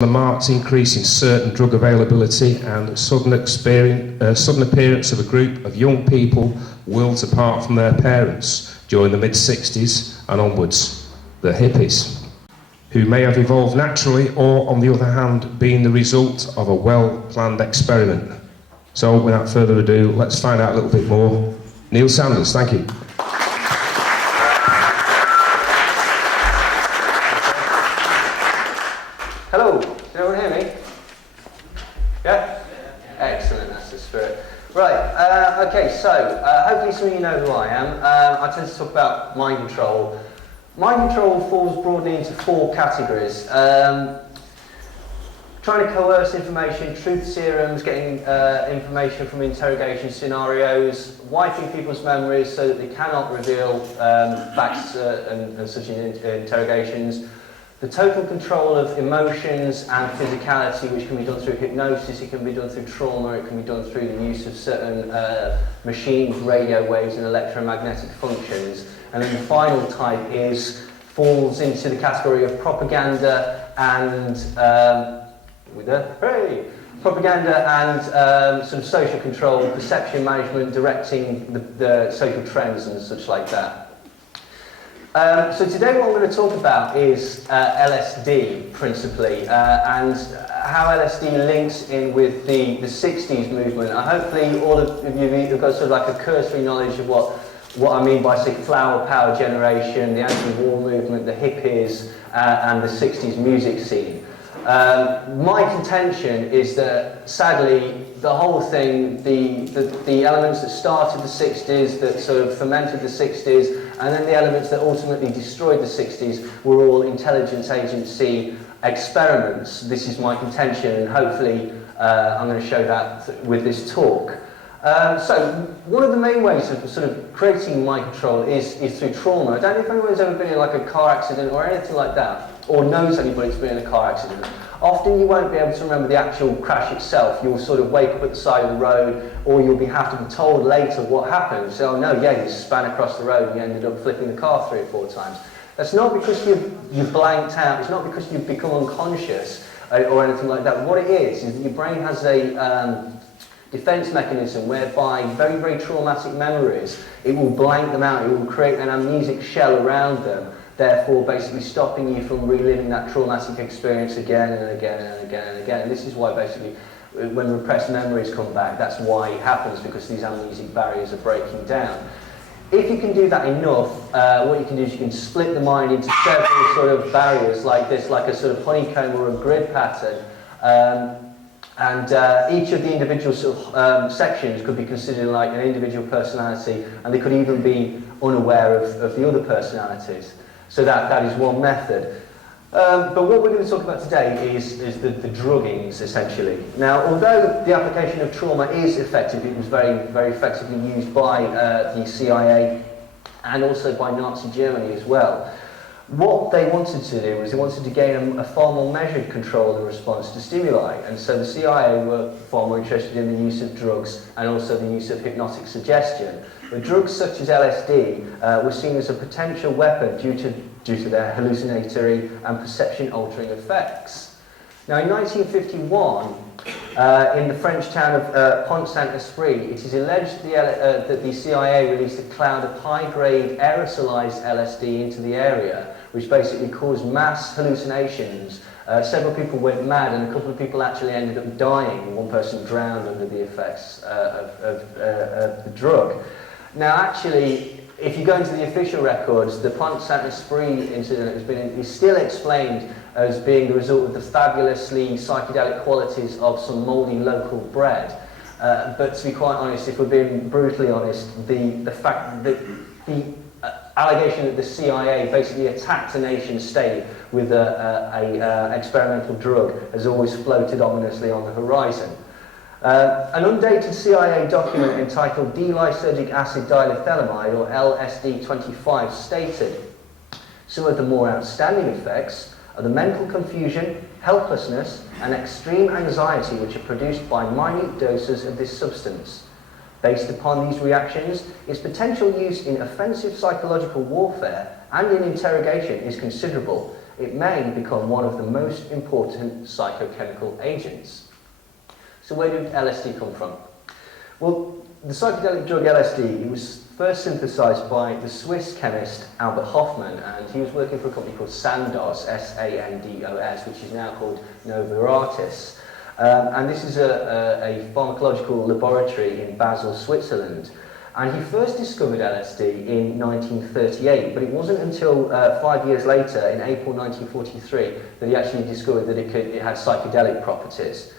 The marked increase in certain drug availability and sudden appearance of a group of young people worlds apart from their parents during the mid-60s and onwards, the hippies, who may have evolved naturally or, on the other hand, been the result of a well-planned experiment. So, without further ado, let's find out a little bit more. Neil Sanders, thank you. Hello, can everyone hear me? Yeah? Excellent, that's the spirit. Right, okay, so hopefully some of you know who I am. I tend to talk about mind control. Mind control falls broadly into four categories. Trying to coerce information, truth serums, getting information from interrogation scenarios, wiping people's memories so that they cannot reveal facts and such in interrogations. The total control of emotions and physicality, which can be done through hypnosis, it can be done through trauma, it can be done through the use of certain machines, radio waves and electromagnetic functions. And then the final type falls into the category of propaganda and sort of social control, perception management, directing the social trends and such like that. So today what I'm going to talk about is LSD principally, and how LSD links in with the 60s movement. Hopefully all of you have got sort of like a cursory knowledge of what I mean by, say, flower power generation, the anti-war movement, the hippies, and the 60s music scene. My contention is that, sadly, the whole thing, the elements that started the 60s, that sort of fermented the 60s, and then the elements that ultimately destroyed the 60s were all intelligence agency experiments. This is my contention, and hopefully I'm going to show that with this talk. So, one of the main ways of sort of creating mind control is through trauma. I don't know if anyone's ever been in like a car accident or anything like that, or knows anybody who's been in a car accident. Often you won't be able to remember the actual crash itself. You'll sort of wake up at the side of the road, or you'll have to be told later what happened. So, oh no, yeah, you span across the road and you ended up flipping the car 3 or 4 times. That's not because you've blanked out, it's not because you've become unconscious or anything like that. What it is that your brain has a defense mechanism whereby very, very traumatic memories, it will blank them out, it will create an amnesic shell around them, therefore basically stopping you from reliving that traumatic experience again and again and again and again. And this is why basically when repressed memories come back, that's why it happens, because these amnesic barriers are breaking down. If you can do that enough, what you can do is you can split the mind into several sort of barriers like this, like a sort of honeycomb or a grid pattern. Each of the individual sort of, sections could be considered like an individual personality, and they could even be unaware of the other personalities. So that is one method. But what we're going to talk about today is the druggings, essentially. Now, although the application of trauma is effective, it was very, very effectively used by the CIA and also by Nazi Germany as well. What they wanted to do was they wanted to gain a far more measured control in response to stimuli, and so the CIA were far more interested in the use of drugs and also the use of hypnotic suggestion. But drugs such as LSD were seen as a potential weapon due to their hallucinatory and perception-altering effects. Now, in 1951, in the French town of Pont-Saint-Esprit, it is alleged that the CIA released a cloud of high-grade aerosolized LSD into the area, which basically caused mass hallucinations. Several people went mad, and a couple of people actually ended up dying. One person drowned under the effects of the drug. Now, actually, if you go into the official records, the Pont-Saint-Esprit incident is still explained as being the result of the fabulously psychedelic qualities of some mouldy local bread. But to be quite honest, if we're being brutally honest, the fact that the allegation that the CIA basically attacked a nation state with an experimental drug has always floated ominously on the horizon. An undated CIA document entitled D-lysergic acid dilethylamide, or LSD-25, stated, "Some of the more outstanding effects are the mental confusion, helplessness, and extreme anxiety which are produced by minute doses of this substance. Based upon these reactions, its potential use in offensive psychological warfare and in interrogation is considerable, it may become one of the most important psychochemical agents. So where did LSD come from? Well, the psychedelic drug LSD was first synthesized by the Swiss chemist Albert Hofmann, and he was working for a company called Sandoz, S-A-N-D-O-S, which is now called Novartis. And this is a pharmacological laboratory in Basel, Switzerland. And he first discovered LSD in 1938, but it wasn't until 5 years later, in April 1943, that he actually discovered that it had psychedelic properties.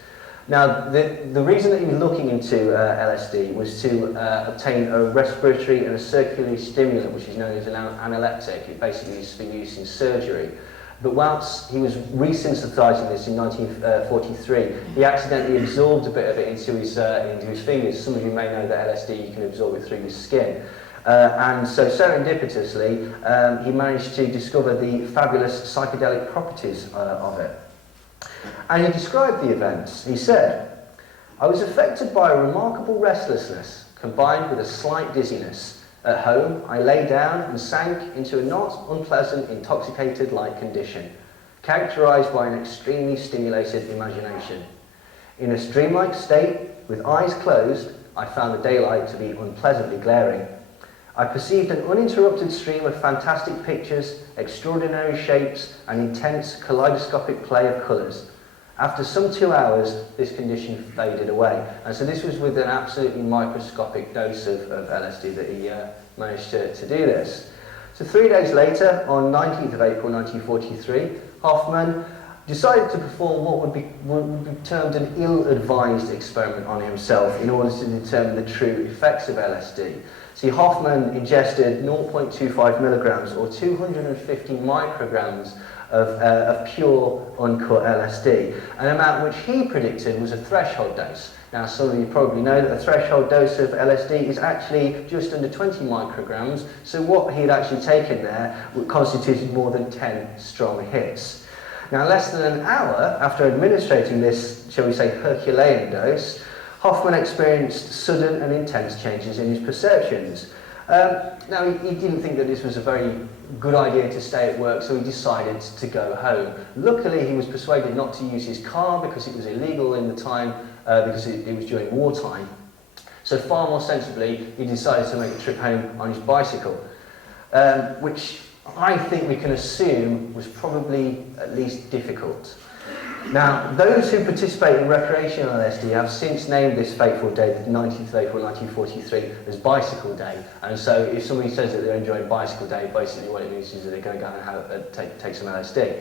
Now, the reason that he was looking into LSD was to obtain a respiratory and a circulatory stimulant, which is known as an analeptic. It basically is for use in surgery. But whilst he was resynthesizing this in 1943, he accidentally absorbed a bit of it into his fingers. Some of you may know that LSD, you can absorb it through your skin. And so serendipitously, he managed to discover the fabulous psychedelic properties of it. And he described the events. He said, "I was affected by a remarkable restlessness, combined with a slight dizziness. At home, I lay down and sank into a not unpleasant, intoxicated-like condition, characterized by an extremely stimulated imagination. In a dreamlike state, with eyes closed, I found the daylight to be unpleasantly glaring. I perceived an uninterrupted stream of fantastic pictures, extraordinary shapes, and intense kaleidoscopic play of colours. After some 2 hours, this condition faded away." And so this was with an absolutely microscopic dose of LSD that he managed to do this. So 3 days later, on 19th of April 1943, Hofmann decided to perform what would be termed an ill-advised experiment on himself in order to determine the true effects of LSD. See, Hofmann ingested 0.25 milligrams or 250 micrograms of pure, uncut LSD, an amount which he predicted was a threshold dose. Now, some of you probably know that a threshold dose of LSD is actually just under 20 micrograms, so what he had actually taken there constituted more than 10 strong hits. Now, less than an hour after administering this, shall we say, Herculean dose, Hofmann experienced sudden and intense changes in his perceptions. Now, he didn't think that this was a very good idea to stay at work, so he decided to go home. Luckily, he was persuaded not to use his car because it was illegal in the time, because it was during wartime. So far more sensibly, he decided to make a trip home on his bicycle, which I think we can assume was probably at least difficult. Now, those who participate in recreational LSD have since named this fateful day, the 19th of April 1943, as Bicycle Day. And so if somebody says that they're enjoying Bicycle Day, basically what it means is that they're going to go and take some LSD.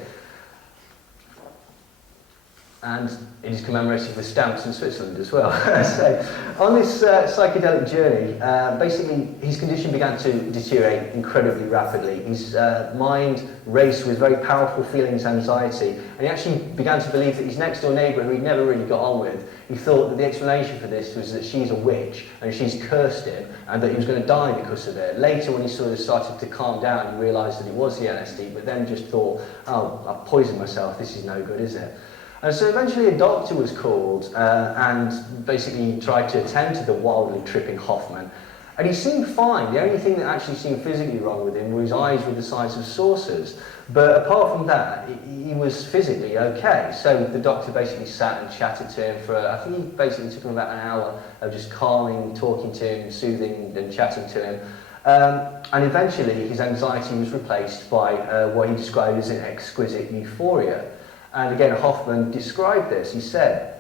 And it is commemorated with stamps in Switzerland as well. So, on this psychedelic journey, basically his condition began to deteriorate incredibly rapidly. His mind raced with very powerful feelings of anxiety, and he actually began to believe that his next door neighbour, who he'd never really got on with, he thought that the explanation for this was that she's a witch and she's cursed him and that he was going to die because of it. Later, when he sort of started to calm down, he realised that it was the LSD, but then just thought, oh, I've poisoned myself, this is no good, is it? And so eventually a doctor was called and basically tried to attend to the wildly tripping Hofmann. And he seemed fine. The only thing that actually seemed physically wrong with him were his eyes were the size of saucers. But apart from that, he was physically okay. So the doctor basically sat and chatted to him for, I think he basically took him about an hour of just calming, talking to him, soothing and chatting to him. And eventually his anxiety was replaced by what he described as an exquisite euphoria. And again, Hofmann described this. He said,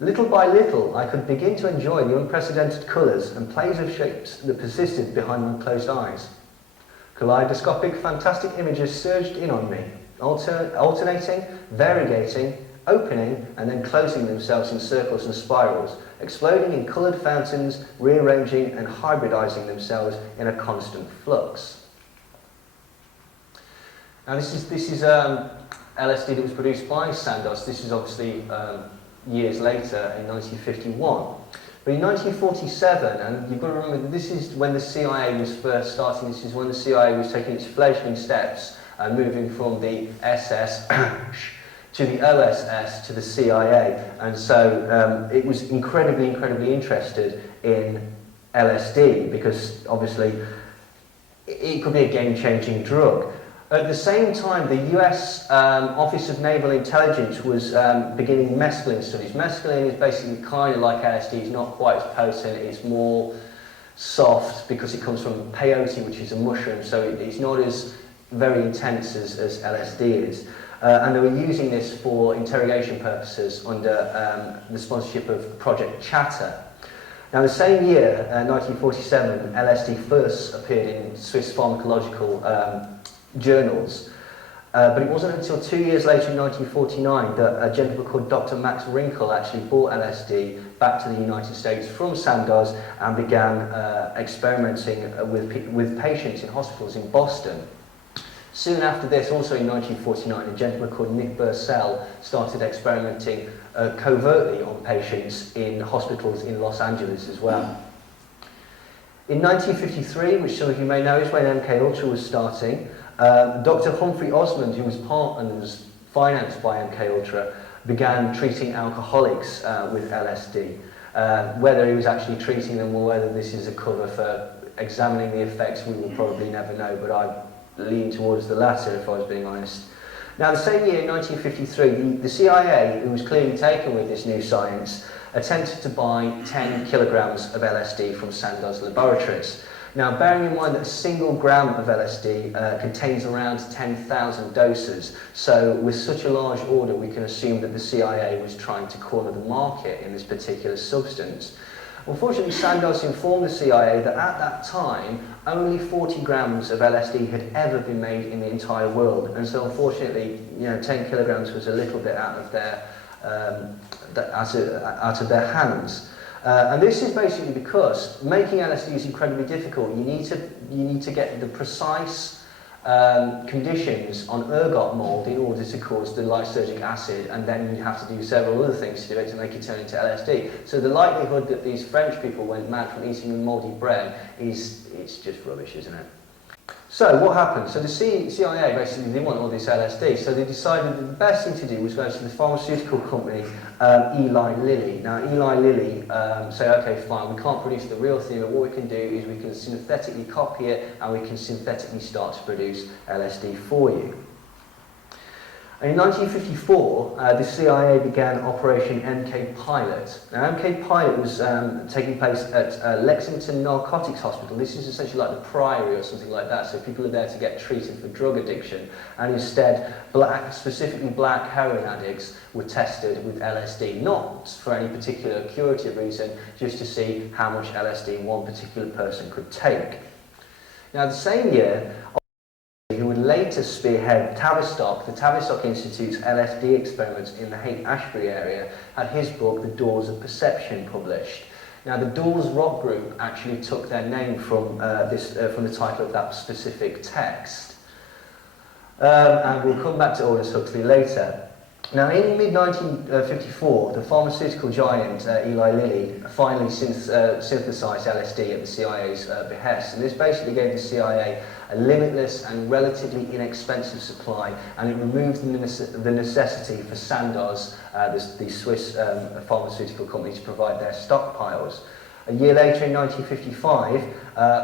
"Little by little, I could begin to enjoy the unprecedented colours and plays of shapes that persisted behind my closed eyes. Kaleidoscopic, fantastic images surged in on me, alternating, variegating, opening, and then closing themselves in circles and spirals, exploding in coloured fountains, rearranging and hybridising themselves in a constant flux." Now this is LSD that was produced by Sandoz. This is obviously years later in 1951. But in 1947, and you've got to remember, this is when the CIA was first starting, this is when the CIA was taking its fledgling steps and moving from the SS to the OSS to the CIA. And so it was incredibly, incredibly interested in LSD because obviously it could be a game-changing drug. At the same time, the US Office of Naval Intelligence was beginning mescaline studies. Mescaline is basically kind of like LSD, it's not quite as potent, it's more soft because it comes from peyote, which is a mushroom, so it's not as very intense as LSD is. And they were using this for interrogation purposes under the sponsorship of Project Chatter. Now, the same year, 1947, LSD first appeared in Swiss pharmacological journals. But it wasn't until 2 years later, in 1949, that a gentleman called Dr. Max Rinkel actually brought LSD back to the United States from Sandoz and began experimenting with patients in hospitals in Boston. Soon after this, also in 1949, a gentleman called Nick Bursell started experimenting covertly on patients in hospitals in Los Angeles as well. In 1953, which some of you may know is when MK Ultra was starting, Dr. Humphrey Osmond, who was part and was financed by MK Ultra, began treating alcoholics with LSD. Whether he was actually treating them or whether this is a cover for examining the effects, we will probably never know, but I lean towards the latter, if I was being honest. Now, the same year, in 1953, the CIA, who was clearly taken with this new science, attempted to buy 10 kilograms of LSD from Sandoz laboratories. Now, bearing in mind that a single gram of LSD contains around 10,000 doses, so with such a large order, we can assume that the CIA was trying to corner the market in this particular substance. Unfortunately, Sandoz informed the CIA that at that time, only 40 grams of LSD had ever been made in the entire world, and so unfortunately, 10 kilograms was a little bit out of their hands. And this is basically because making LSD is incredibly difficult. You need to get the precise conditions on ergot mold in order to cause the lysergic acid, and then you have to do several other things to do it to make it turn into LSD. So the likelihood that these French people went mad from eating mouldy bread it's just rubbish, isn't it? So what happened? So the CIA basically didn't want all this LSD, so they decided that the best thing to do was go to the pharmaceutical company Eli Lilly. Now Eli Lilly said, okay, fine, we can't produce the real thing, but what we can do is we can synthetically copy it and we can synthetically start to produce LSD for you. In 1954, the CIA began Operation MK Pilot. Now, MK Pilot was taking place at Lexington Narcotics Hospital. This is essentially like the Priory or something like that, so people are there to get treated for drug addiction, and instead, specifically black heroin addicts were tested with LSD, not for any particular curative reason, just to see how much LSD one particular person could take. Now, the same year, who would later spearhead Tavistock, the Tavistock Institute's LSD experiments in the Haight-Ashbury area, had his book, The Doors of Perception, published. Now, the Doors rock group actually took their name from from the title of that specific text. And we'll come back to Aldous Huxley later. Now, in mid-1954, the pharmaceutical giant Eli Lilly finally synthesized LSD at the CIA's behest, and this basically gave the CIA a limitless and relatively inexpensive supply, and it removed the necessity for Sandoz, the Swiss pharmaceutical company, to provide their stockpiles. A year later, in 1955,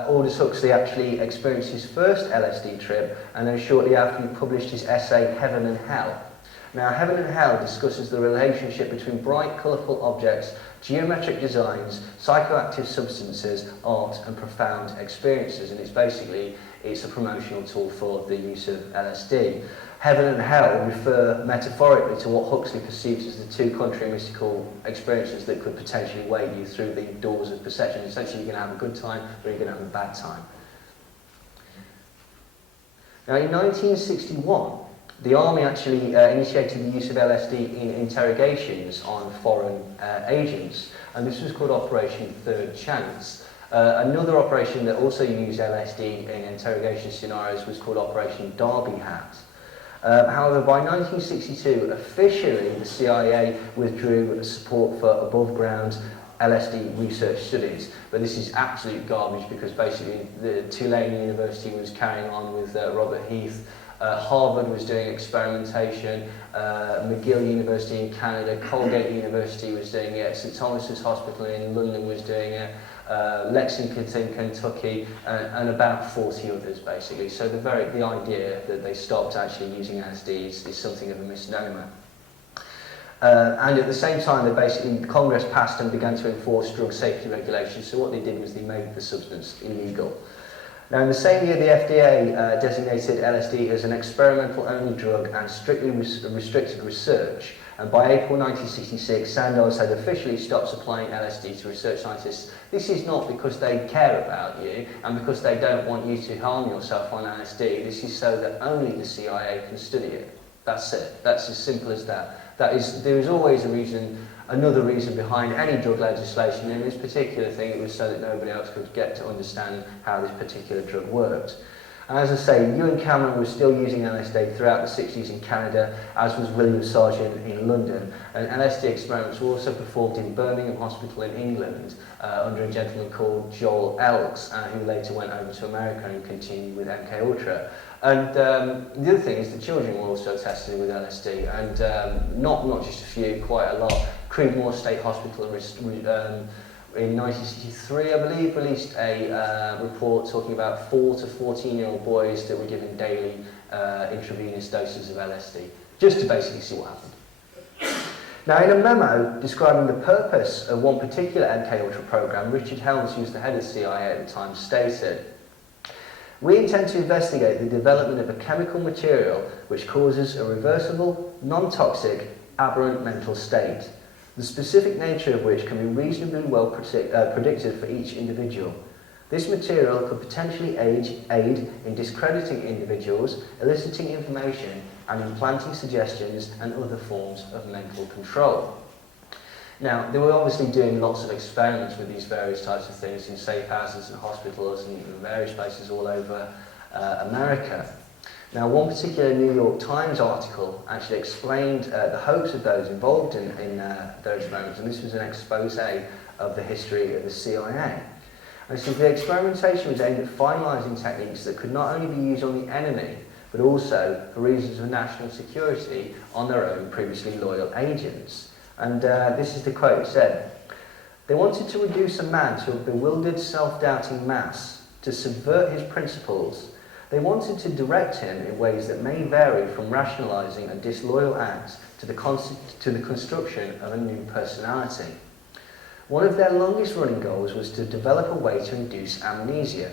Aldous Huxley actually experienced his first LSD trip, and then shortly after he published his essay Heaven and Hell. Now, Heaven and Hell discusses the relationship between bright, colourful objects, geometric designs, psychoactive substances, art, and profound experiences, and it's a promotional tool for the use of LSD. Heaven and Hell refer metaphorically to what Huxley perceives as the two contrary mystical experiences that could potentially wade you through the doors of perception. Essentially, you're going to have a good time, or you're going to have a bad time. Now, in 1961, the army actually initiated the use of LSD in interrogations on foreign agents, and this was called Operation Third Chance. Another operation that also used LSD in interrogation scenarios was called Operation Derby Hat. However, by 1962, officially the CIA withdrew support for above-ground LSD research studies, but this is absolute garbage because basically the Tulane University was carrying on with Robert Heath. Harvard was doing experimentation, McGill University in Canada, Colgate University was doing it, St Thomas's Hospital in London was doing it, Lexington, Kentucky, and about 40 others, basically. So the idea that they stopped actually using LSD is something of a misnomer. And at the same time, Congress passed and began to enforce drug safety regulations. So what they did was they made the substance illegal. Now, in the same year, the FDA designated LSD as an experimental-only drug and strictly restricted research. And by April 1966, Sandoz had officially stopped supplying LSD to research scientists. This is not because they care about you and because they don't want you to harm yourself on LSD. This is so that only the CIA can study it. That's it. That's as simple as that. There is always another reason behind any drug legislation. In this particular thing, it was so that nobody else could get to understand how this particular drug worked. And as I say, Ewan Cameron was still using LSD throughout the 60s in Canada, as was William Sargent in London. And LSD experiments were also performed in Birmingham Hospital in England under a gentleman called Joel Elks, who later went over to America and continued with MK Ultra. And the other thing is that children were also tested with LSD, and not just a few, quite a lot. Creedmoor State Hospital in 1963, I believe, released a report talking about 4 to 14-year-old boys that were given daily intravenous doses of LSD, just to basically see what happened. Now, in a memo describing the purpose of one particular MK Ultra program, Richard Helms, who was the head of the CIA at the time, stated, "We intend to investigate the development of a chemical material which causes a reversible, non-toxic, aberrant mental state, the specific nature of which can be reasonably well predicted for each individual. This material could potentially aid in discrediting individuals, eliciting information, and implanting suggestions and other forms of mental control." Now, they were obviously doing lots of experiments with these various types of things in safe houses and hospitals and various places all over America. Now, one particular New York Times article actually explained the hopes of those involved in their experiments, and this was an expose of the history of the CIA. And so the experimentation was aimed at finalising techniques that could not only be used on the enemy, but also for reasons of national security on their own previously loyal agents. And this is the quote. It said, "They wanted to reduce a man to a bewildered, self-doubting mass, to subvert his principles. They wanted to direct him in ways that may vary from rationalising a disloyal act to the construction of a new personality. One of their longest running goals was to develop a way to induce amnesia.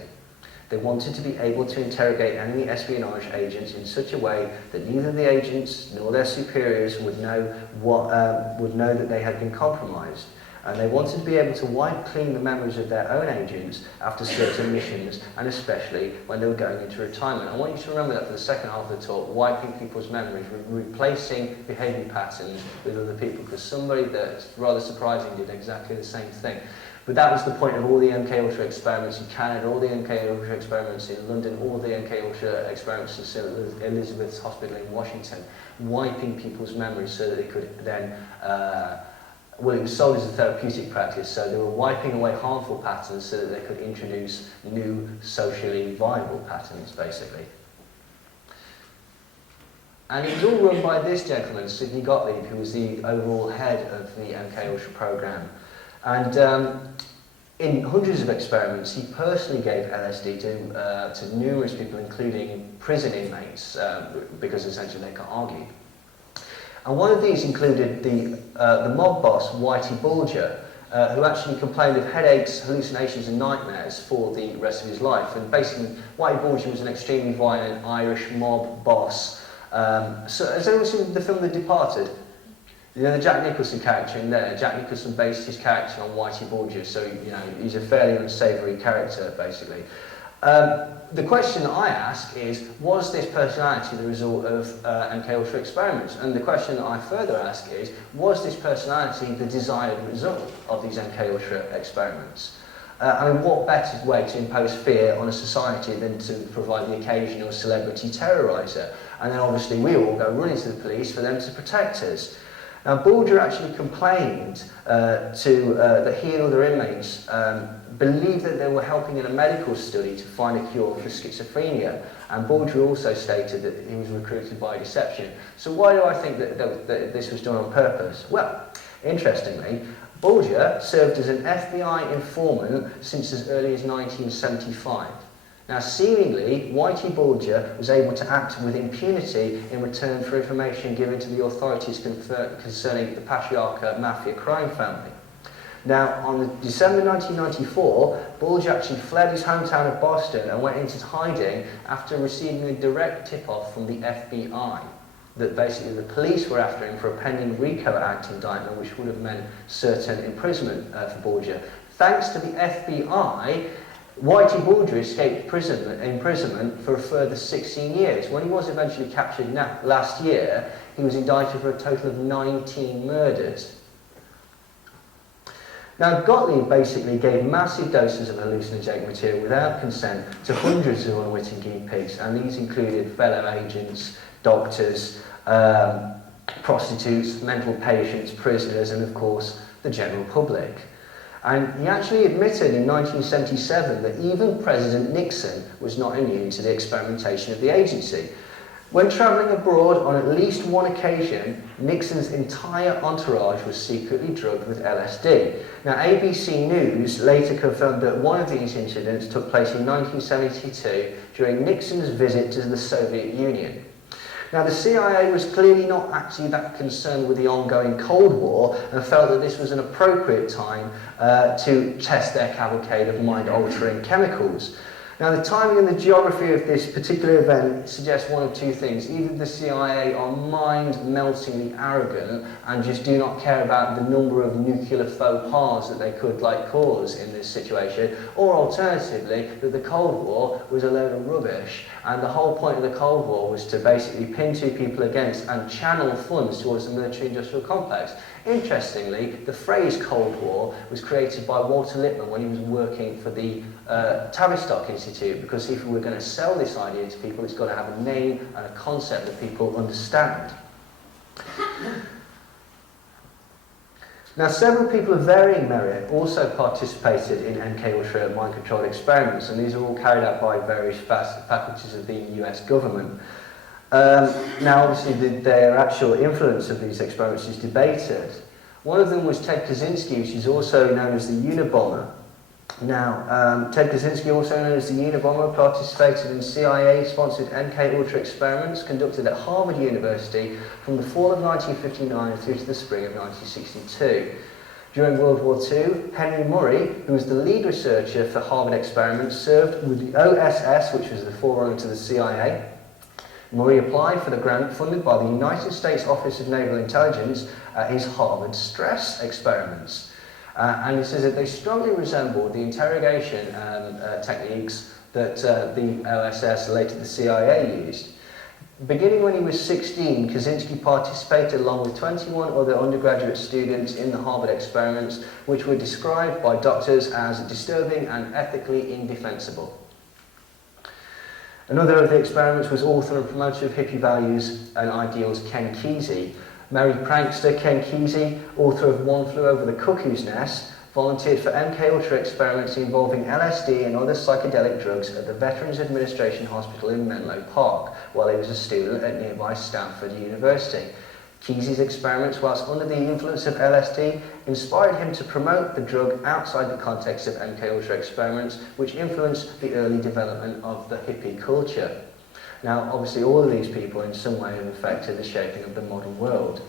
They wanted to be able to interrogate enemy espionage agents in such a way that neither the agents nor their superiors would know that they had been compromised. And they wanted to be able to wipe clean the memories of their own agents after certain missions, and especially when they were going into retirement." I want you to remember that for the second half of the talk, wiping people's memories, replacing behaviour patterns with other people, because somebody that's rather surprising did exactly the same thing. But that was the point of all the MK Ultra experiments in Canada, all the MK Ultra experiments in London, all the MK Ultra experiments in St. Elizabeth's Hospital in Washington, wiping people's memories so that they could then well, it was sold as a therapeutic practice, so they were wiping away harmful patterns so that they could introduce new socially viable patterns, basically. And it was all run by this gentleman, Sidney Gottlieb, who was the overall head of the MK Ultra program. And in hundreds of experiments, he personally gave LSD to numerous people, including prison inmates, because essentially they can't argue. And one of these included the mob boss, Whitey Bulger, who actually complained of headaches, hallucinations and nightmares for the rest of his life. And basically, Whitey Bulger was an extremely violent Irish mob boss. So has anyone seen the film The Departed? You know, the Jack Nicholson character in there. Jack Nicholson based his character on Whitey Bulger, so you know he's a fairly unsavoury character, basically. The question I ask is, was this personality the result of MK Ultra experiments? And the question that I further ask is, was this personality the desired result of these MK Ultra experiments? I mean, what better way to impose fear on a society than to provide the occasional celebrity terroriser? And then obviously we all go running to the police for them to protect us. Now, Bulger actually complained that he and other inmates believed that they were helping in a medical study to find a cure for schizophrenia. And Bulger also stated that he was recruited by deception. So why do I think that this was done on purpose? Well, interestingly, Bulger served as an FBI informant since as early as 1975. Now, seemingly, Whitey Bulger was able to act with impunity in return for information given to the authorities concerning the Patriarca Mafia crime family. Now, on December 1994, Bulger actually fled his hometown of Boston and went into hiding after receiving a direct tip-off from the FBI that basically the police were after him for a pending RICO Act indictment, which would have meant certain imprisonment for Bulger. Thanks to the FBI, Whitey Bulger escaped imprisonment for a further 16 years. When he was eventually captured last year, he was indicted for a total of 19 murders. Now, Gottlieb basically gave massive doses of hallucinogenic material without consent to hundreds of unwitting guinea pigs, and these included fellow agents, doctors, prostitutes, mental patients, prisoners, and of course, the general public. And he actually admitted in 1977 that even President Nixon was not immune to the experimentation of the agency. When travelling abroad on at least one occasion, Nixon's entire entourage was secretly drugged with LSD. Now, ABC News later confirmed that one of these incidents took place in 1972 during Nixon's visit to the Soviet Union. Now, the CIA was clearly not actually that concerned with the ongoing Cold War and felt that this was an appropriate time to test their cavalcade of mind-altering chemicals. Now, the timing and the geography of this particular event suggests one of two things. Either the CIA are mind-meltingly arrogant and just do not care about the number of nuclear faux pas that they could cause in this situation, or alternatively, that the Cold War was a load of rubbish and the whole point of the Cold War was to basically pin two people against and channel funds towards the military-industrial complex. Interestingly, the phrase Cold War was created by Walter Lippmann when he was working for the Tavistock Institute, because if we were going to sell this idea to people, it's got to have a name and a concept that people understand. Now, several people of varying merit also participated in MK-Ultra mind-controlled experiments, and these are all carried out by various faculties of the US government. Now, obviously, their actual influence of these experiments is debated. One of them was Ted Kaczynski, which is also known as the Unabomber. Now, Ted Kaczynski, also known as the Unabomber, participated in CIA-sponsored MK-Ultra experiments conducted at Harvard University from the fall of 1959 through to the spring of 1962. During World War II, Henry Murray, who was the lead researcher for Harvard experiments, served with the OSS, which was the forerunner to the CIA. Murray applied for the grant funded by the United States Office of Naval Intelligence at his Harvard stress experiments. And he says that they strongly resembled the interrogation techniques that the OSS, later the CIA, used. Beginning when he was 16, Kaczynski participated along with 21 other undergraduate students in the Harvard experiments, which were described by doctors as disturbing and ethically indefensible. Another of the experiments was author and promoter of hippie values and ideals Ken Kesey. Married prankster Ken Kesey, author of One Flew Over the Cuckoo's Nest, volunteered for MK-Ultra experiments involving LSD and other psychedelic drugs at the Veterans Administration Hospital in Menlo Park while he was a student at nearby Stanford University. Kesey's experiments, whilst under the influence of LSD, inspired him to promote the drug outside the context of MK-Ultra experiments, which influenced the early development of the hippie culture. Now, obviously, all of these people in some way have affected the shaping of the modern world.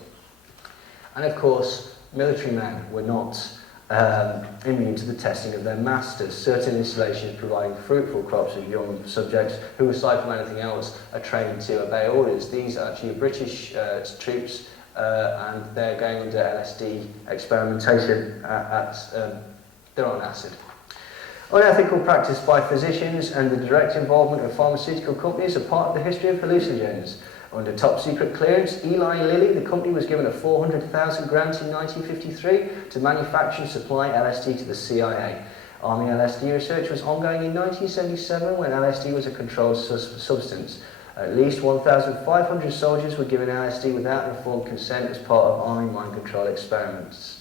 And of course, military men were not immune to the testing of their masters. Certain installations providing fruitful crops of young subjects who, aside from anything else, are trained to obey orders. These are actually British troops, and they're going under LSD experimentation they're on acid. Unethical practice by physicians and the direct involvement of pharmaceutical companies are part of the history of hallucinogens. Under top secret clearance, Eli Lilly, the company, was given a $400,000 grant in 1953 to manufacture and supply LSD to the CIA. Army LSD research was ongoing in 1977 when LSD was a controlled substance. At least 1,500 soldiers were given LSD without informed consent as part of Army mind control experiments.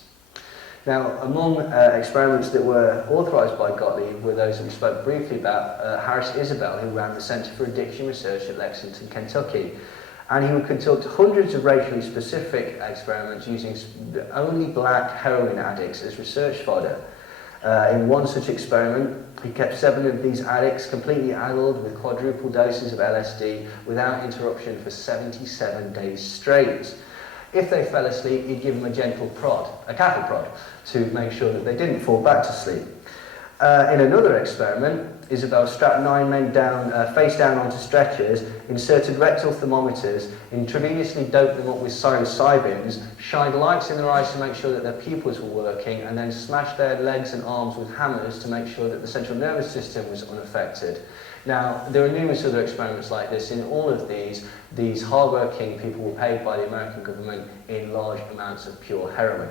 Now, among experiments that were authorised by Gottlieb were those that we spoke briefly about. Harris Isabel, who ran the Centre for Addiction Research at Lexington, Kentucky. And he would conduct hundreds of racially specific experiments using only black heroin addicts as research fodder. In one such experiment, he kept 7 of these addicts completely addled with quadruple doses of LSD without interruption for 77 days straight. If they fell asleep, he'd give them a gentle prod, a cattle prod, to make sure that they didn't fall back to sleep. In another experiment, Isabel strapped 9 men down, face down onto stretchers, inserted rectal thermometers, intravenously doped them up with psilocybins, shined lights in their eyes to make sure that their pupils were working, and then smashed their legs and arms with hammers to make sure that the central nervous system was unaffected. Now, there are numerous other experiments like this. In all of these hard-working people were paid by the American government in large amounts of pure heroin.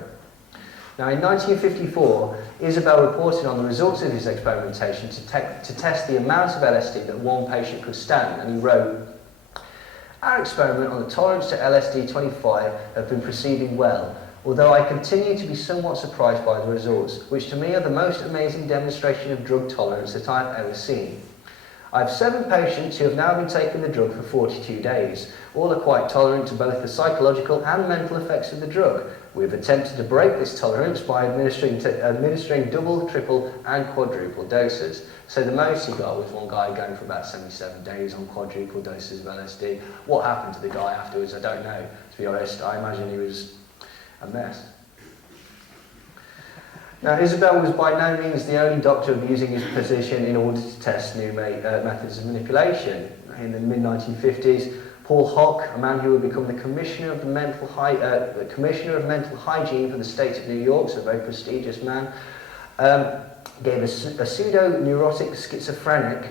Now, in 1954, Isabel reported on the results of his experimentation to test the amount of LSD that one patient could stand, and he wrote, "Our experiment on the tolerance to LSD 25 have been proceeding well, although I continue to be somewhat surprised by the results, which to me are the most amazing demonstration of drug tolerance that I have ever seen. I have 7 patients who have now been taking the drug for 42 days. All are quite tolerant to both the psychological and mental effects of the drug. We have attempted to break this tolerance by administering double, triple and quadruple doses." So the most he got was one guy going for about 77 days on quadruple doses of LSD. What happened to the guy afterwards, I don't know. To be honest, I imagine he was a mess. Now, Isabel was by no means the only doctor abusing his position in order to test new methods of manipulation. In the mid-1950s, Paul Hock, a man who would become the Commissioner of Mental Hygiene for the state of New York, so a very prestigious man, gave a pseudo-neurotic schizophrenic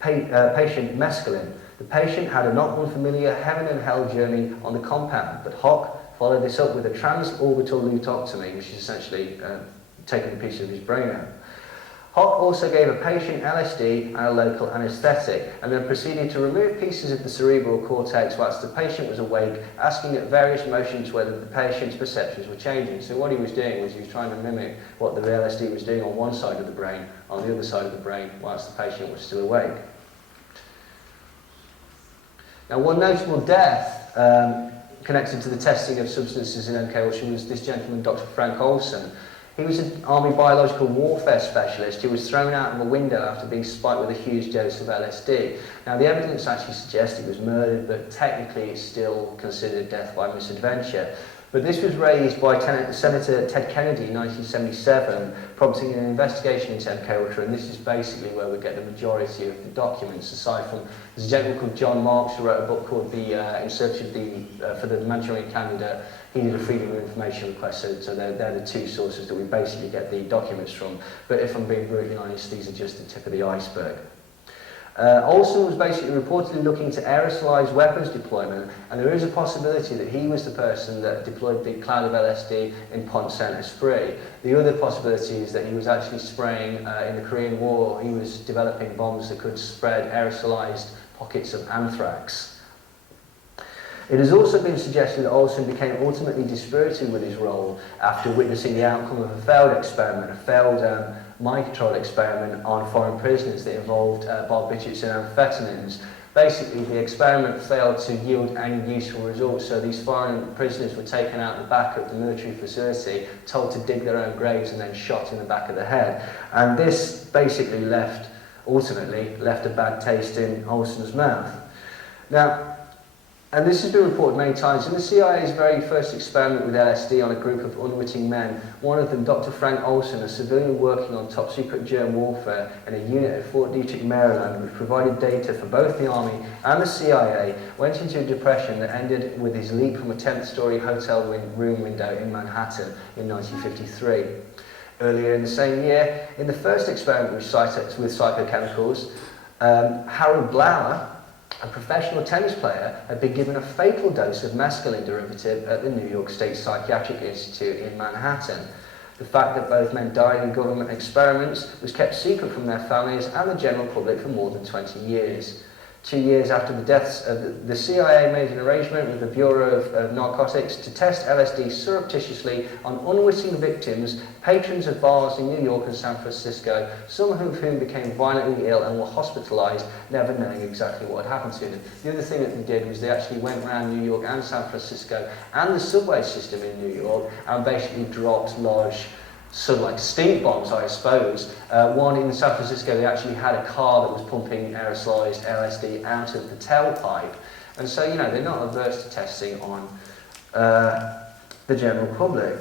patient mescaline. The patient had a not unfamiliar heaven and hell journey on the compound, but Hock followed this up with a transorbital lutectomy, which is essentially taking a piece of his brain out. Hock also gave a patient LSD and a local anaesthetic, and then proceeded to remove pieces of the cerebral cortex whilst the patient was awake, asking at various motions whether the patient's perceptions were changing. So what he was doing was he was trying to mimic what the LSD was doing on one side of the brain, on the other side of the brain, whilst the patient was still awake. Now, one notable death connected to the testing of substances in MK Ultra was this gentleman, Dr. Frank Olson. He was an Army biological warfare specialist who was thrown out of a window after being spiked with a huge dose of LSD. Now, the evidence actually suggests he was murdered, but technically it's still considered death by misadventure. But this was raised by Senator Ted Kennedy in 1977, prompting an investigation into MK Ultra, and this is basically where we get the majority of the documents, aside from there's a gentleman called John Marks who wrote a book called In Search of for the Manchurian Candidate. He did a Freedom of Information request, so they're the 2 sources that we basically get the documents from. But if I'm being brutally honest, these are just the tip of the iceberg. Olson was basically reportedly looking to aerosolise weapons deployment, and there is a possibility that he was the person that deployed the cloud of LSD in Pont Saint-Esprit. The other possibility is that he was actually spraying, in the Korean War, he was developing bombs that could spread aerosolised pockets of anthrax. It has also been suggested that Olson became ultimately dispirited with his role after witnessing the outcome of a failed experiment, a failed mind-controlled experiment on foreign prisoners that involved barbiturates and amphetamines. Basically, the experiment failed to yield any useful results, so these foreign prisoners were taken out the back of the military facility, told to dig their own graves and then shot in the back of the head. And this basically ultimately left a bad taste in Olson's mouth. Now, and this has been reported many times, in the CIA's very first experiment with LSD on a group of unwitting men, one of them, Dr. Frank Olson, a civilian working on top-secret germ warfare in a unit at Fort Detrick, Maryland, which provided data for both the Army and the CIA, went into a depression that ended with his leap from a 10th-story hotel room window in Manhattan in 1953. Earlier in the same year, in the first experiment with psychochemicals, Harold Blauer, a professional tennis player, had been given a fatal dose of mescaline derivative at the New York State Psychiatric Institute in Manhattan. The fact that both men died in government experiments was kept secret from their families and the general public for more than 20 years. 2 years after the deaths, the CIA made an arrangement with the Bureau of Narcotics to test LSD surreptitiously on unwitting victims, patrons of bars in New York and San Francisco, some of whom became violently ill and were hospitalized, never knowing exactly what had happened to them. The other thing that they did was they actually went around New York and San Francisco and the subway system in New York and basically dropped large sort of like stink bombs, I suppose. One in San Francisco, they actually had a car that was pumping aerosolized LSD out of the tailpipe. And so, you know, they're not averse to testing on the general public.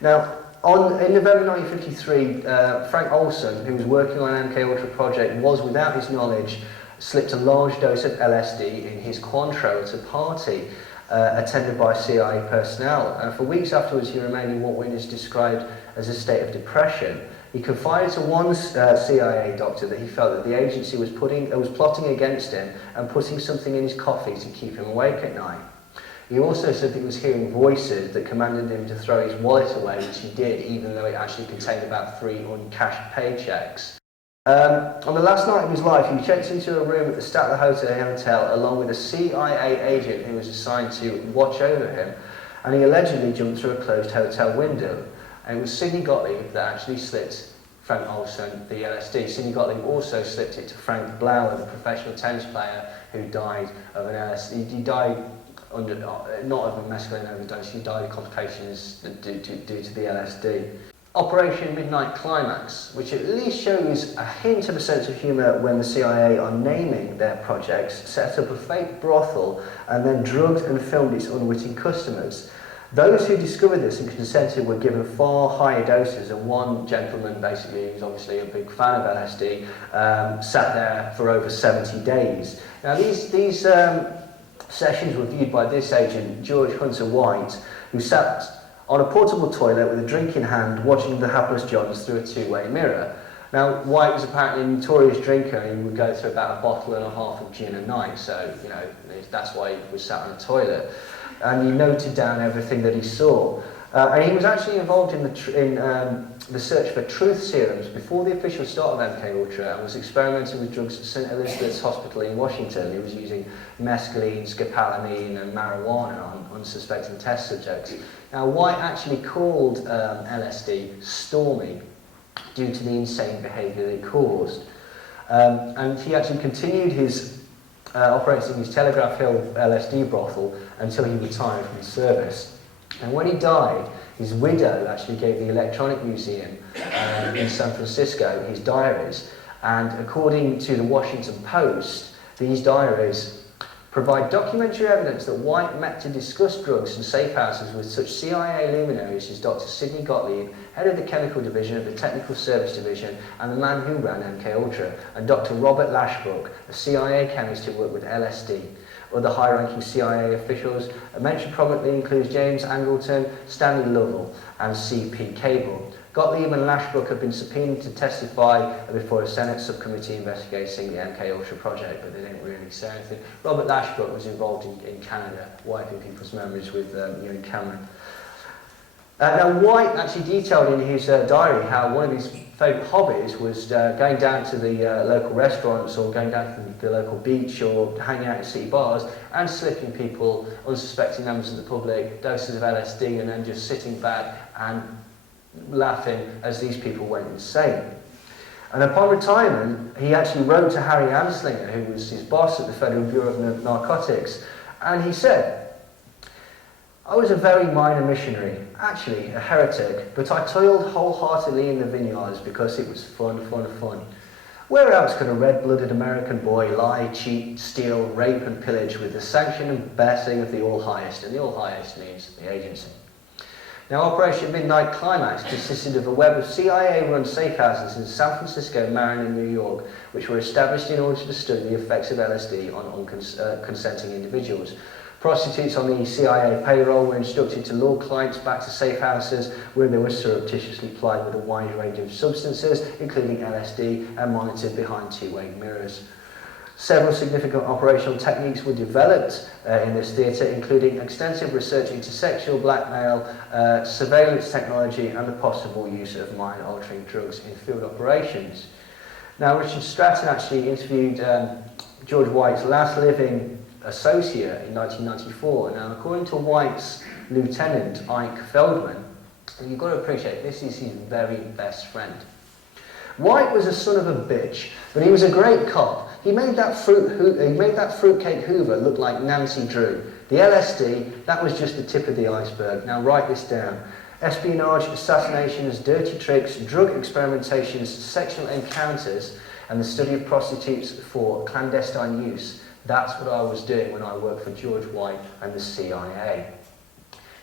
Now, in November 1953, Frank Olson, who was working on an MK Ultra project, was, without his knowledge, slipped a large dose of LSD in his Cointreau at a party attended by CIA personnel. And for weeks afterwards, he remained in what witnesses described as a state of depression. He confided to one CIA doctor that he felt that the agency was plotting against him and putting something in his coffee to keep him awake at night. He also said that he was hearing voices that commanded him to throw his wallet away, which he did, even though it actually contained about 3 uncashed paychecks. On the last night of his life, he checked into a room at the Statler Hotel along with a CIA agent who was assigned to watch over him, and he allegedly jumped through a closed hotel window. And it was Sidney Gottlieb that actually slipped Frank Olson the LSD. Sidney Gottlieb also slipped it to Frank Blauer, the professional tennis player who died of an LSD. He died under, not of a mescaline overdose, he died of complications due to the LSD. Operation Midnight Climax, which at least shows a hint of a sense of humour when the CIA are naming their projects, set up a fake brothel and then drugged and filmed its unwitting customers. Those who discovered this and consented were given far higher doses, and one gentleman, basically, who's obviously a big fan of LSD, sat there for over 70 days. Now these sessions were viewed by this agent, George Hunter White, who sat on a portable toilet with a drink in hand, watching the hapless Johns through a two-way mirror. Now, White was apparently a notorious drinker, and he would go through about a bottle and a half of gin a night, so, you know, that's why he was sat on a toilet. And he noted down everything that he saw. And he was actually involved in the search for truth serums before the official start of MK Ultra, and was experimenting with drugs at St. Elizabeth's Hospital in Washington. He was using mescaline, scopolamine, and marijuana on unsuspecting test subjects. Now, White actually called LSD stormy due to the insane behaviour that it caused. And he actually continued his operating his Telegraph Hill LSD brothel until he retired from the service. And when he died, his widow actually gave the Electronic Museum in San Francisco his diaries. And according to the Washington Post, these diaries provide documentary evidence that White met to discuss drugs and safe houses with such CIA luminaries as Dr. Sidney Gottlieb, head of the Chemical Division of the Technical Service Division, and the man who ran MK Ultra, and Dr. Robert Lashbrook, a CIA chemist who worked with LSD. Other high-ranking CIA officials mentioned prominently include James Angleton, Stanley Lovell, and C.P. Cable. Gottlieb and Lashbrook have been subpoenaed to testify before a Senate subcommittee investigating the MK Ultra project, but they didn't really say anything. Robert Lashbrook was involved in Canada, wiping people's memories with Ewan Cameron. Now, White actually detailed in his diary how one of his favourite hobbies was going down to the local restaurants, or going down to the local beach, or hanging out in city bars and slipping people, unsuspecting members of the public, doses of LSD, and then just sitting back and laughing as these people went insane. And upon retirement, he actually wrote to Harry Anslinger, who was his boss at the Federal Bureau of Narcotics, and he said, "I was a very minor missionary, actually a heretic, but I toiled wholeheartedly in the vineyards because it was fun. Where else could a red-blooded American boy lie, cheat, steal, rape and pillage with the sanction and blessing of the All-Highest?" And the All-Highest means the agency. Now, Operation Midnight Climax consisted of a web of CIA-run safe houses in San Francisco, Marin and New York, which were established in order to study the effects of LSD on consenting individuals. Prostitutes on the CIA payroll were instructed to lure clients back to safe houses where they were surreptitiously plied with a wide range of substances, including LSD, and monitored behind two-way mirrors. Several significant operational techniques were developed in this theatre, including extensive research into sexual blackmail, surveillance technology, and the possible use of mind-altering drugs in field operations. Now, Richard Stratton actually interviewed George White's last living associate in 1994. Now, according to White's lieutenant, Ike Feldman, and you've got to appreciate this is his very best friend. White was a son of a bitch, but he was a great cop. He made that fruitcake Hoover look like Nancy Drew. The LSD, that was just the tip of the iceberg. Now write this down. Espionage, assassinations, dirty tricks, drug experimentations, sexual encounters, and the study of prostitutes for clandestine use. That's what I was doing when I worked for George White and the CIA.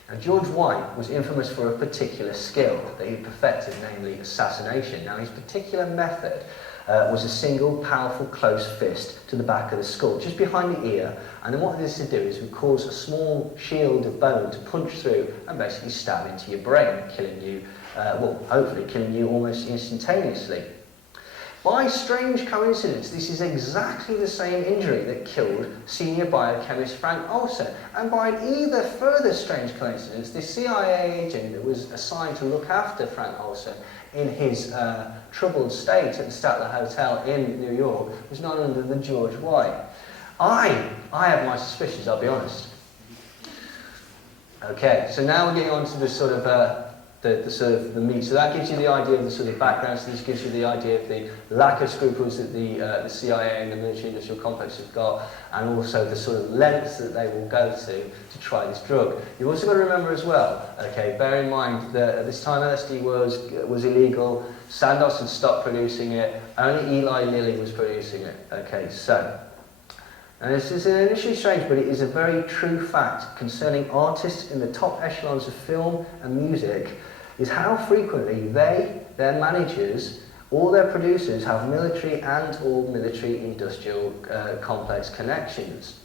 Now, George White was infamous for a particular skill that he perfected, namely assassination. Now, his particular method was a single, powerful, close fist to the back of the skull, just behind the ear, and then what this would do is would cause a small shield of bone to punch through and basically stab into your brain, killing you, well, hopefully killing you almost instantaneously. By strange coincidence, this is exactly the same injury that killed senior biochemist Frank Olson. And by an either further strange coincidence, the CIA agent that was assigned to look after Frank Olson in his troubled state at the Statler Hotel in New York was none other than George White. I have my suspicions, I'll be honest. Okay, so now we're getting on to the sort of the meat. So that gives you the idea of the sort of background. So this gives you the idea of the lack of scruples that the CIA and the military-industrial complex have got, and also the sort of lengths that they will go to try this drug. You've also got to remember as well, okay, bear in mind that at this time LSD was illegal. Sandoz had stopped producing it. Only Eli Lilly was producing it. Okay, so. And this is initially strange, but it is a very true fact concerning artists in the top echelons of film and music, is how frequently their managers, all their producers have military and or military-industrial complex connections.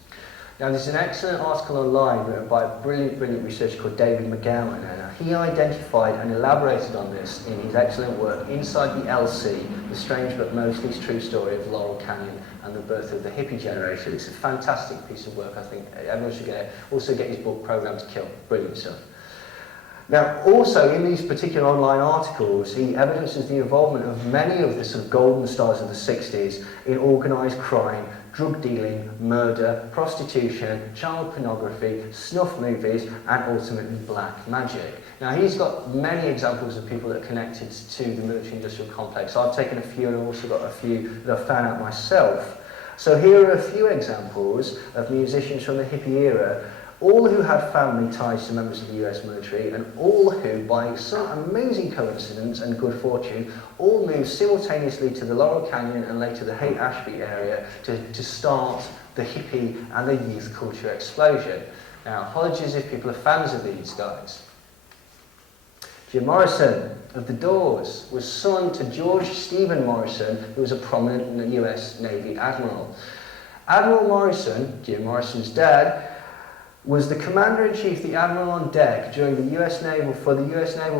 Now, there's an excellent article online written by a brilliant researcher called David McGowan, and he identified and elaborated on this in his excellent work, Inside the LC, The Strange But Mostly True Story of Laurel Canyon and the Birth of the Hippie Generation. It's a fantastic piece of work. I think everyone should get it. Also get his book, Programmed to Kill. Brilliant stuff. Now, also in these particular online articles, he evidences the involvement of many of the sort of golden stars of the 60s in organised crime, drug dealing, murder, prostitution, child pornography, snuff movies, and ultimately black magic. Now, he's got many examples of people that are connected to the military-industrial complex. I've taken a few, and I've also got a few that I've found out myself. So here are a few examples of musicians from the hippie era, all who had family ties to members of the US military, and all who, by some amazing coincidence and good fortune, all moved simultaneously to the Laurel Canyon and later the Haight-Ashbury area to start the hippie and the youth culture explosion. Now, apologies if people are fans of these guys. Jim Morrison of The Doors was son to George Stephen Morrison, who was a prominent US Navy admiral. Admiral Morrison, Jim Morrison's dad, was the commander-in-chief, the admiral on deck during the US Naval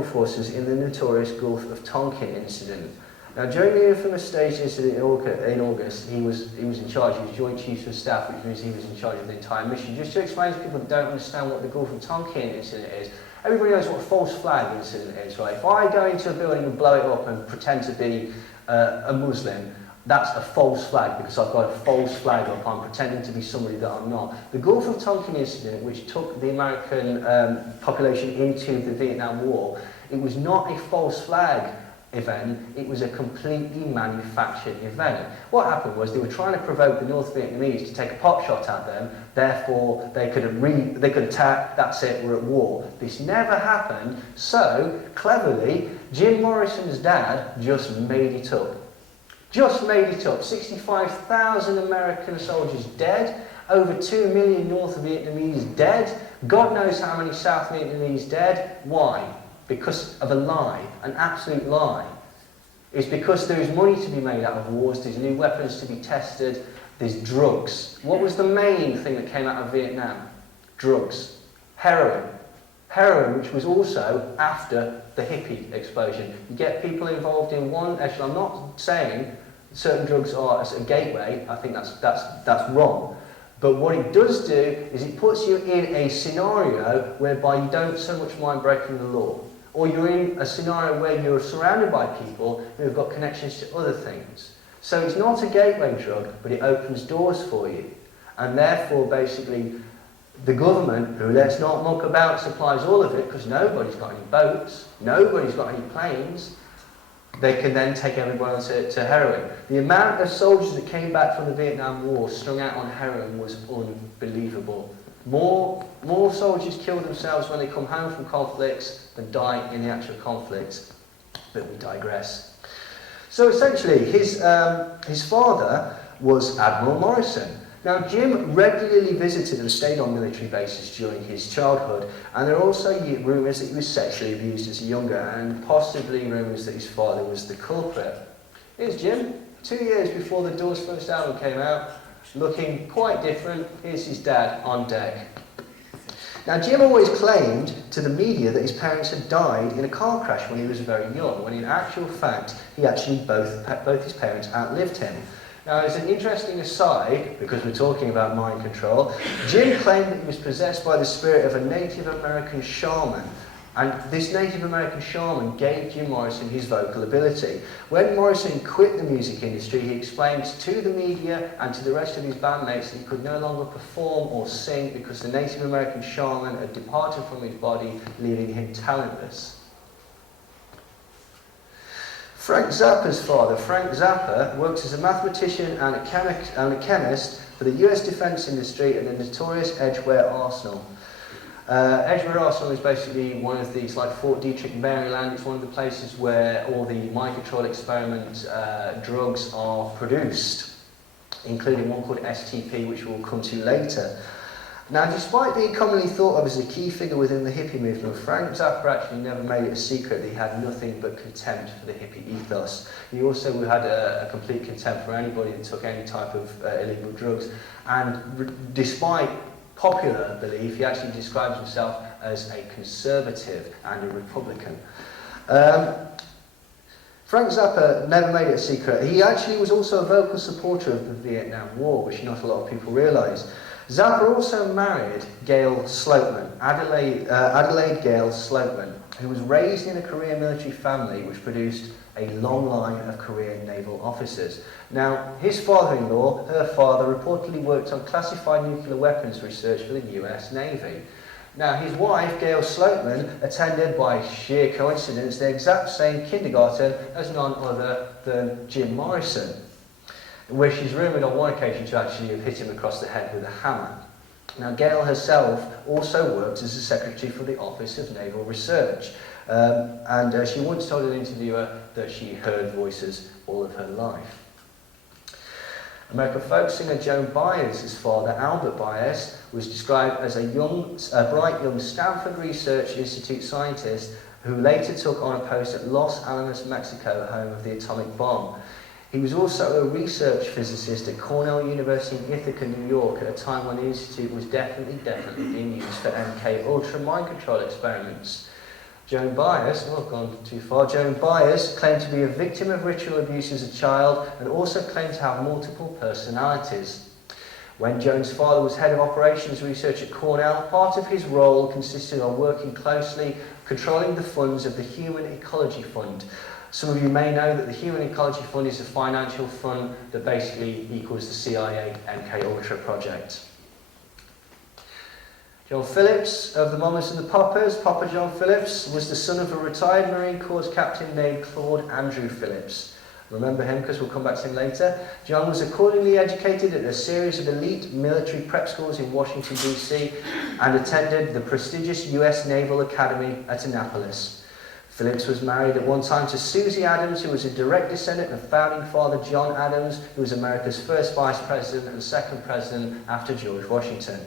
Forces in the notorious Gulf of Tonkin incident. Now, during the infamous stage incident in August, he was in charge. He was Joint Chiefs of Staff, which means he was in charge of the entire mission. Just to explain to people that don't understand what the Gulf of Tonkin incident is, everybody knows what a false flag incident is, right? If I go into a building and blow it up and pretend to be a Muslim, that's a false flag because I've got a false flag up. I'm pretending to be somebody that I'm not. The Gulf of Tonkin incident, which took the American population into the Vietnam War, it was not a false flag event, it was a completely manufactured event. What happened was they were trying to provoke the North Vietnamese to take a pot shot at them, therefore they could attack, that's it, we're at war. This never happened, so cleverly, Jim Morrison's dad just made it up. Just made it up. 65,000 American soldiers dead, over 2 million North Vietnamese dead, God knows how many South Vietnamese dead. Why? Because of a lie, an absolute lie. It's because there is money to be made out of wars, there's new weapons to be tested, there's drugs. What was the main thing that came out of Vietnam? Drugs. Heroin. Heroin, which was also after the hippie explosion. You get people involved in one echelon. I'm not saying certain drugs are a gateway. I think that's wrong. But what it does do is it puts you in a scenario whereby you don't so much mind breaking the law. Or you're in a scenario where you're surrounded by people who have got connections to other things. So it's not a gateway drug, but it opens doors for you. And therefore, basically, the government, who let's not muck about, supplies all of it, because nobody's got any boats, nobody's got any planes, they can then take everybody on to heroin. The amount of soldiers that came back from the Vietnam War strung out on heroin was unbelievable. More soldiers kill themselves when they come home from conflicts than die in the actual conflicts. But we digress. So essentially, his father was Admiral Morrison. Now, Jim regularly visited and stayed on military bases during his childhood, and there are also rumours that he was sexually abused as a younger, and possibly rumours that his father was the culprit. Here's Jim, 2 years before the Doors' first album came out, looking quite different. Here's his dad on deck. Now, Jim always claimed to the media that his parents had died in a car crash when he was very young, when in actual fact, both his parents outlived him. Now, as an interesting aside, because we're talking about mind control, Jim claimed that he was possessed by the spirit of a Native American shaman. And this Native American shaman gave Jim Morrison his vocal ability. When Morrison quit the music industry, he explained to the media and to the rest of his bandmates that he could no longer perform or sing because the Native American shaman had departed from his body, leaving him talentless. Frank Zappa's father, Frank Zappa, worked as a mathematician and a chemist for the US defence industry at the notorious Edgware Arsenal. Edgware Arsenal is basically one of these, like Fort Detrick, Maryland. It's one of the places where all the mind control experiment drugs are produced, including one called STP, which we'll come to later. Now, despite being commonly thought of as a key figure within the hippie movement, Frank Zappa actually never made it a secret that he had nothing but contempt for the hippie ethos. He also had a complete contempt for anybody that took any type of illegal drugs, and despite popular belief, he actually describes himself as a conservative and a Republican. Frank Zappa never made it a secret. He actually was also a vocal supporter of the Vietnam War, which not a lot of people realise. Zappa also married Gail Sloatman, Adelaide Gail Sloatman, who was raised in a Korean military family which produced a long line of Korean naval officers. Now, his father-in-law, her father, reportedly worked on classified nuclear weapons research for the US Navy. Now, his wife, Gail Sloatman, attended, by sheer coincidence, the exact same kindergarten as none other than Jim Morrison, where she's rumoured on one occasion to actually have hit him across the head with a hammer. Now, Gail herself also worked as a secretary for the Office of Naval Research, and she once told an interviewer that she heard voices all of her life. American folk singer Joan Baez, his father, Albert Baez, was described as a bright young Stanford Research Institute scientist who later took on a post at Los Alamos, Mexico, home of the atomic bomb. He was also a research physicist at Cornell University in Ithaca, New York, at a time when the institute was definitely being used for MK Ultra mind control experiments. Joan Baez, I've gone too far. Joan Baez claimed to be a victim of ritual abuse as a child and also claimed to have multiple personalities. When Joan's father was head of operations research at Cornell, part of his role consisted of working closely, controlling the funds of the Human Ecology Fund. Some of you may know that the Human Ecology Fund is a financial fund that basically equals the CIA MK Ultra project. John Phillips of the Mamas and the Papas, Papa John Phillips, was the son of a retired Marine Corps captain named Claude Andrew Phillips. Remember him because we'll come back to him later. John was accordingly educated at a series of elite military prep schools in Washington, D.C. and attended the prestigious US Naval Academy at Annapolis. Phillips was married at one time to Susie Adams, who was a direct descendant of founding father John Adams, who was America's first vice president and second president after George Washington.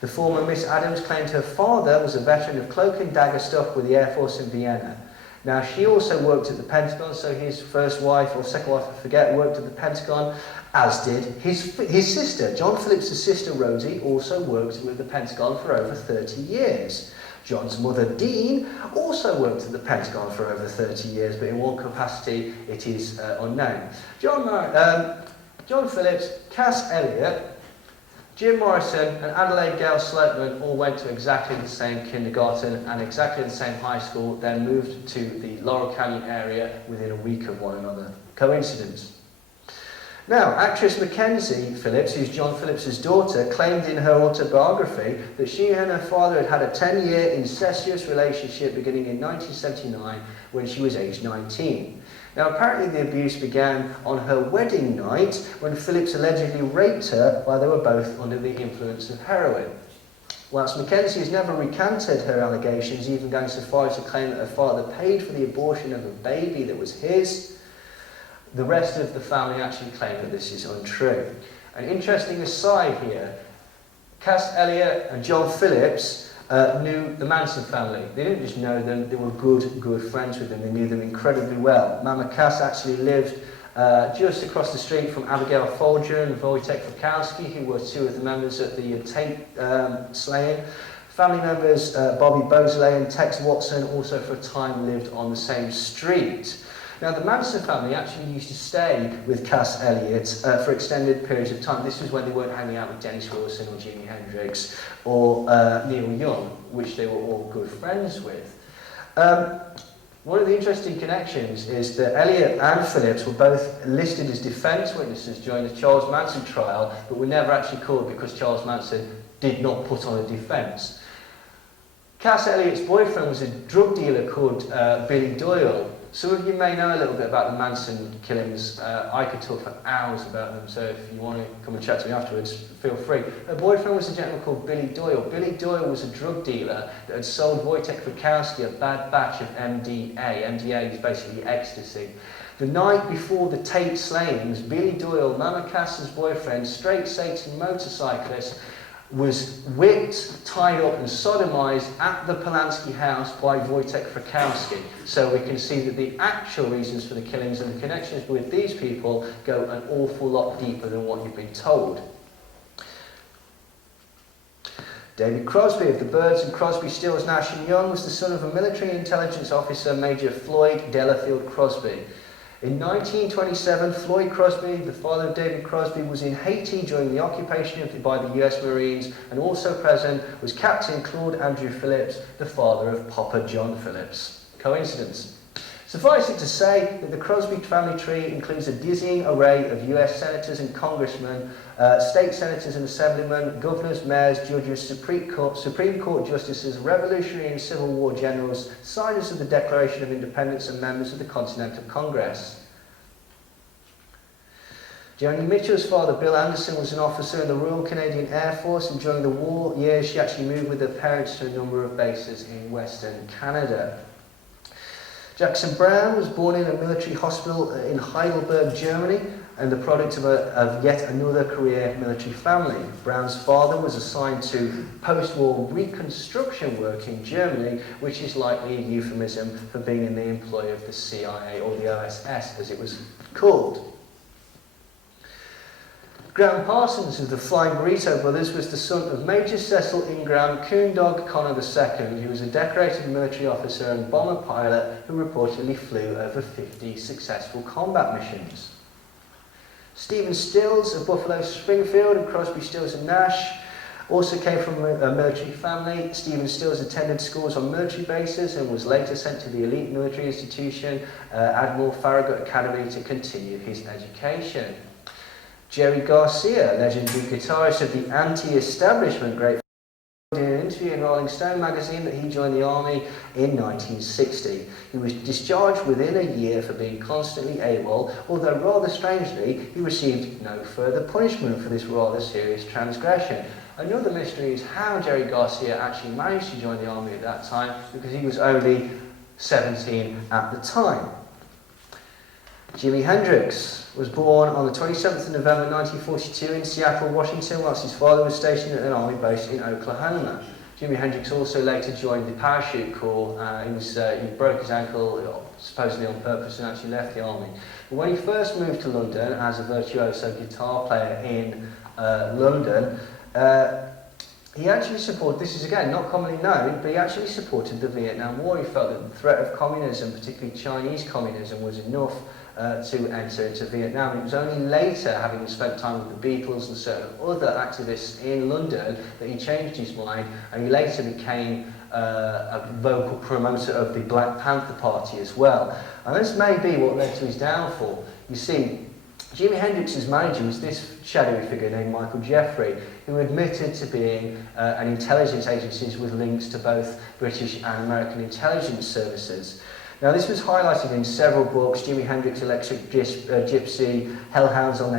The former Miss Adams claimed her father was a veteran of cloak and dagger stuff with the Air Force in Vienna. Now, she also worked at the Pentagon, so his first wife, or second wife, I forget, worked at the Pentagon, as did his sister. John Phillips' sister, Rosie, also worked with the Pentagon for over 30 years. John's mother, Dean, also worked at the Pentagon for over 30 years, but in what capacity, it is unknown. John Phillips, Cass Elliott, Jim Morrison and Adelaide Gail Sloatman all went to exactly the same kindergarten and exactly the same high school, then moved to the Laurel Canyon area within a week of one another. Coincidence? Now, actress Mackenzie Phillips, who's John Phillips's daughter, claimed in her autobiography that she and her father had had a 10-year incestuous relationship beginning in 1979 when she was aged 19. Now, apparently the abuse began on her wedding night when Phillips allegedly raped her while they were both under the influence of heroin. Whilst Mackenzie has never recanted her allegations, even going so far as to claim that her father paid for the abortion of a baby that was his, the rest of the family actually claim that this is untrue. An interesting aside here, Cass Elliot and John Phillips knew the Manson family. They didn't just know them, they were good friends with them. They knew them incredibly well. Mama Cass actually lived just across the street from Abigail Folger and Wojtek Frykowski, who were two of the members of the Tate slaying. Family members Bobby Bosley and Tex Watson also for a time lived on the same street. Now, the Manson family actually used to stay with Cass Elliot for extended periods of time. This was when they weren't hanging out with Dennis Wilson or Jimi Hendrix or Neil Young, which they were all good friends with. One of the interesting connections is that Elliot and Phillips were both listed as defence witnesses during the Charles Manson trial, but were never actually called because Charles Manson did not put on a defence. Cass Elliott's boyfriend was a drug dealer called Billy Doyle. Some of you may know a little bit about the Manson killings. I could talk for hours about them, so if you want to come and chat to me afterwards, feel free. Her boyfriend was a gentleman called Billy Doyle. Billy Doyle was a drug dealer that had sold Wojtek Frykowski a bad batch of MDA. MDA is basically ecstasy. The night before the Tate slayings, Billy Doyle, Mama Cass's boyfriend, straight Satan motorcyclist, was whipped, tied up and sodomized at the Polanski house by Wojtek Frykowski. So we can see that the actual reasons for the killings and the connections with these people go an awful lot deeper than what you've been told. David Crosby of the Byrds and Crosby, Stills, Nash and Young was the son of a military intelligence officer, Major Floyd Delafield Crosby. In 1927, Floyd Crosby, the father of David Crosby, was in Haiti during the occupation by the US Marines, and also present was Captain Claude Andrew Phillips, the father of Papa John Phillips. Coincidence? Suffice it to say that the Crosby family tree includes a dizzying array of US senators and congressmen, state senators and assemblymen, governors, mayors, judges, Supreme Court justices, Revolutionary and Civil War generals, signers of the Declaration of Independence, and members of the Continental Congress. Joni Mitchell's father, Bill Anderson, was an officer in the Royal Canadian Air Force, and during the war years she actually moved with her parents to a number of bases in Western Canada. Jackson Brown was born in a military hospital in Heidelberg, Germany, and the product of yet another career military family. Brown's father was assigned to post-war reconstruction work in Germany, which is likely a euphemism for being in the employ of the CIA, or the OSS as it was called. Graham Parsons of the Flying Burrito Brothers was the son of Major Cecil Ingram Coondog Connor II, who was a decorated military officer and bomber pilot who reportedly flew over 50 successful combat missions. Stephen Stills of Buffalo Springfield and Crosby, Stills and Nash also came from a military family. Stephen Stills attended schools on military bases and was later sent to the elite military institution, Admiral Farragut Academy, to continue his education. Jerry Garcia, legendary guitarist of the anti-establishment Grateful Dead, in an interview in Rolling Stone magazine that he joined the army in 1960. He was discharged within a year for being constantly AWOL, although rather strangely, he received no further punishment for this rather serious transgression. Another mystery is how Jerry Garcia actually managed to join the army at that time, because he was only 17 at the time. Jimi Hendrix was born on the 27th of November 1942 in Seattle, Washington, whilst his father was stationed at an army base in Oklahoma. Jimi Hendrix also later joined the parachute corps. He broke his ankle, supposedly on purpose, and actually left the army. But when he first moved to London as a virtuoso guitar player in London, he actually supported, this is again not commonly known, but he actually supported the Vietnam War. He felt that the threat of communism, particularly Chinese communism, was enough to enter into Vietnam. It was only later, having spent time with the Beatles and certain other activists in London, that he changed his mind, and he later became a vocal promoter of the Black Panther Party as well. And this may be what led to his downfall. You see, Jimi Hendrix's manager was this shadowy figure named Michael Jeffrey, who admitted to being an intelligence agency with links to both British and American intelligence services. Now, this was highlighted in several books: Jimi Hendrix, Electric Gypsy, Hellhounds on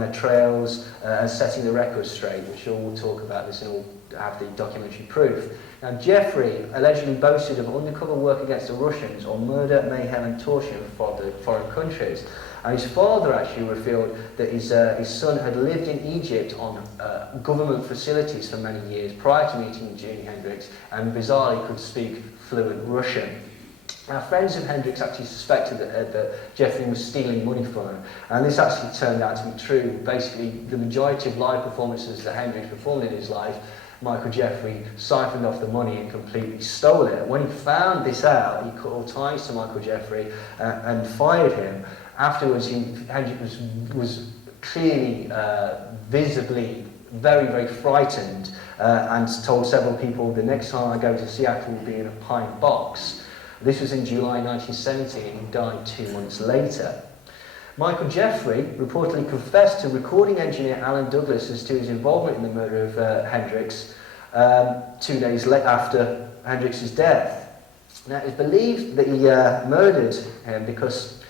their Trails, and Setting the Record Straight, which all will talk about this and all have the documentary proof. Now, Jeffrey allegedly boasted of undercover work against the Russians on murder, mayhem and torture for the foreign countries. And his father actually revealed that his son had lived in Egypt on government facilities for many years prior to meeting Jimi Hendrix, and bizarrely could speak fluent Russian. Now, friends of Hendrix actually suspected that Jeffrey was stealing money from him, and this actually turned out to be true. Basically, the majority of live performances that Hendrix performed in his life, Michael Jeffrey siphoned off the money and completely stole it. When he found this out, he cut all ties to Michael Jeffrey and fired him. Afterwards, Hendrix was clearly, visibly, very, very frightened, and told several people, the next time I go to Seattle will be in a pine box. This was in July 1970, and he died 2 months later. Michael Jeffrey reportedly confessed to recording engineer Alan Douglas as to his involvement in the murder of Hendrix 2 days after Hendrix's death. Now, it's believed that he murdered him because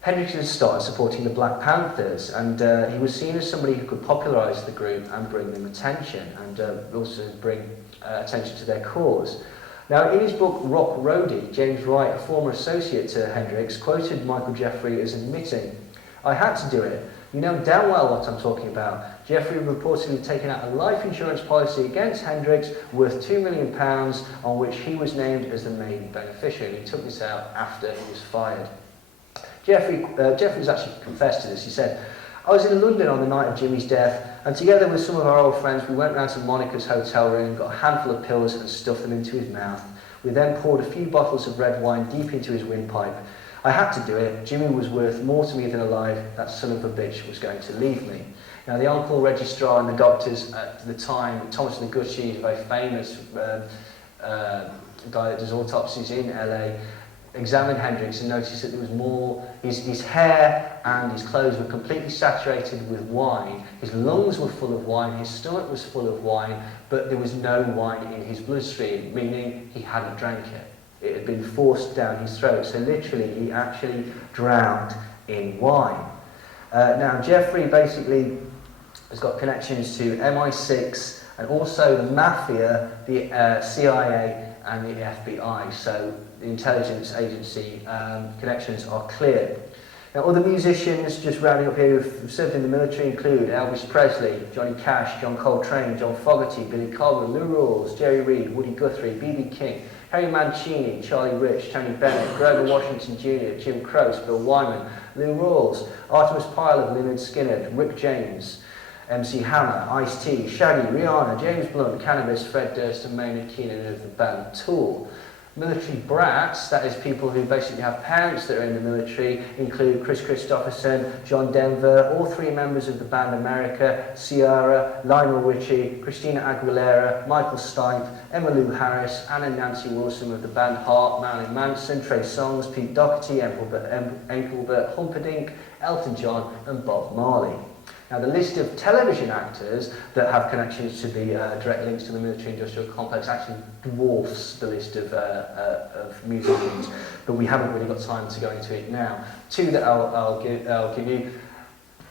Hendrix had started supporting the Black Panthers, and he was seen as somebody who could popularise the group and bring them attention, and also bring attention to their cause. Now, in his book Rock Roadie, James Wright, a former associate to Hendrix, quoted Michael Jeffrey as admitting, "I had to do it. You know damn well what I'm talking about." Jeffrey reportedly taken out a life insurance policy against Hendrix worth £2 million, on which he was named as the main beneficiary. He took this out after he was fired. Jeffrey's actually confessed to this. He said, "I was in London on the night of Jimmy's death, and together with some of our old friends, we went round to Monica's hotel room, got a handful of pills and stuffed them into his mouth. We then poured a few bottles of red wine deep into his windpipe. I had to do it. Jimmy was worth more to me than alive. That son of a bitch was going to leave me." Now, the on-call registrar and the doctors at the time, Thomas Noguchi, a very famous guy that does autopsies in LA, examined Hendrix and noticed that there was more, his hair and his clothes were completely saturated with wine. His lungs were full of wine, his stomach was full of wine, but there was no wine in his bloodstream, meaning he hadn't drank it. It had been forced down his throat, so literally he actually drowned in wine. Now, Jeffrey basically has got connections to MI6 and also the Mafia, the CIA and the FBI, so the intelligence agency connections are clear. Now, other musicians, just rounding up here, who've served in the military include Elvis Presley, Johnny Cash, John Coltrane, John Fogerty, Billy Colvin, Lou Rawls, Jerry Reed, Woody Guthrie, B.B. King, Harry Mancini, Charlie Rich, Tony Bennett, Grover Washington Jr., Jim Croce, Bill Wyman, Lou Rawls, Artemis Pyle of Lynyrd Skynyrd, Rick James, MC Hammer, Ice-T, Shaggy, Rihanna, James Blunt, Cannabis, Fred Durst and Maynard Keenan of the band Tool. Military brats, that is people who basically have parents that are in the military, include Chris Christopherson, John Denver, all three members of the band America, Ciara, Lionel Richie, Christina Aguilera, Michael Stipe, Emma Lou Harris, Anna and Nancy Wilson of the band Heart, Marilyn Manson, Trey Songz, Pete Doherty, Engelbert Humperdinck, Elton John and Bob Marley. Now, the list of television actors that have connections to the direct links to the military-industrial complex actually dwarfs the list of musicians, but we haven't really got time to go into it now. Two that I'll give you.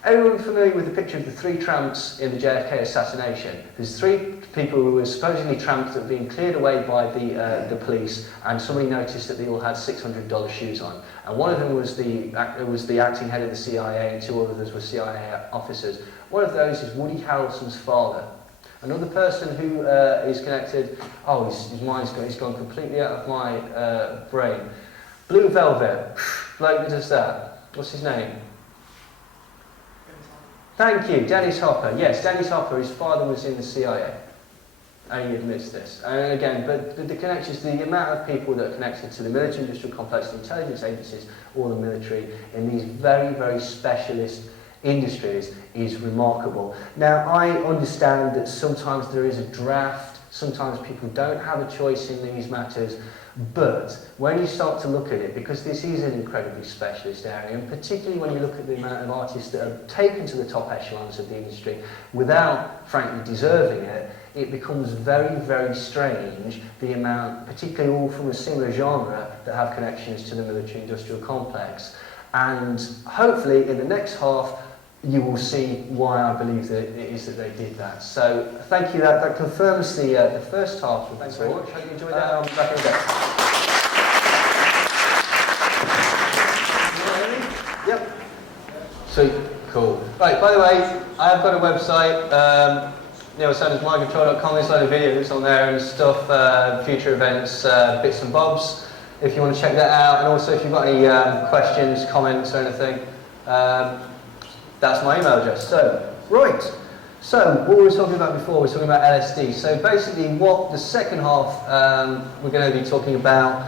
Everyone familiar with the picture of the three tramps in the JFK assassination? There's three people who were supposedly tramps that were being cleared away by the police, and somebody noticed that they all had $600 shoes on. And one of them was the acting head of the CIA, and two others were CIA officers. One of those is Woody Harrelson's father. Another person who is connected, his mind's gone completely out of my brain. Blue Velvet, bloke that does that. What's his name? Thank you, Dennis Hopper. Yes, Dennis Hopper, his father was in the CIA. And he admits this. And again, but the connections, the amount of people that are connected to the military-industrial complex, the intelligence agencies, or the military, in these very, very specialist industries is remarkable. Now, I understand that sometimes there is a draft, sometimes people don't have a choice in these matters, But when you start to look at it, because this is an incredibly specialist area, and particularly when you look at the amount of artists that are taken to the top echelons of the industry without, frankly, deserving it, it becomes very, very strange the amount, particularly all from a similar genre, that have connections to the military-industrial complex. And hopefully, in the next half, you will see why I believe that it is that they did that. So, thank you. That confirms the first half. Thanks very much. Hope you enjoyed that. I'm back in a bit. Yep. Sweet. Cool. Right, by the way, I have got a website, neilsandersmindcontrol.com. There's a lot of videos on there and stuff, future events, bits and bobs, if you want to check that out. And also, if you've got any questions, comments, or anything, that's my email address. So, right. So, what were we talking about before? We were talking about LSD. So, basically, what the second half we're going to be talking about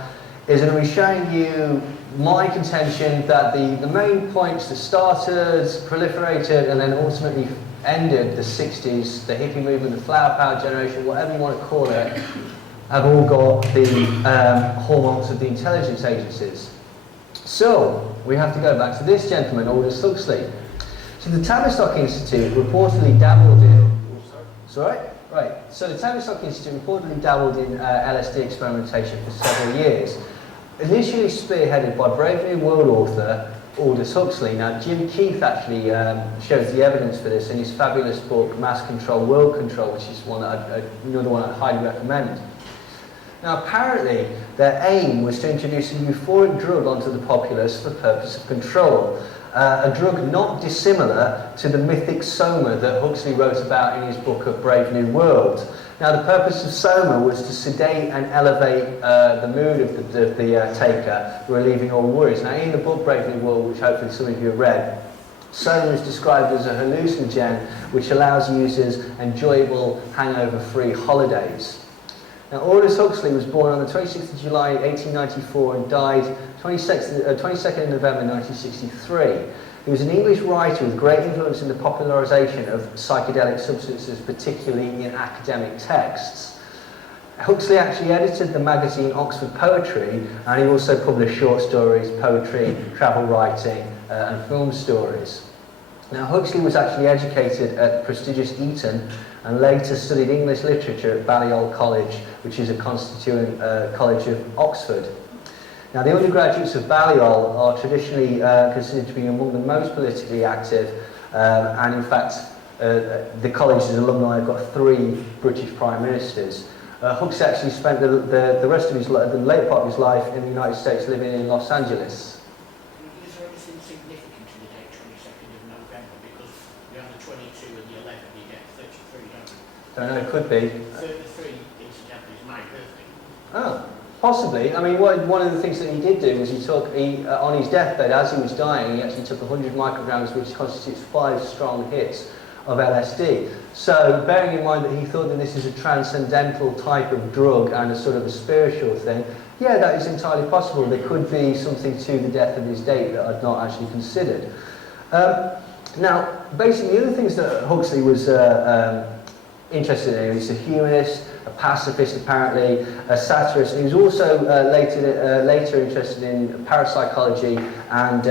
is going to be showing you my contention that the main points that started, proliferated, and then ultimately ended the 60s, the hippie movement, the flower power generation, whatever you want to call it, have all got the hallmarks of the intelligence agencies. So, we have to go back to this gentleman, Aldous Huxley. So the Tavistock Institute reportedly dabbled in... Sorry? Right. So the Tavistock Institute reportedly dabbled in LSD experimentation for several years. Initially spearheaded by brave new world author Aldous Huxley. Now, Jim Keith actually shows the evidence for this in his fabulous book, Mass Control, World Control, which is another one I'd highly recommend. Now, apparently, their aim was to introduce a euphoric drug onto the populace for the purpose of control. A drug not dissimilar to the mythic soma that Huxley wrote about in his book of Brave New World. Now, the purpose of soma was to sedate and elevate the mood of the taker, relieving all worries. Now, in the book Brave New World, which hopefully some of you have read, soma is described as a hallucinogen which allows users enjoyable, hangover-free holidays. Now, Aldous Huxley was born on the 26th of July 1894 and died 22nd of November 1963. He was an English writer with great influence in the popularisation of psychedelic substances, particularly in academic texts. Huxley actually edited the magazine Oxford Poetry, and he also published short stories, poetry, travel writing, and film stories. Now, Huxley was actually educated at prestigious Eton and later studied English literature at Balliol College, which is a constituent college of Oxford. Now, the undergraduates of Balliol are traditionally considered to be among the most politically active, and in fact, the college's alumni have got 3 British Prime Ministers. Huxley actually spent the rest of his life, the later part of his life in the United States, living in Los Angeles. Is there anything significant in the date 22nd of November? Because we have the 22 and the 11, you get 33, don't you? Don't know, it could be. 33, incidentally, is my birthday. Oh. Possibly. I mean, one of the things that he did do was on his deathbed, as he was dying, he actually took 100 micrograms, which constitutes 5 strong hits of LSD. So, bearing in mind that he thought that this is a transcendental type of drug and a sort of a spiritual thing, yeah, that is entirely possible. There could be something to the death of his date that I've not actually considered. Now, basically, the other things that Huxley was interested in, he's a humanist, a pacifist apparently, a satirist. He was also later interested in parapsychology and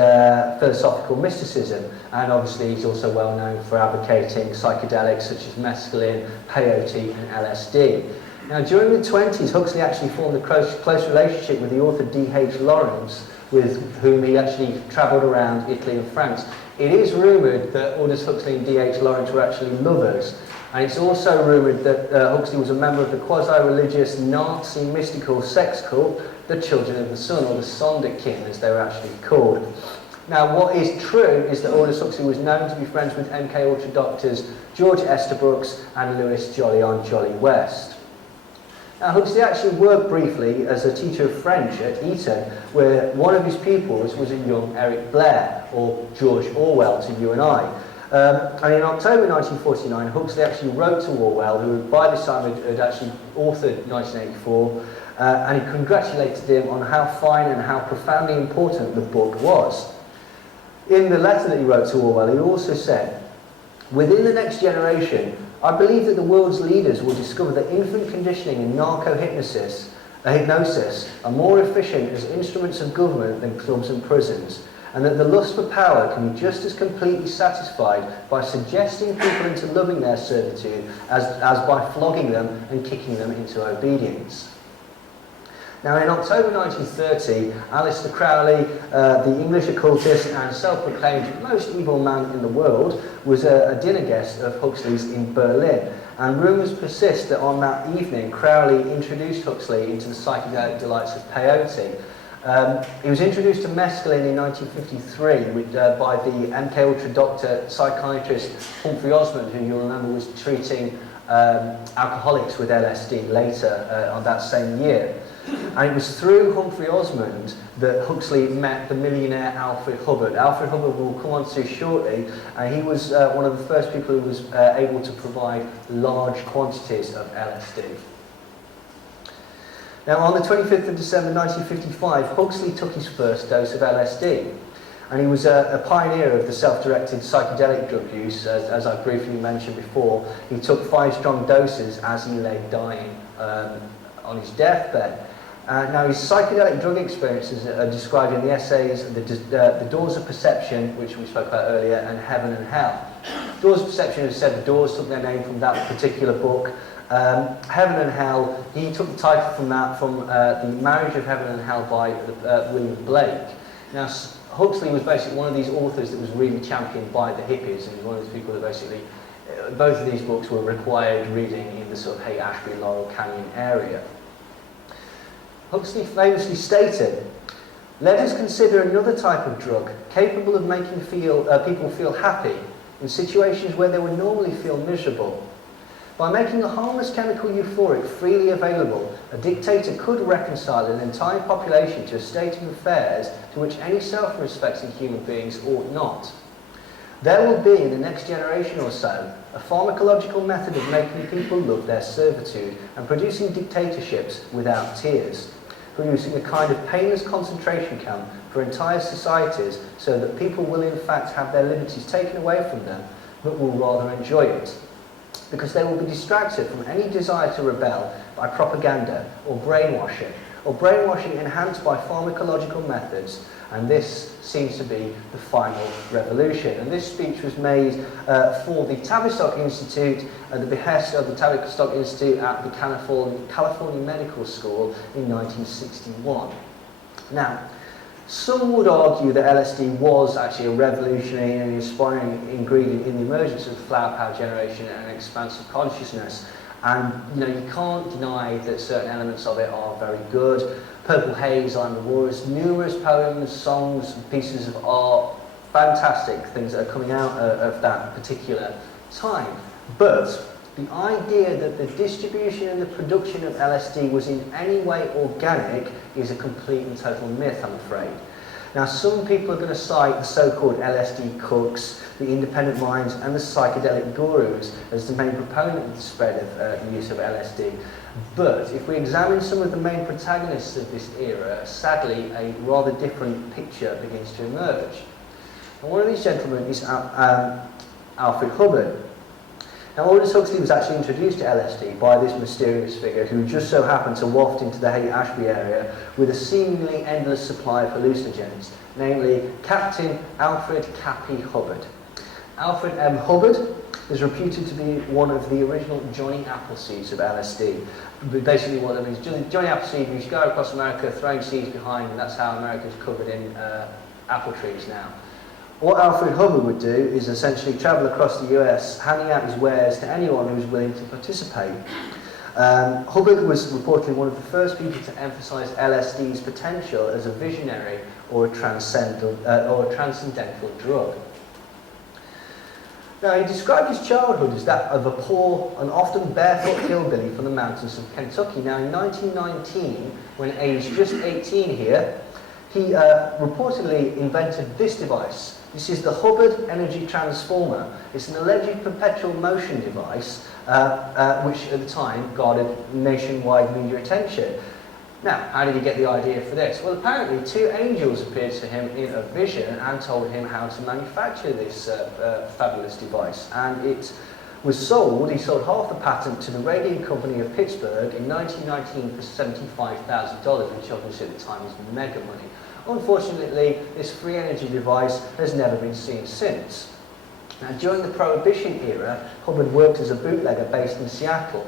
philosophical mysticism, and obviously he's also well known for advocating psychedelics such as mescaline, peyote and LSD. Now, during the 20s, Huxley actually formed a close relationship with the author D.H. Lawrence, with whom he actually travelled around Italy and France. It is rumoured that Aldous Huxley and D.H. Lawrence were actually lovers. And it's also rumoured that Huxley was a member of the quasi-religious Nazi mystical sex cult, the Children of the Sun, or the Sonderkind, as they were actually called. Now, what is true is that Aldous Huxley was known to be friends with MK Ultra doctors George Estabrooks and Louis Jolly West. Now, Huxley actually worked briefly as a teacher of French at Eton, where one of his pupils was a young Eric Blair, or George Orwell to you and I. And in October 1949, Huxley actually wrote to Orwell, who by this time had actually authored 1984, and he congratulated him on how fine and how profoundly important the book was. In the letter that he wrote to Orwell, he also said, "Within the next generation, I believe that the world's leaders will discover that infant conditioning and narco-hypnosis hypnosis are more efficient as instruments of government than clubs and prisons, and that the lust for power can be just as completely satisfied by suggesting people into loving their servitude as by flogging them and kicking them into obedience. Now, in October 1930, Aleister Crowley, the English occultist and self-proclaimed most evil man in the world, was a dinner guest of Huxley's in Berlin. And rumours persist that on that evening, Crowley introduced Huxley into the psychedelic delights of peyote. He was introduced to mescaline in 1953 by the MK Ultra doctor psychiatrist Humphrey Osmond, who you'll remember was treating alcoholics with LSD later on that same year. And it was through Humphrey Osmond that Huxley met the millionaire Alfred Hubbard. Alfred Hubbard we'll come on to shortly, and he was one of the first people who was able to provide large quantities of LSD. Now, on the 25th of December 1955, Huxley took his first dose of LSD, and he was a pioneer of the self-directed psychedelic drug use. As I briefly mentioned before, he took 5 strong doses as he lay dying on his deathbed. Now, his psychedelic drug experiences are described in the essays The Doors of Perception, which we spoke about earlier, and Heaven and Hell. Doors of Perception, as I said, the doors took their name from that particular book. Heaven and Hell, he took the title from that, from The Marriage of Heaven and Hell by William Blake. Now, Huxley was basically one of these authors that was really championed by the hippies, and one of these people that basically, both of these books were required reading in the sort of Haight-Ashbury and Laurel Canyon area. Huxley famously stated, "Let us consider another type of drug capable of making people feel happy in situations where they would normally feel miserable. By making a harmless chemical euphoric freely available, a dictator could reconcile an entire population to a state of affairs to which any self-respecting human beings ought not. There will be, in the next generation or so, a pharmacological method of making people love their servitude and producing dictatorships without tears, producing a kind of painless concentration camp for entire societies so that people will in fact have their liberties taken away from them, but will rather enjoy it, because they will be distracted from any desire to rebel by propaganda or brainwashing enhanced by pharmacological methods, and this seems to be the final revolution." And this speech was made for the Tavistock Institute at the behest of the Tavistock Institute at the California Medical School in 1961. Now, some would argue that LSD was actually a revolutionary and inspiring ingredient in the emergence of the flower power generation and expansive consciousness. And you can't deny that certain elements of it are very good. Purple Haze, I'm the Walrus, numerous poems, songs, pieces of art, fantastic things that are coming out of that particular time. But the idea that the distribution and the production of LSD was in any way organic is a complete and total myth, I'm afraid. Now, some people are going to cite the so-called LSD cooks, the independent minds, and the psychedelic gurus as the main proponent of the spread of the use of LSD. But if we examine some of the main protagonists of this era, sadly, a rather different picture begins to emerge. And one of these gentlemen is Alfred Hubbard. Now, Aldous Huxley was actually introduced to LSD by this mysterious figure who just so happened to waft into the Haight-Ashbury area with a seemingly endless supply of hallucinogens, namely Captain Alfred Cappy Hubbard. Alfred M. Hubbard is reputed to be one of the original Johnny Appleseeds of LSD. But basically what that means, Johnny Appleseed, you go across America throwing seeds behind, and that's how America is covered in apple trees now. What Alfred Hubbard would do is essentially travel across the US, handing out his wares to anyone who was willing to participate. Hubbard was reportedly one of the first people to emphasize LSD's potential as a visionary or a transcendental drug. Now, he described his childhood as that of a poor and often barefoot hillbilly from the mountains of Kentucky. Now, in 1919, when aged just 18 here, he reportedly invented this device. This is the Hubbard Energy Transformer. It's an alleged perpetual motion device, which at the time garnered nationwide media attention. Now, how did he get the idea for this? Well, apparently 2 angels appeared to him in a vision and told him how to manufacture this fabulous device. And it was sold, he sold half the patent to the Radium Company of Pittsburgh in 1919 for $75,000, which obviously at the time was mega money. Unfortunately, this free energy device has never been seen since. Now, during the Prohibition era, Hubbard worked as a bootlegger based in Seattle.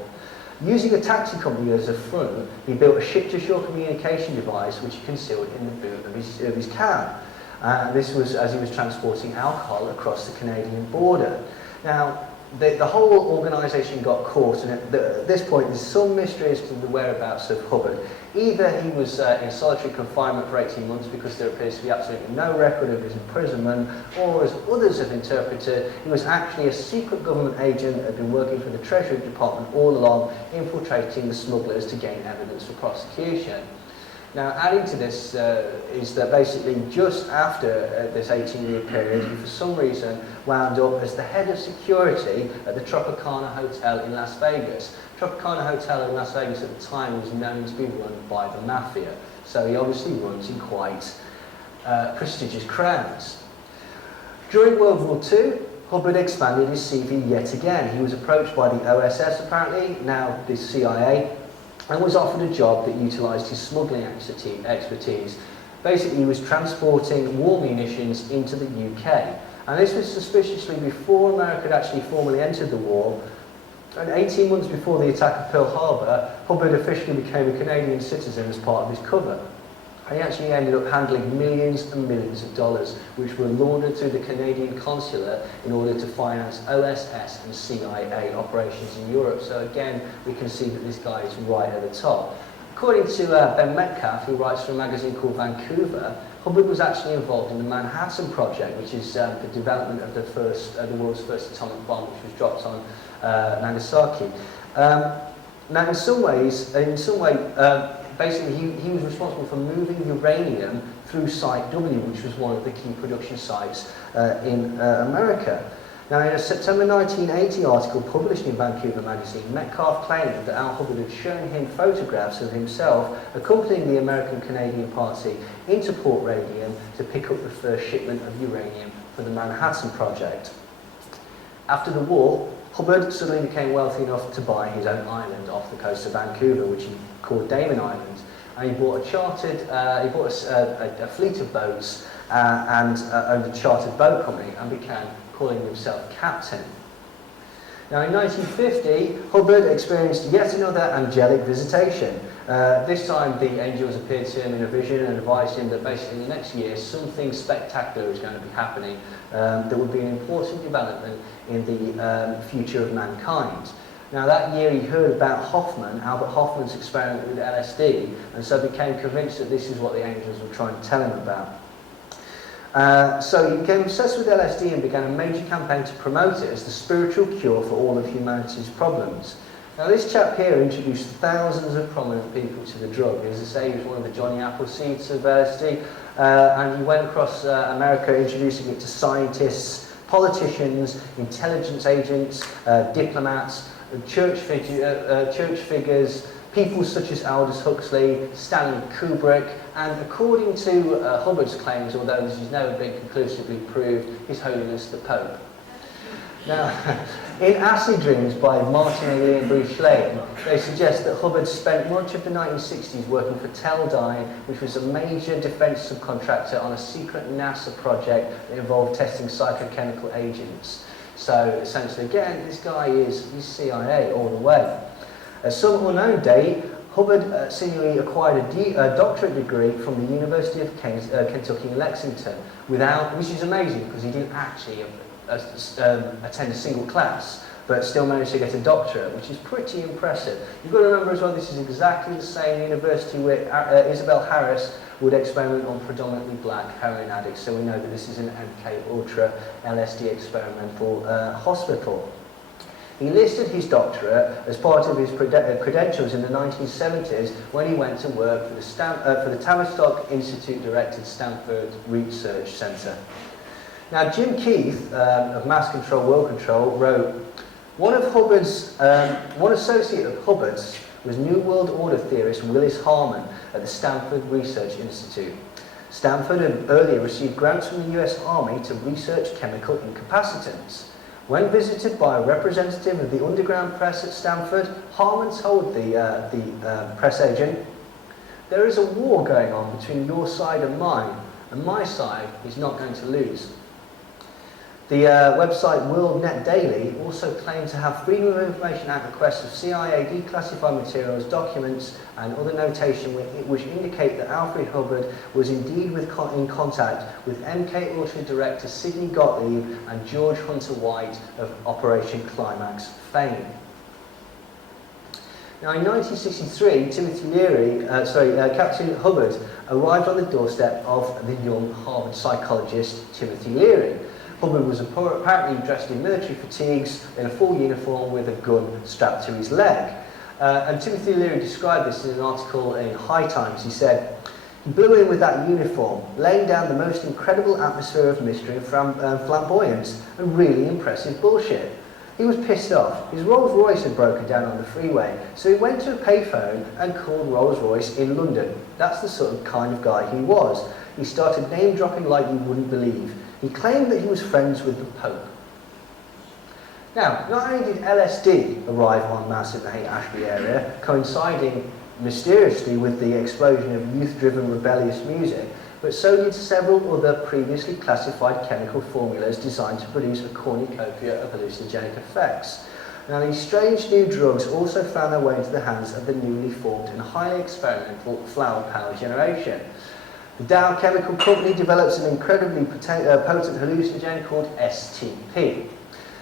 Using a taxi company as a front, he built a ship-to-shore communication device which he concealed in the boot of his cab. This was as he was transporting alcohol across the Canadian border. Now, the whole organisation got caught, and at this point there's some mystery as to the whereabouts of Hubbard. Either he was in solitary confinement for 18 months because there appears to be absolutely no record of his imprisonment, or as others have interpreted, he was actually a secret government agent that had been working for the Treasury Department all along, infiltrating the smugglers to gain evidence for prosecution. Now, adding to this is that basically just after this 18-year period, he for some reason wound up as the head of security at the Tropicana Hotel in Las Vegas. Tropicana Hotel in Las Vegas at the time was known to be run by the mafia, so he obviously runs in quite prestigious crowds. During World War II, Hubbard expanded his CV yet again. He was approached by the OSS apparently, now the CIA, and was offered a job that utilised his smuggling expertise. Basically, he was transporting war munitions into the UK. And this was suspiciously before America had actually formally entered the war. And 18 months before the attack of Pearl Harbor, Hubbard officially became a Canadian citizen as part of his cover. He actually ended up handling millions and millions of dollars, which were laundered through the Canadian consulate in order to finance OSS and CIA operations in Europe. So again, we can see that this guy is right at the top. According to Ben Metcalf, who writes for a magazine called Vancouver, Hubbard was actually involved in the Manhattan Project, which is the development of the world's first atomic bomb, which was dropped on Nagasaki. Now, in some way, basically, he was responsible for moving uranium through Site W, which was one of the key production sites in America. Now, in a September 1980 article published in Vancouver magazine, Metcalf claimed that Al Hubbard had shown him photographs of himself accompanying the American-Canadian party into Port Radium to pick up the first shipment of uranium for the Manhattan Project. After the war, Hubbard suddenly became wealthy enough to buy his own island off the coast of Vancouver, which he called Damon Island, and he bought a fleet of boats and owned a chartered boat company and began calling himself captain. Now, in 1950, Hubbard experienced yet another angelic visitation. This time, the angels appeared to him in a vision and advised him that basically the next year something spectacular is going to be happening. There would be an important development in the future of mankind. Now, that year he heard about Albert Hoffman's experiment with LSD, and so became convinced that this is what the angels were trying to tell him about. So he became obsessed with LSD and began a major campaign to promote it as the spiritual cure for all of humanity's problems. Now, this chap here introduced thousands of prominent people to the drug. As I say, he was one of the Johnny Appleseeds of LSD, and he went across America introducing it to scientists, politicians, intelligence agents, diplomats, church figures, people such as Aldous Huxley, Stanley Kubrick, and according to Hubbard's claims, although this has never been conclusively proved, His Holiness the Pope. Now, in Acid Dreams by Martin Ailey and Bruce Slade, they suggest that Hubbard spent much of the 1960s working for Teledyne, which was a major defence subcontractor on a secret NASA project that involved testing psychochemical agents. So essentially, again, this guy is CIA all the way. At some unknown date, Hubbard seemingly acquired a doctorate degree from the University of Kentucky in Lexington, which is amazing because he didn't actually attend a single class, but still managed to get a doctorate, which is pretty impressive. You've got to remember as well, this is exactly the same university where Isabel Harris would experiment on predominantly black heroin addicts, so we know that this is an MK Ultra LSD experimental hospital. He listed his doctorate as part of his credentials in the 1970s when he went to work for the Tavistock Institute-directed Stanford Research Center. Now, Jim Keith of Mass Control, Will Control wrote, one associate of Hubbard's was New World Order theorist Willis Harman at the Stanford Research Institute. Stanford had earlier received grants from the US Army to research chemical incapacitants. When visited by a representative of the underground press at Stanford, Harman told the press agent, "There is a war going on between your side and mine, and my side is not going to lose." The website World Net Daily also claimed to have Freedom of Information Act requests of CIA declassified materials, documents and other notation which indicate that Alfred Hubbard was indeed in contact with MK Ultra director Sidney Gottlieb and George Hunter White of Operation Climax fame. Now in 1963, Captain Hubbard arrived on the doorstep of the young Harvard psychologist Timothy Leary. Hubbard was apparently dressed in military fatigues in a full uniform with a gun strapped to his leg. And Timothy Leary described this in an article in High Times. He said, "He blew in with that uniform, laying down the most incredible atmosphere of mystery and flamboyance and really impressive bullshit. He was pissed off. His Rolls Royce had broken down on the freeway, so he went to a payphone and called Rolls Royce in London. That's the sort of kind of guy he was. He started name dropping like you wouldn't believe. He claimed that he was friends with the Pope." Now, not only did LSD arrive en masse in the Haight-Ashbury area, coinciding mysteriously with the explosion of youth-driven rebellious music, but so did several other previously classified chemical formulas designed to produce a cornucopia of hallucinogenic effects. Now, these strange new drugs also found their way into the hands of the newly formed and highly experimental flower power generation. The Dow Chemical Company develops an incredibly potent hallucinogen called STP,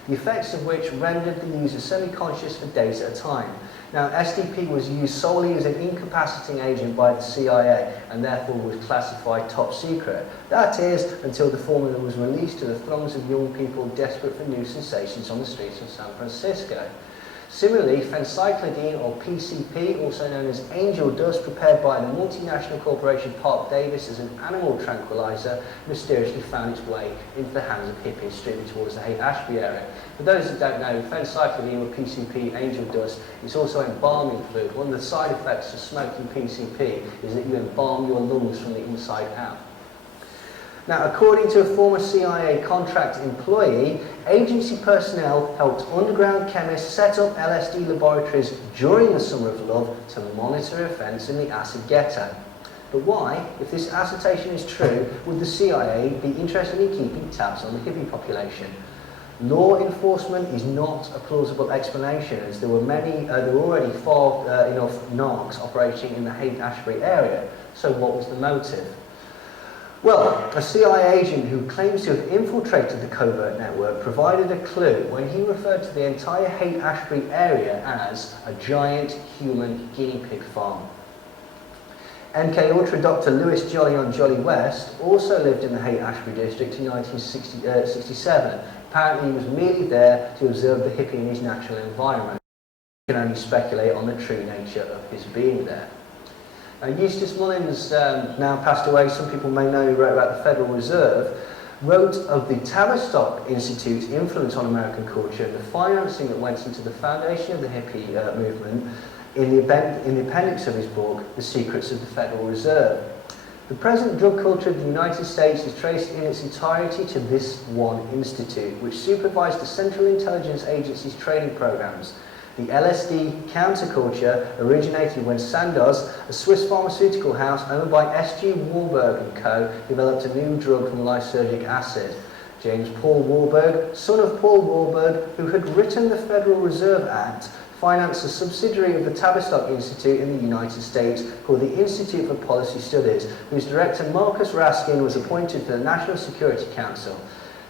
the effects of which rendered the user semi-conscious for days at a time. Now, STP was used solely as an incapacitating agent by the CIA and therefore was classified top secret. That is, until the formula was released to the throngs of young people desperate for new sensations on the streets of San Francisco. Similarly, phencyclidine, or PCP, also known as angel dust, prepared by the multinational corporation Park Davis as an animal tranquilizer, mysteriously found its way into the hands of hippies streaming towards the Haight-Ashbury area. For those that don't know, phencyclidine, or PCP, angel dust, is also embalming fluid. One of the side effects of smoking PCP is that you embalm your lungs from the inside out. Now, according to a former CIA contract employee, agency personnel helped underground chemists set up LSD laboratories during the Summer of Love to monitor events in the acid ghetto. But why, if this assertion is true, would the CIA be interested in keeping tabs on the hippie population? Law enforcement is not a plausible explanation, as there were already far enough narcs operating in the Haight-Ashbury area. So what was the motive? Well, a CIA agent who claims to have infiltrated the covert network provided a clue when he referred to the entire Haight-Ashbury area as a giant human guinea pig farm. MK Ultra Dr. Louis Jolly on Jolly West also lived in the Haight-Ashbury district in 1967. Apparently he was merely there to observe the hippie in his natural environment. You can only speculate on the true nature of his being there. Eustace Mullins, now passed away, some people may know, he wrote about the Federal Reserve, wrote of the Tavistock Institute's influence on American culture and the financing that went into the foundation of the hippie movement in the appendix of his book, The Secrets of the Federal Reserve. The present drug culture of the United States is traced in its entirety to this one institute, which supervised the Central Intelligence Agency's training programs. The LSD counterculture originated when Sandoz, a Swiss pharmaceutical house owned by S.G. Warburg & Co., developed a new drug from lysergic acid. James Paul Warburg, son of Paul Warburg, who had written the Federal Reserve Act, financed a subsidiary of the Tavistock Institute in the United States called the Institute for Policy Studies, whose director Marcus Raskin was appointed to the National Security Council.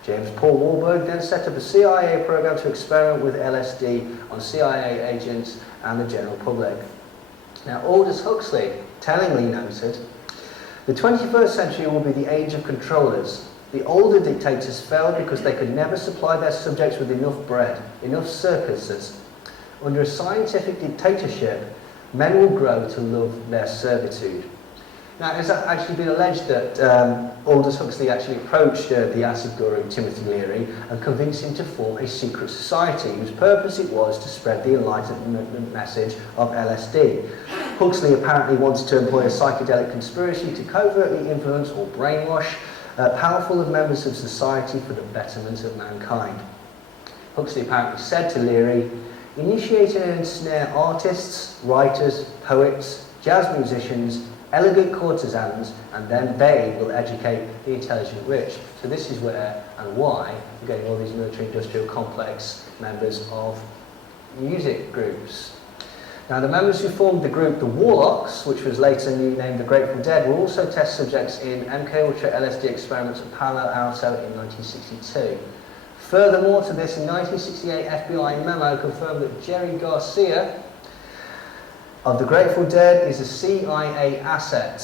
James Paul Warburg then set up a CIA program to experiment with LSD on CIA agents and the general public. Now, Aldous Huxley tellingly noted, "The 21st century will be the age of controllers. The older dictators failed because they could never supply their subjects with enough bread, enough surpluses. Under a scientific dictatorship, men will grow to love their servitude." Now, it's actually been alleged that Aldous Huxley actually approached the acid guru Timothy Leary and convinced him to form a secret society whose purpose it was to spread the Enlightenment message of LSD. Huxley apparently wanted to employ a psychedelic conspiracy to covertly influence or brainwash powerful members of society for the betterment of mankind. Huxley apparently said to Leary, "Initiate and ensnare artists, writers, poets, jazz musicians, elegant courtesans, and then they will educate the intelligent rich." So this is where and why you're getting all these military-industrial complex members of music groups. Now, the members who formed the group The Warlocks, which was later named The Grateful Dead, were also test subjects in MK-Ultra LSD experiments at Palo Alto in 1962. Furthermore to this, in 1968, FBI memo confirmed that Jerry Garcia of The Grateful Dead is a CIA asset.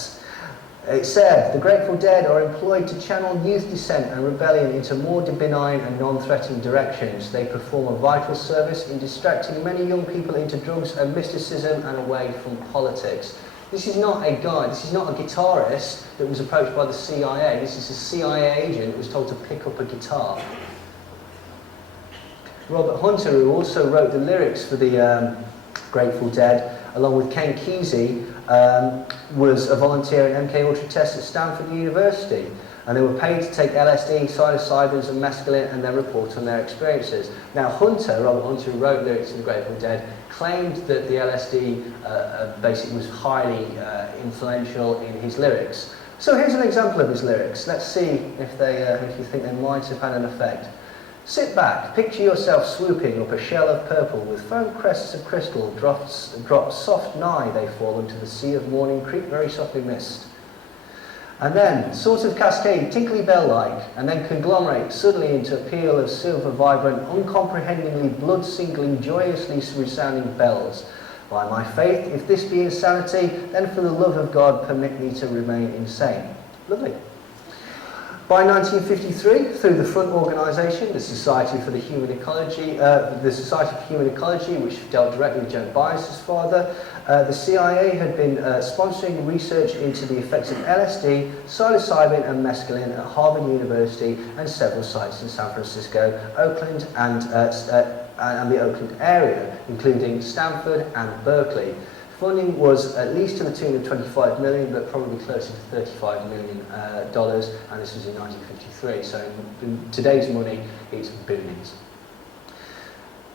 It said, "The Grateful Dead are employed to channel youth dissent and rebellion into more benign and non-threatening directions. They perform a vital service in distracting many young people into drugs and mysticism and away from politics." This is not a guy, this is not a guitarist that was approached by the CIA. This is a CIA agent who was told to pick up a guitar. Robert Hunter, who also wrote the lyrics for the Grateful Dead, along with Ken Kesey, was a volunteer in MK-Ultra tests at Stanford University, and they were paid to take LSD, psilocybins and mescaline and then report on their experiences. Now Robert Hunter, who wrote lyrics to the Grateful Dead, claimed that the LSD basically was highly influential in his lyrics. So here's an example of his lyrics. Let's see if you think they might have had an effect. "Sit back, picture yourself swooping up a shell of purple with foam crests of crystal, drops soft nigh they fall into the sea of morning, creep very softly mist. And then, sort of cascade, tinkly bell-like, and then conglomerate suddenly into a peal of silver vibrant, uncomprehendingly blood-singling, joyously resounding bells. By my faith, if this be insanity, then for the love of God permit me to remain insane." Lovely. By 1953, through the front organisation, the Society for Human Ecology, which dealt directly with Joan Baez's father, the CIA had been sponsoring research into the effects of LSD, psilocybin and mescaline at Harvard University and several sites in San Francisco, Oakland and the Oakland area, including Stanford and Berkeley. Funding was at least to the tune of $25 million, but probably closer to $35 million, and this was in 1953. So in today's money, it's billions.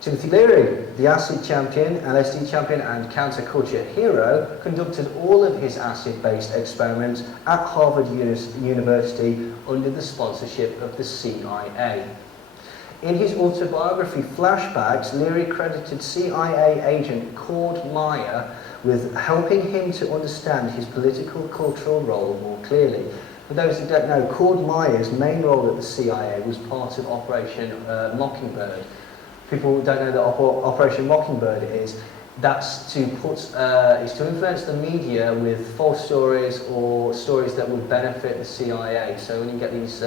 Timothy Leary, the acid champion, LSD champion, and counterculture hero, conducted all of his acid-based experiments at Harvard University under the sponsorship of the CIA. In his autobiography Flashbacks, Leary credited CIA agent Cord Meyer with helping him to understand his political cultural role more clearly. For those who don't know, Cord Meyer's main role at the CIA was part of Operation Mockingbird. People who don't know that Operation Mockingbird is, that's to influence the media with false stories or stories that would benefit the CIA. So when you get these,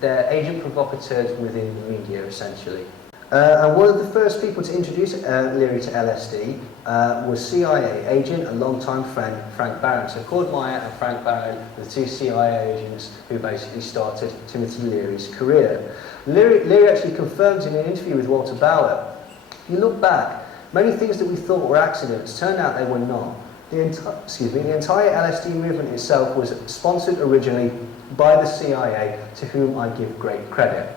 they're agent provocateurs within the media, essentially. And one of the first people to introduce Leary to LSD was CIA agent and longtime friend Frank Barron. So Cord Meyer and Frank Barron were the two CIA agents who basically started Timothy Leary's career. Leary actually confirmed in an interview with Walter Bauer, "You look back, many things that we thought were accidents turned out they were not. The entire LSD movement itself was sponsored originally by the CIA, to whom I give great credit.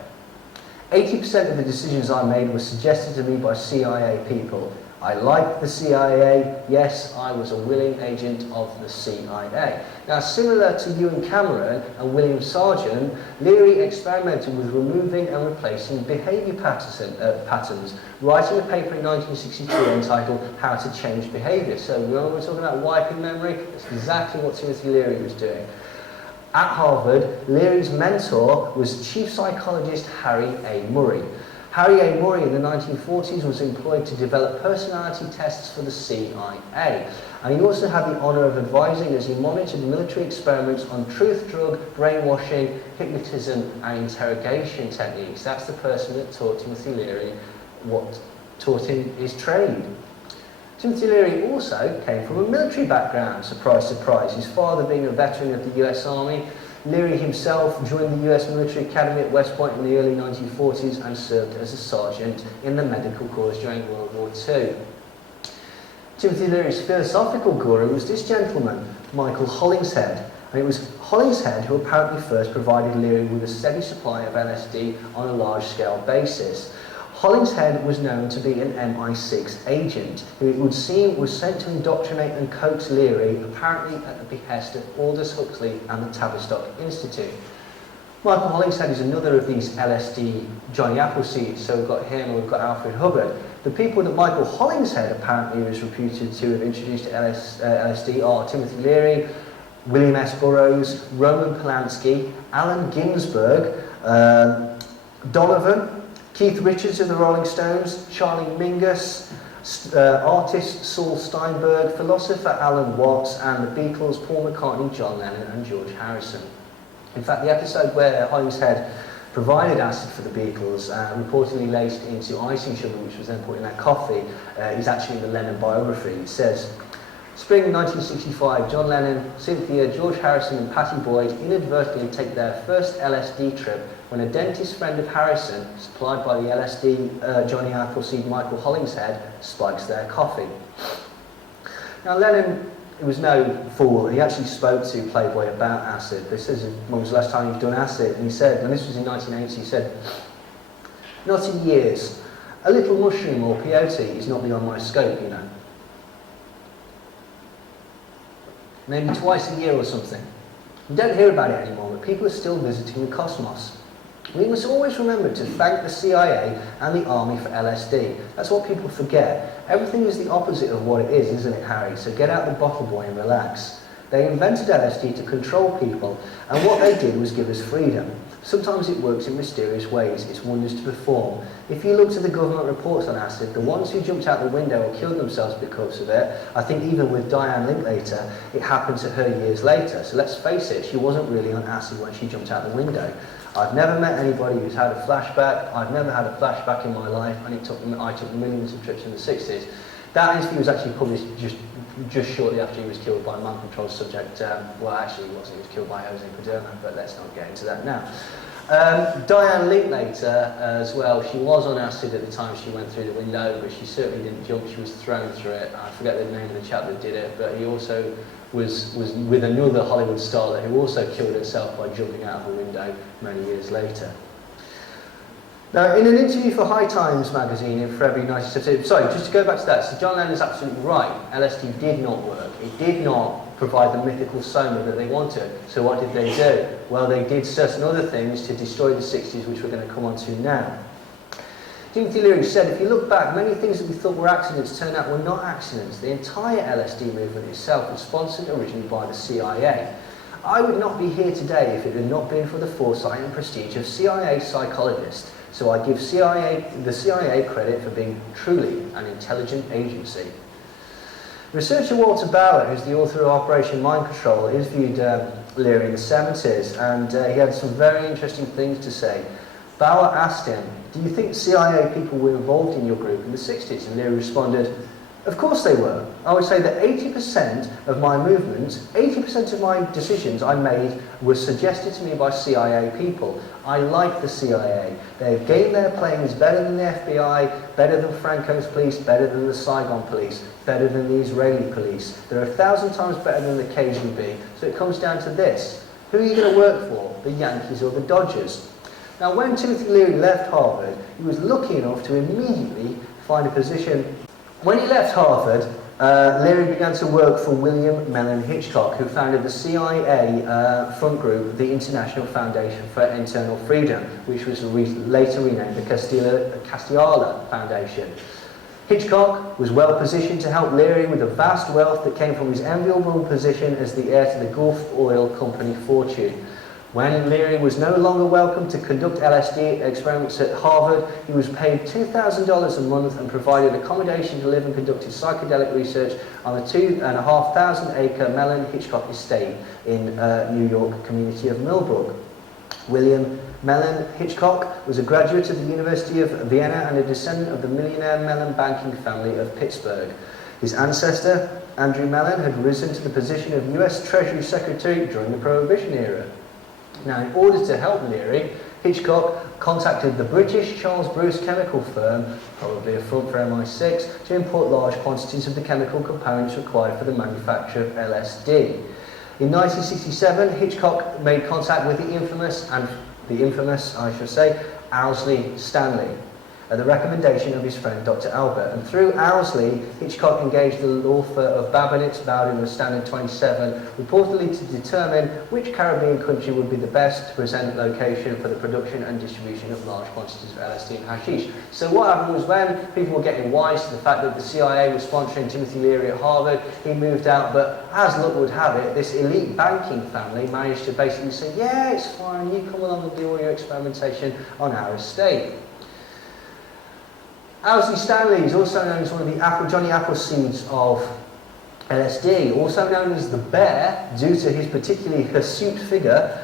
80% of the decisions I made were suggested to me by CIA people. I liked the CIA. Yes, I was a willing agent of the CIA." Now, similar to Ewan Cameron and William Sargent, Leary experimented with removing and replacing behaviour patterns, writing a paper in 1963 entitled How to Change Behaviour. So remember we're talking about wiping memory? That's exactly what Timothy Leary was doing. At Harvard, Leary's mentor was chief psychologist Harry A. Murray. Harry A. Murray in the 1940s was employed to develop personality tests for the CIA. And he also had the honour of advising as he monitored military experiments on truth drug, brainwashing, hypnotism and interrogation techniques. That's the person that taught Timothy Leary taught him his trade. Timothy Leary also came from a military background, surprise, surprise. His father being a veteran of the US Army, Leary himself joined the US Military Academy at West Point in the early 1940s and served as a sergeant in the medical corps during World War II. Timothy Leary's philosophical guru was this gentleman, Michael Hollingshead. And it was Hollingshead, who apparently first provided Leary with a steady supply of LSD on a large-scale basis. Hollingshead was known to be an MI6 agent, who it would seem was sent to indoctrinate and coax Leary, apparently at the behest of Aldous Huxley and the Tavistock Institute. Michael Hollingshead is another of these LSD Johnny Appleseeds, so we've got him and we've got Alfred Hubbard. The people that Michael Hollingshead apparently is reputed to have introduced to LSD are Timothy Leary, William S. Burroughs, Roman Polanski, Allen Ginsberg, Donovan, Keith Richards of the Rolling Stones, Charlie Mingus, artist Saul Steinberg, philosopher Alan Watts, and the Beatles, Paul McCartney, John Lennon and George Harrison. In fact, the episode where Hollingshead provided acid for the Beatles, reportedly laced into icing sugar, which was then put in their coffee, is actually in the Lennon biography. It says, Spring 1965, John Lennon, Cynthia, George Harrison and Pattie Boyd inadvertently take their first LSD trip when a dentist friend of Harrison, supplied by the LSD Johnny Appleseed Michael Hollingshead, spikes their coffee. Now Lennon, he was no fool. He actually spoke to Playboy about acid. They said, when was the last time you've done acid? And he said, and this was in 1980, he said, not in years. A little mushroom or peyote is not beyond my scope, you know. Maybe twice a year or something. You don't hear about it anymore, but people are still visiting the cosmos. We must always remember to thank the CIA and the Army for LSD. That's what people forget. Everything is the opposite of what it is, isn't it, Harry? So get out the bottle, boy, and relax. They invented LSD to control people, and what they did was give us freedom. Sometimes it works in mysterious ways. It's wonders to perform. If you look to the government reports on acid, the ones who jumped out the window or killed themselves because of it, I think even with Diane Linklater, it happened to her years later. So let's face it, she wasn't really on acid when she jumped out the window. I've never met anybody who's had a flashback. I've never had a flashback in my life, and I took millions of trips in the 60s. That interview was actually published just shortly after he was killed by a mind-controlled subject. Well, actually, he wasn't. He was killed by Jose Paderno, but let's not get into that now. Diane Linklater as well, she was on acid at the time she went through the window, but she certainly didn't jump, she was thrown through it. I forget the name of the chap that did it, but he also was with another Hollywood starlet who also killed herself by jumping out of a window many years later. Now, in an interview for High Times magazine in February 1972, sorry, just to go back to that, so John Lennon is absolutely right. LSD did not work. It did not provide the mythical soma that they wanted. So what did they do? Well, they did certain other things to destroy the 60s, which we're going to come on to now. Timothy Leary said, if you look back, many things that we thought were accidents turned out were not accidents. The entire LSD movement itself was sponsored originally by the CIA. I would not be here today if it had not been for the foresight and prestige of CIA psychologists. So I give the CIA credit for being truly an intelligent agency. Researcher Walter Bauer, who's the author of Operation Mind Control, interviewed Leary in the 70s, and he had some very interesting things to say. Bauer asked him, do you think CIA people were involved in your group in the 60s? And Leary responded, of course they were. I would say that 80% of my movements, 80% of my decisions I made were suggested to me by CIA people. I like the CIA. They've gained their planes better than the FBI, better than Franco's police, better than the Saigon police, better than the Israeli police. They're 1,000 times better than the KGB. So it comes down to this. Who are you going to work for? The Yankees or the Dodgers? Now, when Timothy Leary left Harvard, he was lucky enough to immediately find a position. When he left Harvard, Leary began to work for William Mellon Hitchcock, who founded the CIA front group, the International Foundation for Internal Freedom, which was later renamed the Castiala Foundation. Hitchcock was well positioned to help Leary with the vast wealth that came from his enviable position as the heir to the Gulf Oil Company fortune. When Leary was no longer welcome to conduct LSD experiments at Harvard, he was paid $2,000 a month and provided accommodation to live and conduct his psychedelic research on the 2,500-acre Mellon Hitchcock estate in New York community of Millbrook. William Mellon Hitchcock was a graduate of the University of Vienna and a descendant of the millionaire Mellon banking family of Pittsburgh. His ancestor, Andrew Mellon, had risen to the position of US Treasury Secretary during the Prohibition era. Now, in order to help Leary, Hitchcock contacted the British Charles Bruce chemical firm, probably a front for MI6, to import large quantities of the chemical components required for the manufacture of LSD. In 1967, Hitchcock made contact with the infamous, I should say, Owsley Stanley, at the recommendation of his friend Dr. Albert. And through Owsley, Hitchcock engaged the law firm of Babinet's, Bowden and Standard 27, reportedly to determine which Caribbean country would be the best to present location for the production and distribution of large quantities of LSD and hashish. So what happened was, when people were getting wise to the fact that the CIA was sponsoring Timothy Leary at Harvard, he moved out, but as luck would have it, this elite banking family managed to basically say, yeah, it's fine, you come along and do all your experimentation on our estate. Owsley Stanley is also known as one of the Johnny Appleseeds of LSD, also known as the Bear, due to his particularly hirsute figure.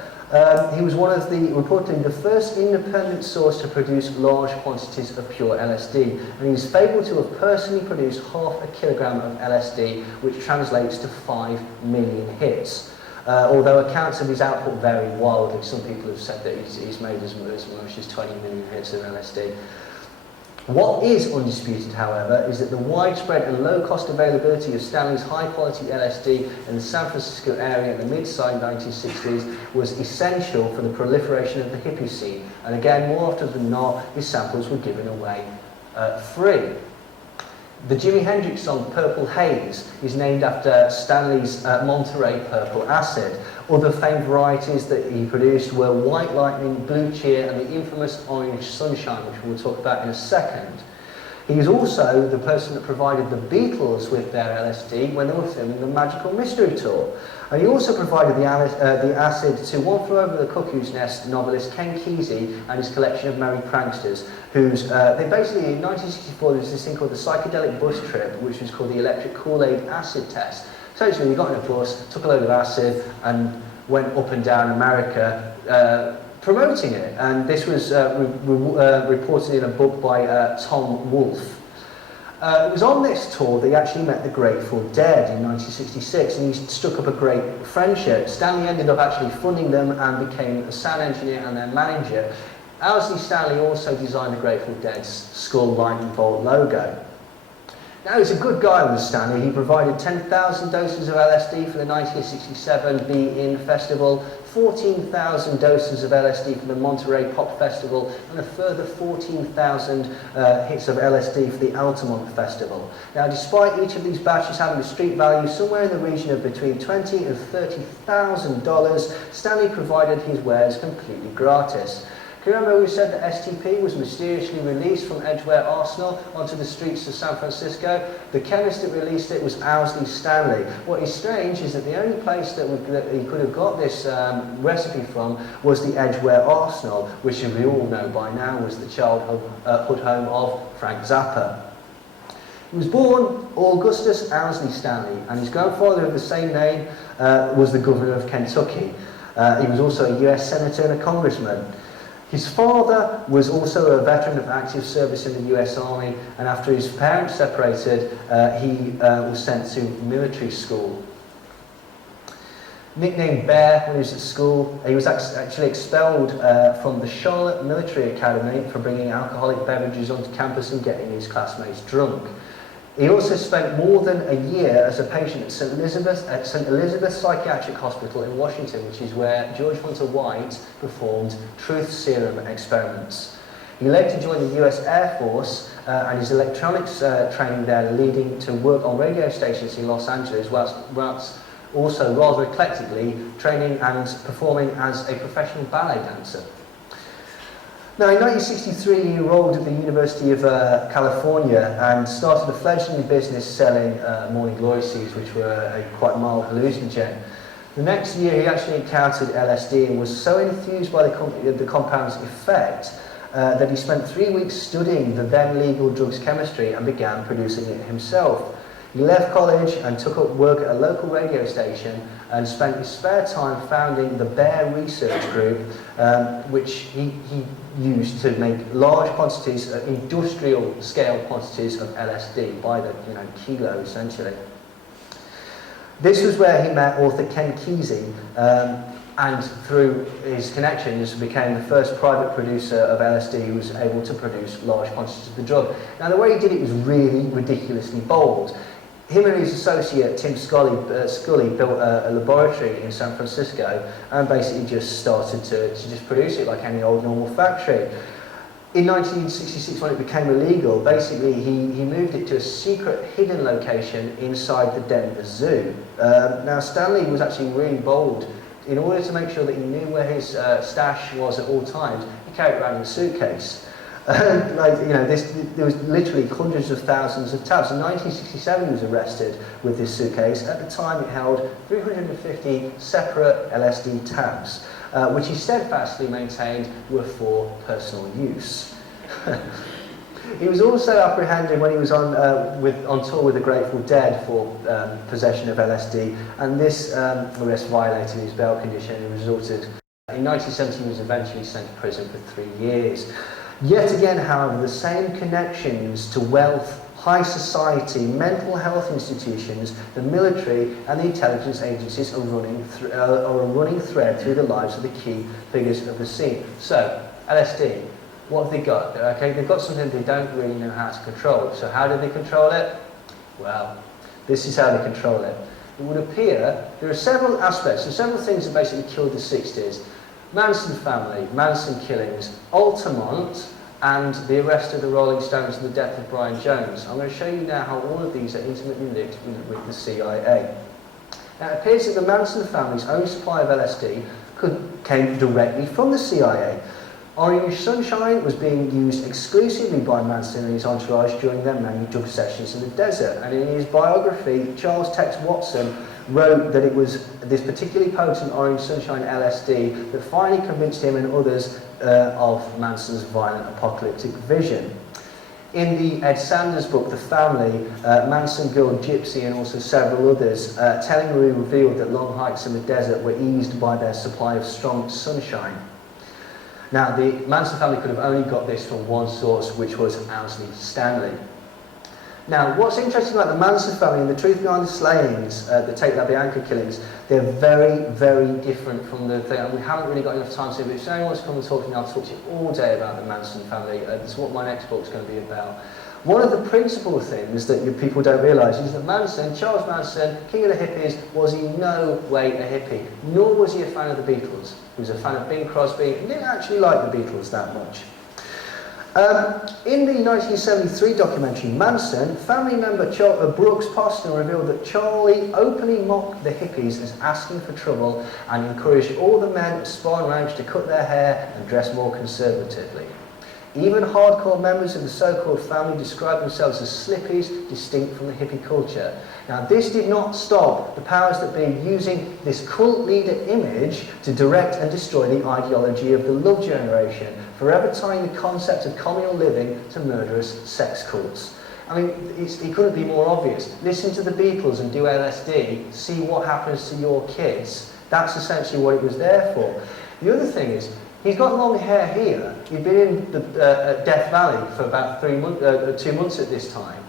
He was one of the, reportedly, the first independent source to produce large quantities of pure LSD, and he is fabled to have personally produced 1/2 kilogram of LSD, which translates to 5 million hits. Although accounts of his output vary wildly. Some people have said that he's made as much as 20 million hits of LSD. What is undisputed, however, is that the widespread and low-cost availability of Stanley's high-quality LSD in the San Francisco area in the mid-side 1960s was essential for the proliferation of the hippie scene. And again, more often than not, his samples were given away free. The Jimi Hendrix song Purple Haze is named after Stanley's Monterey Purple Acid. Other famed varieties that he produced were White Lightning, Blue Cheer and the infamous Orange Sunshine, which we'll talk about in a second. He is also the person that provided the Beatles with their LSD when they were filming the Magical Mystery Tour. And he also provided the acid to One Flew Over the Cuckoo's Nest novelist Ken Kesey and his collection of merry pranksters, whose, they basically, in 1964, there was this thing called the psychedelic bus trip, which was called the electric Kool-Aid acid test. Essentially, we got in a bus, took a load of acid, and went up and down America promoting it. And this was reported in a book by Tom Wolfe. It was on this tour that he actually met the Grateful Dead in 1966, and he struck up a great friendship. Stanley ended up actually funding them and became a sound engineer and their manager. Owsley Stanley also designed the Grateful Dead's skull, lightning bolt logo. Now, he's a good guy, was Stanley. He provided 10,000 doses of LSD for the 1967 Be In Festival, 14,000 doses of LSD for the Monterey Pop Festival, and a further 14,000 hits of LSD for the Altamont Festival. Now, despite each of these batches having a street value somewhere in the region of between $20,000 and $30,000, Stanley provided his wares completely gratis. Do you remember we said that STP was mysteriously released from Edgware Arsenal onto the streets of San Francisco? The chemist that released it was Owsley Stanley. What is strange is that the only place that he could have got this recipe from was the Edgware Arsenal, which we all know by now was the childhood home of Frank Zappa. He was born Augustus Owsley Stanley, and his grandfather of the same name was the governor of Kentucky. He was also a US senator and a congressman. His father was also a veteran of active service in the US Army, and after his parents separated, he was sent to military school. Nicknamed Bear when he was at school, he was actually expelled from the Charlotte Military Academy for bringing alcoholic beverages onto campus and getting his classmates drunk. He also spent more than a year as a patient at St. Elizabeth Psychiatric Hospital in Washington, which is where George Hunter White performed truth serum experiments. He later joined the US Air Force and his electronics training there leading to work on radio stations in Los Angeles, whilst also rather eclectically training and performing as a professional ballet dancer. Now, in 1963, he enrolled at the University of California and started a fledgling business selling Morning Glory seeds, which were a quite mild hallucinogen. The next year, he actually encountered LSD and was so enthused by the compound's effect that he spent 3 weeks studying the then legal drug's chemistry and began producing it himself. He left college and took up work at a local radio station and spent his spare time founding the Bear Research Group, which he used to make large quantities, industrial scale quantities of LSD by the kilo essentially. This was where he met author Ken Kesey, and through his connections became the first private producer of LSD who was able to produce large quantities of the drug. Now, the way he did it was really ridiculously bold. him and his associate Tim Scully built a laboratory in San Francisco and basically just started to just produce it like any old normal factory. In 1966, when it became illegal, basically he moved it to a secret hidden location inside the Denver Zoo. Now Stanley was actually really bold. In order to make sure that he knew where his stash was at all times, he carried it around in a suitcase. There was literally hundreds of thousands of tabs. In 1967 he was arrested with this suitcase. At the time it held 350 separate LSD tabs, which he steadfastly maintained were for personal use. He was also apprehended when he was on tour with the Grateful Dead for possession of LSD, and this arrest violated his bail condition and resulted. In 1970 he was eventually sent to prison for 3 years. Yet again, however, the same connections to wealth, high society, mental health institutions, the military and the intelligence agencies are a running thread through the lives of the key figures of the scene. So, LSD, what have they got? Okay, they've got something they don't really know how to control. So how do they control it? Well, this is how they control it. It would appear there are several aspects and several things that basically killed the 60s. Manson family, Manson killings, Altamont, and the arrest of the Rolling Stones and the death of Brian Jones. I'm going to show you now how all of these are intimately linked with the CIA. Now, it appears that the Manson family's only supply of LSD came directly from the CIA. Orange Sunshine was being used exclusively by Manson and his entourage during their many drug sessions in the desert. And in his biography, Charles Tex Watson wrote that it was this particularly potent Orange Sunshine LSD that finally convinced him and others of Manson's violent apocalyptic vision. In the Ed Sanders book, The Family, Manson, Girl, Gypsy and also several others tellingly revealed that long hikes in the desert were eased by their supply of strong sunshine. Now, the Manson family could have only got this from one source, which was Owsley Stanley. Now, what's interesting about the Manson family and the truth behind the slayings, the Tate LaBianca killings, they're very, very different from the thing. And we haven't really got enough time to, but if anyone wants to come and talk to me, I'll talk to you all day about the Manson family. That's what my next book's going to be about. One of the principal things that people don't realise is that Manson, Charles Manson, king of the hippies, was in no way a hippie, nor was he a fan of the Beatles. He was a fan of Bing Crosby and didn't actually like the Beatles that much. In the 1973 documentary Manson, family member Brooks Posner revealed that Charlie openly mocked the hippies as asking for trouble and encouraged all the men at Spahn Ranch to cut their hair and dress more conservatively. Even hardcore members of the so-called family described themselves as slippies, distinct from the hippie culture. Now, this did not stop the powers that be using this cult leader image to direct and destroy the ideology of the love generation, forever tying the concept of communal living to murderous sex cults. I mean, it couldn't be more obvious. Listen to the Beatles and do LSD, see what happens to your kids. That's essentially what it was there for. The other thing is, he's got long hair here. He'd been in Death Valley for about 2 months at this time.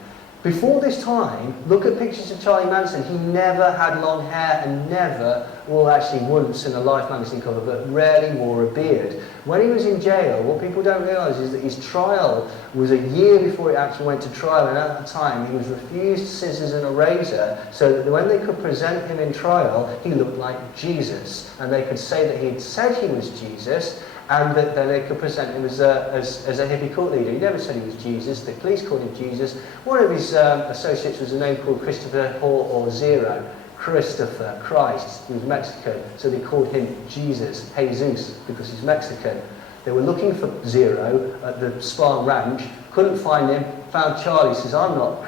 Before this time, look at pictures of Charlie Manson. He never had long hair and never, well actually once in a Life magazine cover, but rarely wore a beard. When he was in jail, what people don't realise is that his trial was a year before it actually went to trial, and at the time he was refused scissors and a razor, so that when they could present him in trial, he looked like Jesus. And they could say that he'd said he was Jesus, and that they could present him as a hippie cult leader. He never said he was Jesus. The police called him Jesus. One of his associates was a name called Christopher or Zero. Christopher, Christ. He was Mexican, so they called him Jesus, Jesus, because he's Mexican. They were looking for Zero at the Spahn Ranch, couldn't find him, found Charlie, says, I'm not,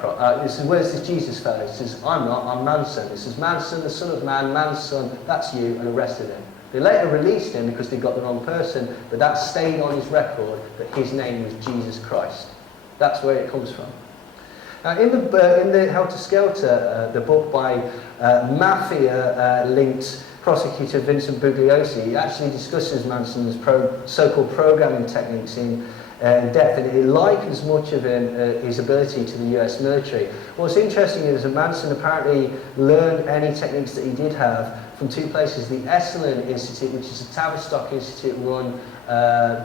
where's this Jesus fellow? He says, I'm not, I'm Manson. He says, Manson, the son of man, man's son, that's you, and arrested him. They later released him because they got the wrong person, but that stayed on his record that his name was Jesus Christ. That's where it comes from. Now, in the Helter Skelter, the book by mafia-linked prosecutor Vincent Bugliosi, he actually discusses Manson's so-called programming techniques in depth, and it likens much of his ability to the US military. What's interesting is that Manson apparently learned any techniques that he did have from two places, the Esalen Institute, which is a Tavistock Institute run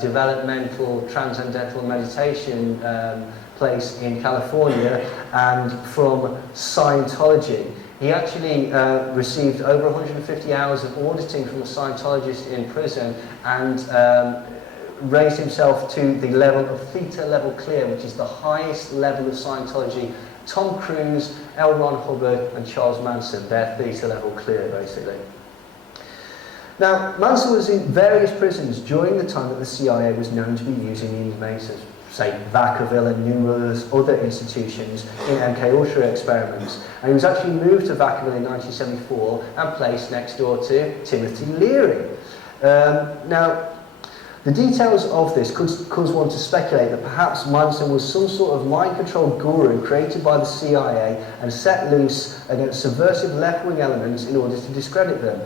developmental transcendental meditation place in California, and from Scientology. He actually received over 150 hours of auditing from a Scientologist in prison, and raised himself to the level of theta level clear, which is the highest level of Scientology. Tom Cruise, L. Ron Hubbard and Charles Manson, they're theta level clear basically. Now, Manson was in various prisons during the time that the CIA was known to be using the inmates of, say, Vacaville and numerous other institutions in MK-Ultra experiments. And he was actually moved to Vacaville in 1974 and placed next door to Timothy Leary. Now, the details of this cause one to speculate that perhaps Manson was some sort of mind-controlled guru created by the CIA and set loose against subversive left-wing elements in order to discredit them.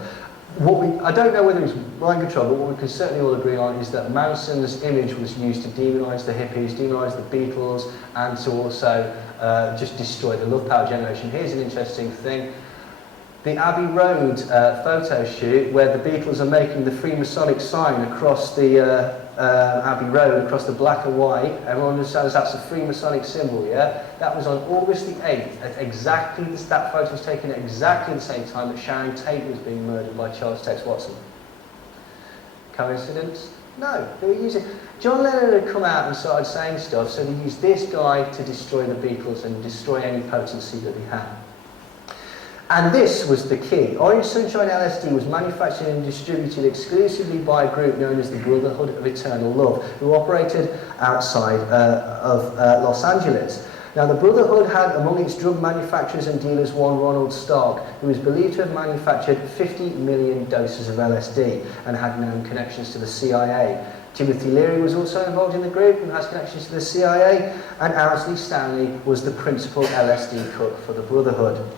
I don't know whether it's mind control, but what we can certainly all agree on is that Manson's image was used to demonise the hippies, demonise the Beatles, and to also just destroy the Love Power generation. Here's an interesting thing. The Abbey Road photo shoot, where the Beatles are making the Freemasonic sign across the Abbey Road, across the black and white. Everyone understands that's a Freemasonic symbol, yeah? That was on August the 8th. That photo was taken at exactly the same time that Sharon Tate was being murdered by Charles Tex Watson. Coincidence? No, they were using... John Lennon had come out and started saying stuff, so they used this guy to destroy the Beatles and destroy any potency that he had. And this was the key. Orange Sunshine LSD was manufactured and distributed exclusively by a group known as the Brotherhood of Eternal Love, who operated outside of Los Angeles. Now, the Brotherhood had among its drug manufacturers and dealers one Ronald Stark, who is believed to have manufactured 50 million doses of LSD and had known connections to the CIA. Timothy Leary was also involved in the group, who has connections to the CIA, and Owsley Stanley was the principal LSD cook for the Brotherhood.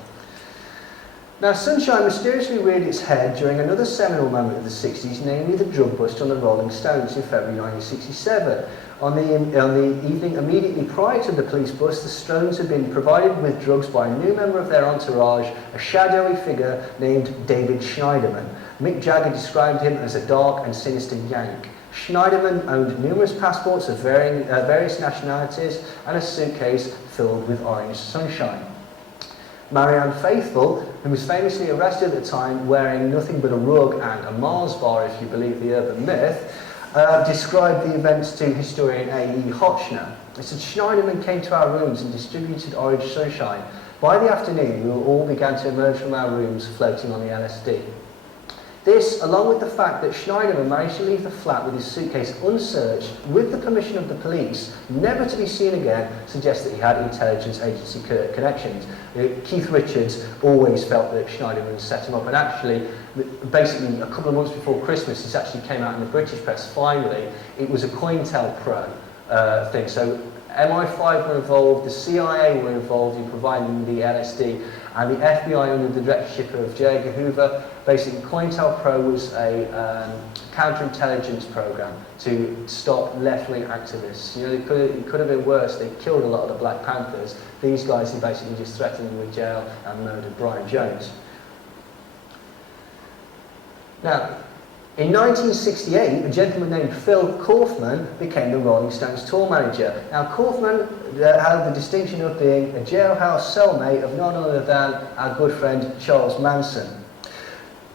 Now, Sunshine mysteriously reared its head during another seminal moment of the 60s, namely the drug bust on the Rolling Stones in February 1967. On the evening immediately prior to the police bust, the Stones had been provided with drugs by a new member of their entourage, a shadowy figure named David Schneiderman. Mick Jagger described him as a dark and sinister Yank. Schneiderman owned numerous passports of various nationalities and a suitcase filled with orange sunshine. Marianne Faithfull, who was famously arrested at the time wearing nothing but a rug and a Mars bar, if you believe the urban myth, described the events to historian A.E. Hotchner. It said, Schneiderman came to our rooms and distributed orange sunshine. By the afternoon, we all began to emerge from our rooms floating on the LSD. This, along with the fact that Schneiderman managed to leave the flat with his suitcase unsearched, with the permission of the police, never to be seen again, suggests that he had intelligence agency connections. Keith Richards always felt that Schneiderman set him up, and actually, basically a couple of months before Christmas, this actually came out in the British press, finally, it was a COINTELPRO thing. So MI5 were involved, the CIA were involved in providing the LSD, and the FBI under the directorship of J. Edgar Hoover. Basically, COINTELPRO was a counterintelligence program to stop left-wing activists. You know, it could have been worse. They killed a lot of the Black Panthers. These guys, who basically just threatened them with jail and murdered Brian Jones. Now, in 1968, a gentleman named Phil Kaufman became the Rolling Stones tour manager. Now, Kaufman had the distinction of being a jailhouse cellmate of none other than our good friend Charles Manson.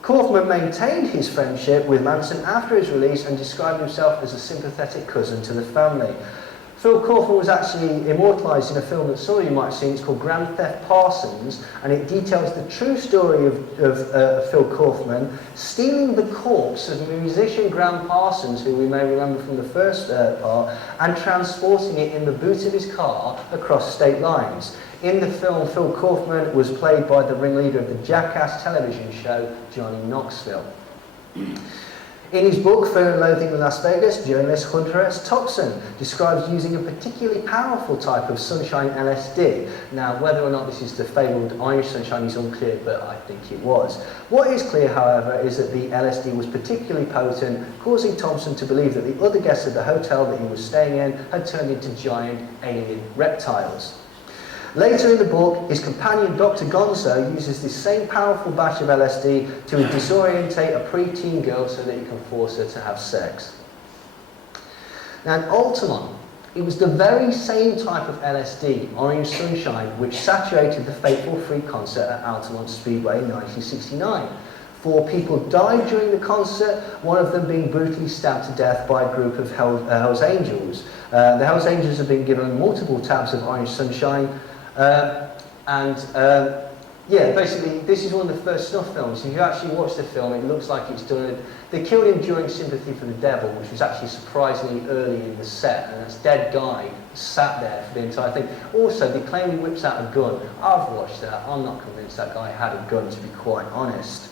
Kaufman maintained his friendship with Manson after his release and described himself as a sympathetic cousin to the family. Phil Kaufman was actually immortalised in a film that some of you might have seen. It's called Grand Theft Parsons, and it details the true story of Phil Kaufman stealing the corpse of musician Graham Parsons, who we may remember from the first part, and transporting it in the boot of his car across state lines. In the film, Phil Kaufman was played by the ringleader of the Jackass television show, Johnny Knoxville. In his book, Fear and Loathing in Las Vegas, journalist Hunter S. Thompson describes using a particularly powerful type of sunshine LSD. Now, whether or not this is the fabled orange sunshine is unclear, but I think it was. What is clear, however, is that the LSD was particularly potent, causing Thompson to believe that the other guests of the hotel that he was staying in had turned into giant alien reptiles. Later in the book, his companion Dr. Gonzo uses this same powerful batch of LSD to disorientate a preteen girl so that he can force her to have sex. Now in Altamont, it was the very same type of LSD, Orange Sunshine, which saturated the fateful free concert at Altamont Speedway in 1969. 4 people died during the concert, one of them being brutally stabbed to death by a group of Hells Angels. The Hells Angels have been given multiple tabs of Orange Sunshine, yeah, basically, this is one of the first snuff films. If you actually watch the film, it looks like it's done. They killed him during Sympathy for the Devil, which was actually surprisingly early in the set, and that's dead guy sat there for the entire thing. Also, they claim he whips out a gun. I've watched that. I'm not convinced that guy had a gun, to be quite honest.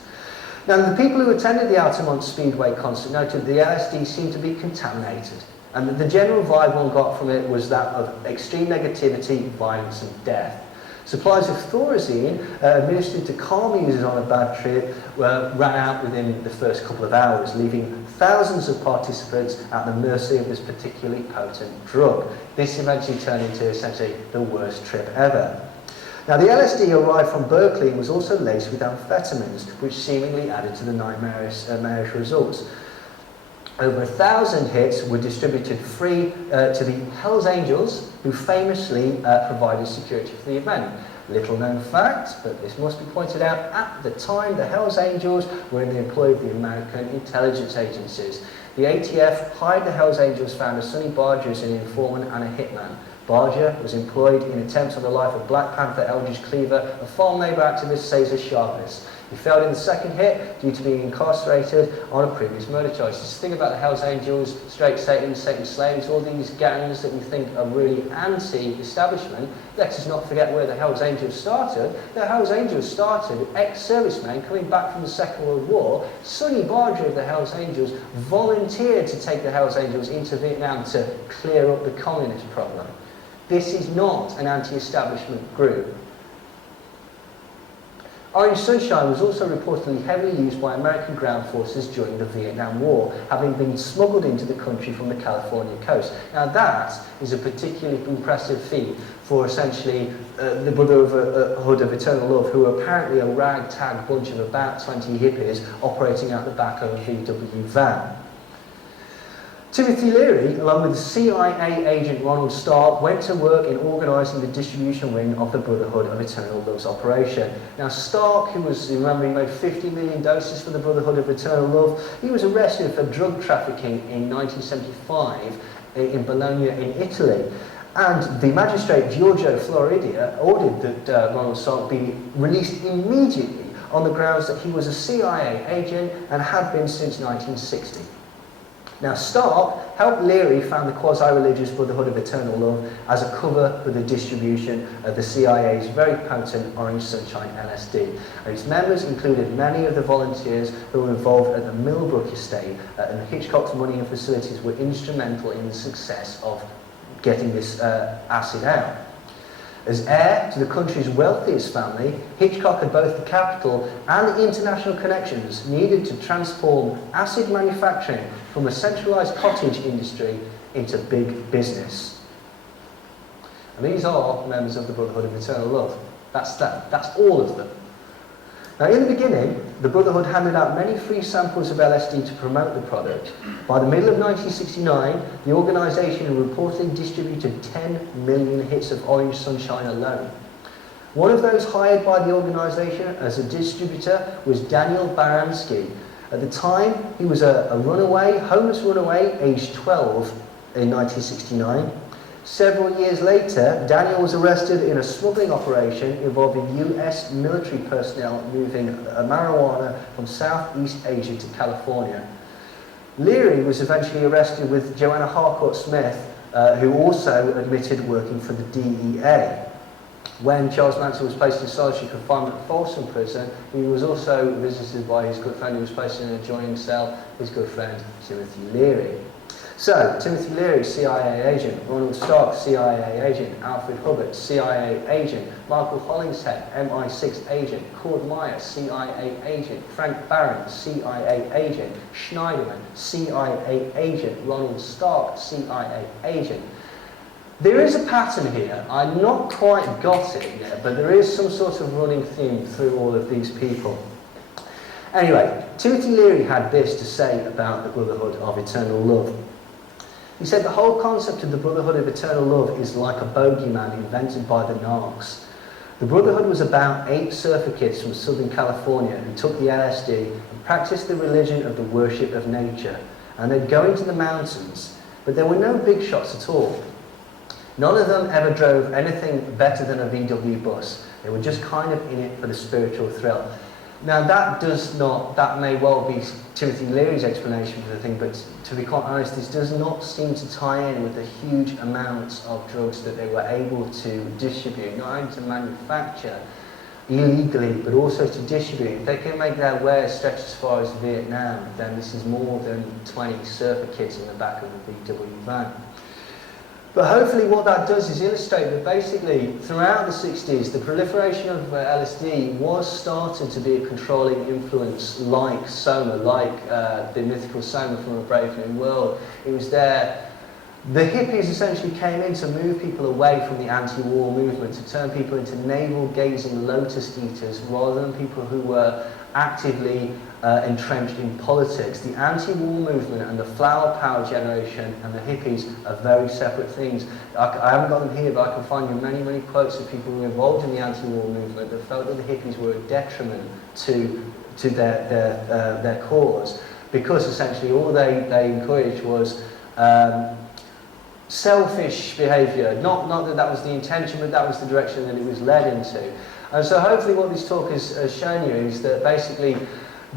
Now, the people who attended the Altamont Speedway concert noted the LSD seemed to be contaminated, and the general vibe one got from it was that of extreme negativity, violence, and death. Supplies of Thorazine, administered to calm users on a bad trip, ran out within the first couple of hours, leaving thousands of participants at the mercy of this particularly potent drug. This eventually turned into essentially the worst trip ever. Now, the LSD arrived from Berkeley and was also laced with amphetamines, which seemingly added to the nightmarish results. Over 1,000 hits were distributed free to the Hells Angels, who famously provided security for the event. Little known fact, but this must be pointed out, at the time the Hells Angels were in the employ of the American intelligence agencies. The ATF hired the Hells Angels founder Sonny Barger as an informant and a hitman. Barger was employed in attempts on the life of Black Panther Eldridge Cleaver, a farm labour activist Cesar Chavez. He failed in the second hit due to being incarcerated on a previous murder charge. This thing about the Hells Angels, straight Satans, Satan slaves, all these gangs that we think are really anti-establishment, let us not forget where the Hells Angels started. The Hells Angels started ex-servicemen coming back from the Second World War. Sonny Barger of the Hells Angels volunteered to take the Hells Angels into Vietnam to clear up the communist problem. This is not an anti-establishment group. Orange Sunshine was also reportedly heavily used by American ground forces during the Vietnam War, having been smuggled into the country from the California coast. Now that is a particularly impressive feat for essentially the Brotherhood of Eternal Love, who are apparently a ragtag bunch of about 20 hippies operating out the back of a VW van. Timothy Leary, along with the CIA agent Ronald Stark, went to work in organising the distribution wing of the Brotherhood of Eternal Love's operation. Now Stark, who was, remember, he made 50 million doses for the Brotherhood of Eternal Love, he was arrested for drug trafficking in 1975 in Bologna in Italy. And the magistrate Giorgio Floridia ordered that Ronald Stark be released immediately on the grounds that he was a CIA agent and had been since 1960. Now Stark helped Leary found the quasi-religious Brotherhood of Eternal Love as a cover for the distribution of the CIA's very potent Orange Sunshine LSD. And its members included many of the volunteers who were involved at the Millbrook estate, and Hitchcock's money and facilities were instrumental in the success of getting this acid out. As heir to the country's wealthiest family, Hitchcock had both the capital and the international connections needed to transform acid manufacturing from a centralised cottage industry into big business. And these are members of the Brotherhood of Eternal Love. That's all of them. Now, in the beginning, the Brotherhood handed out many free samples of LSD to promote the product. By the middle of 1969, the organisation had reportedly distributed 10 million hits of Orange Sunshine alone. One of those hired by the organisation as a distributor was Daniel Baransky. At the time, he was a homeless runaway, aged 12 in 1969. Several years later, Daniel was arrested in a smuggling operation involving US military personnel moving marijuana from Southeast Asia to California. Leary was eventually arrested with Joanna Harcourt Smith, who also admitted working for the DEA. When Charles Manson was placed in solitary confinement at Folsom Prison, he was also visited by his good friend who was placed in an adjoining cell, his good friend Timothy Leary. So, Timothy Leary, CIA agent, Ronald Stark, CIA agent, Alfred Hubbard, CIA agent, Michael Hollingshead, MI6 agent, Cord Meyer, CIA agent, Frank Barron, CIA agent, Schneiderman, CIA agent, Ronald Stark, CIA agent. There is a pattern here. I've not quite got it yet, but there is some sort of running theme through all of these people. Anyway, Timothy Leary had this to say about the Brotherhood of Eternal Love. He said, the whole concept of the Brotherhood of Eternal Love is like a bogeyman invented by the narcs. The Brotherhood was about 8 surfer kids from Southern California who took the LSD and practiced the religion of the worship of nature. And they'd go into the mountains, but there were no big shots at all. None of them ever drove anything better than a VW bus. They were just kind of in it for the spiritual thrill. Now that may well be Timothy Leary's explanation for the thing, but to be quite honest, this does not seem to tie in with the huge amounts of drugs that they were able to distribute, not only to manufacture illegally, but also to distribute. If they can make their wares stretch as far as Vietnam, then this is more than 20 surfer kids in the back of a VW van. But hopefully what that does is illustrate that basically throughout the 60s the proliferation of LSD was starting to be a controlling influence like Soma, like the mythical Soma from A Brave New World. It was there. The hippies essentially came in to move people away from the anti-war movement, to turn people into navel-gazing lotus eaters rather than people who were actively entrenched in politics. The anti-war movement and the flower power generation and the hippies are very separate things. I haven't got them here, but I can find you many, many quotes of people who were involved in the anti-war movement that felt that the hippies were a detriment to their cause, because essentially all they encouraged was selfish behaviour. Not that was the intention, but that was the direction that it was led into. And so hopefully what this talk has shown you is that basically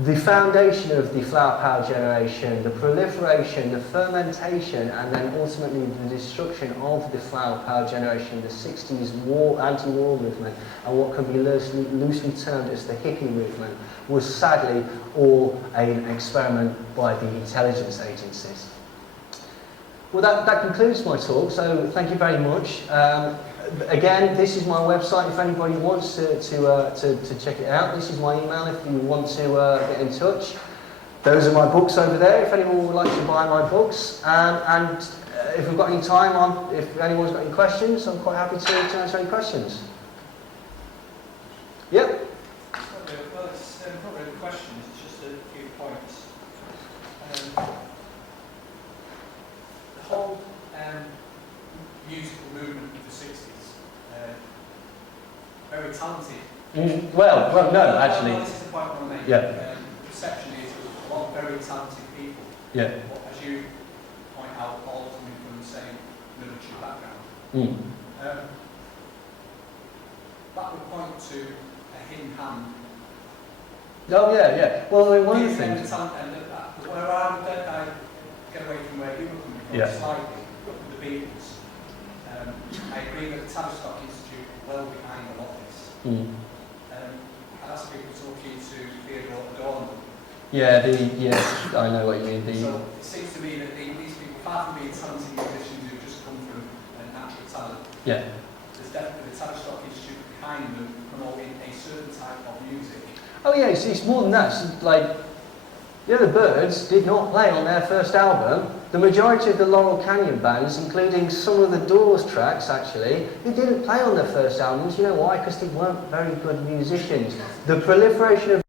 the foundation of the flower power generation, the proliferation, the fermentation, and then ultimately the destruction of the flower power generation, the 60s anti-war movement, and what can be loosely termed as the hippie movement, was sadly all an experiment by the intelligence agencies. Well, that concludes my talk, so thank you very much. Again, this is my website if anybody wants to check it out. This is my email if you want to get in touch. Those are my books over there if anyone would like to buy my books. And if we've got any time, if anyone's got any questions, I'm quite happy to answer any questions. Yep? Well, it's probably a question, it's just a few points. The whole musical movement of the 60s, very talented. Well, no, actually. This is the point I want to make. Yeah. The perception is a lot of very talented people. Yeah. But as you point out, all coming from the same military background. That would point to a hidden hand. Oh, yeah. Well, I mean, one of the things... Where I get away from where you were coming from, Yeah. slightly, the Beatles. I agree that the Tavistock Institute are well behind a lot of this. I'd ask people to look into Theodore Adorno. Yeah, I know what you mean. So it seems to me that these people, apart from being talented musicians who just come from natural talent, Yeah. there's definitely the Tavistock Institute behind them promoting a certain type of music. Oh yeah, it's more than that. It's like, the other Birds did not play on their first album. The majority of the Laurel Canyon bands, including some of the Doors tracks actually, they didn't play on their first albums. You know why? Because they weren't very good musicians. The proliferation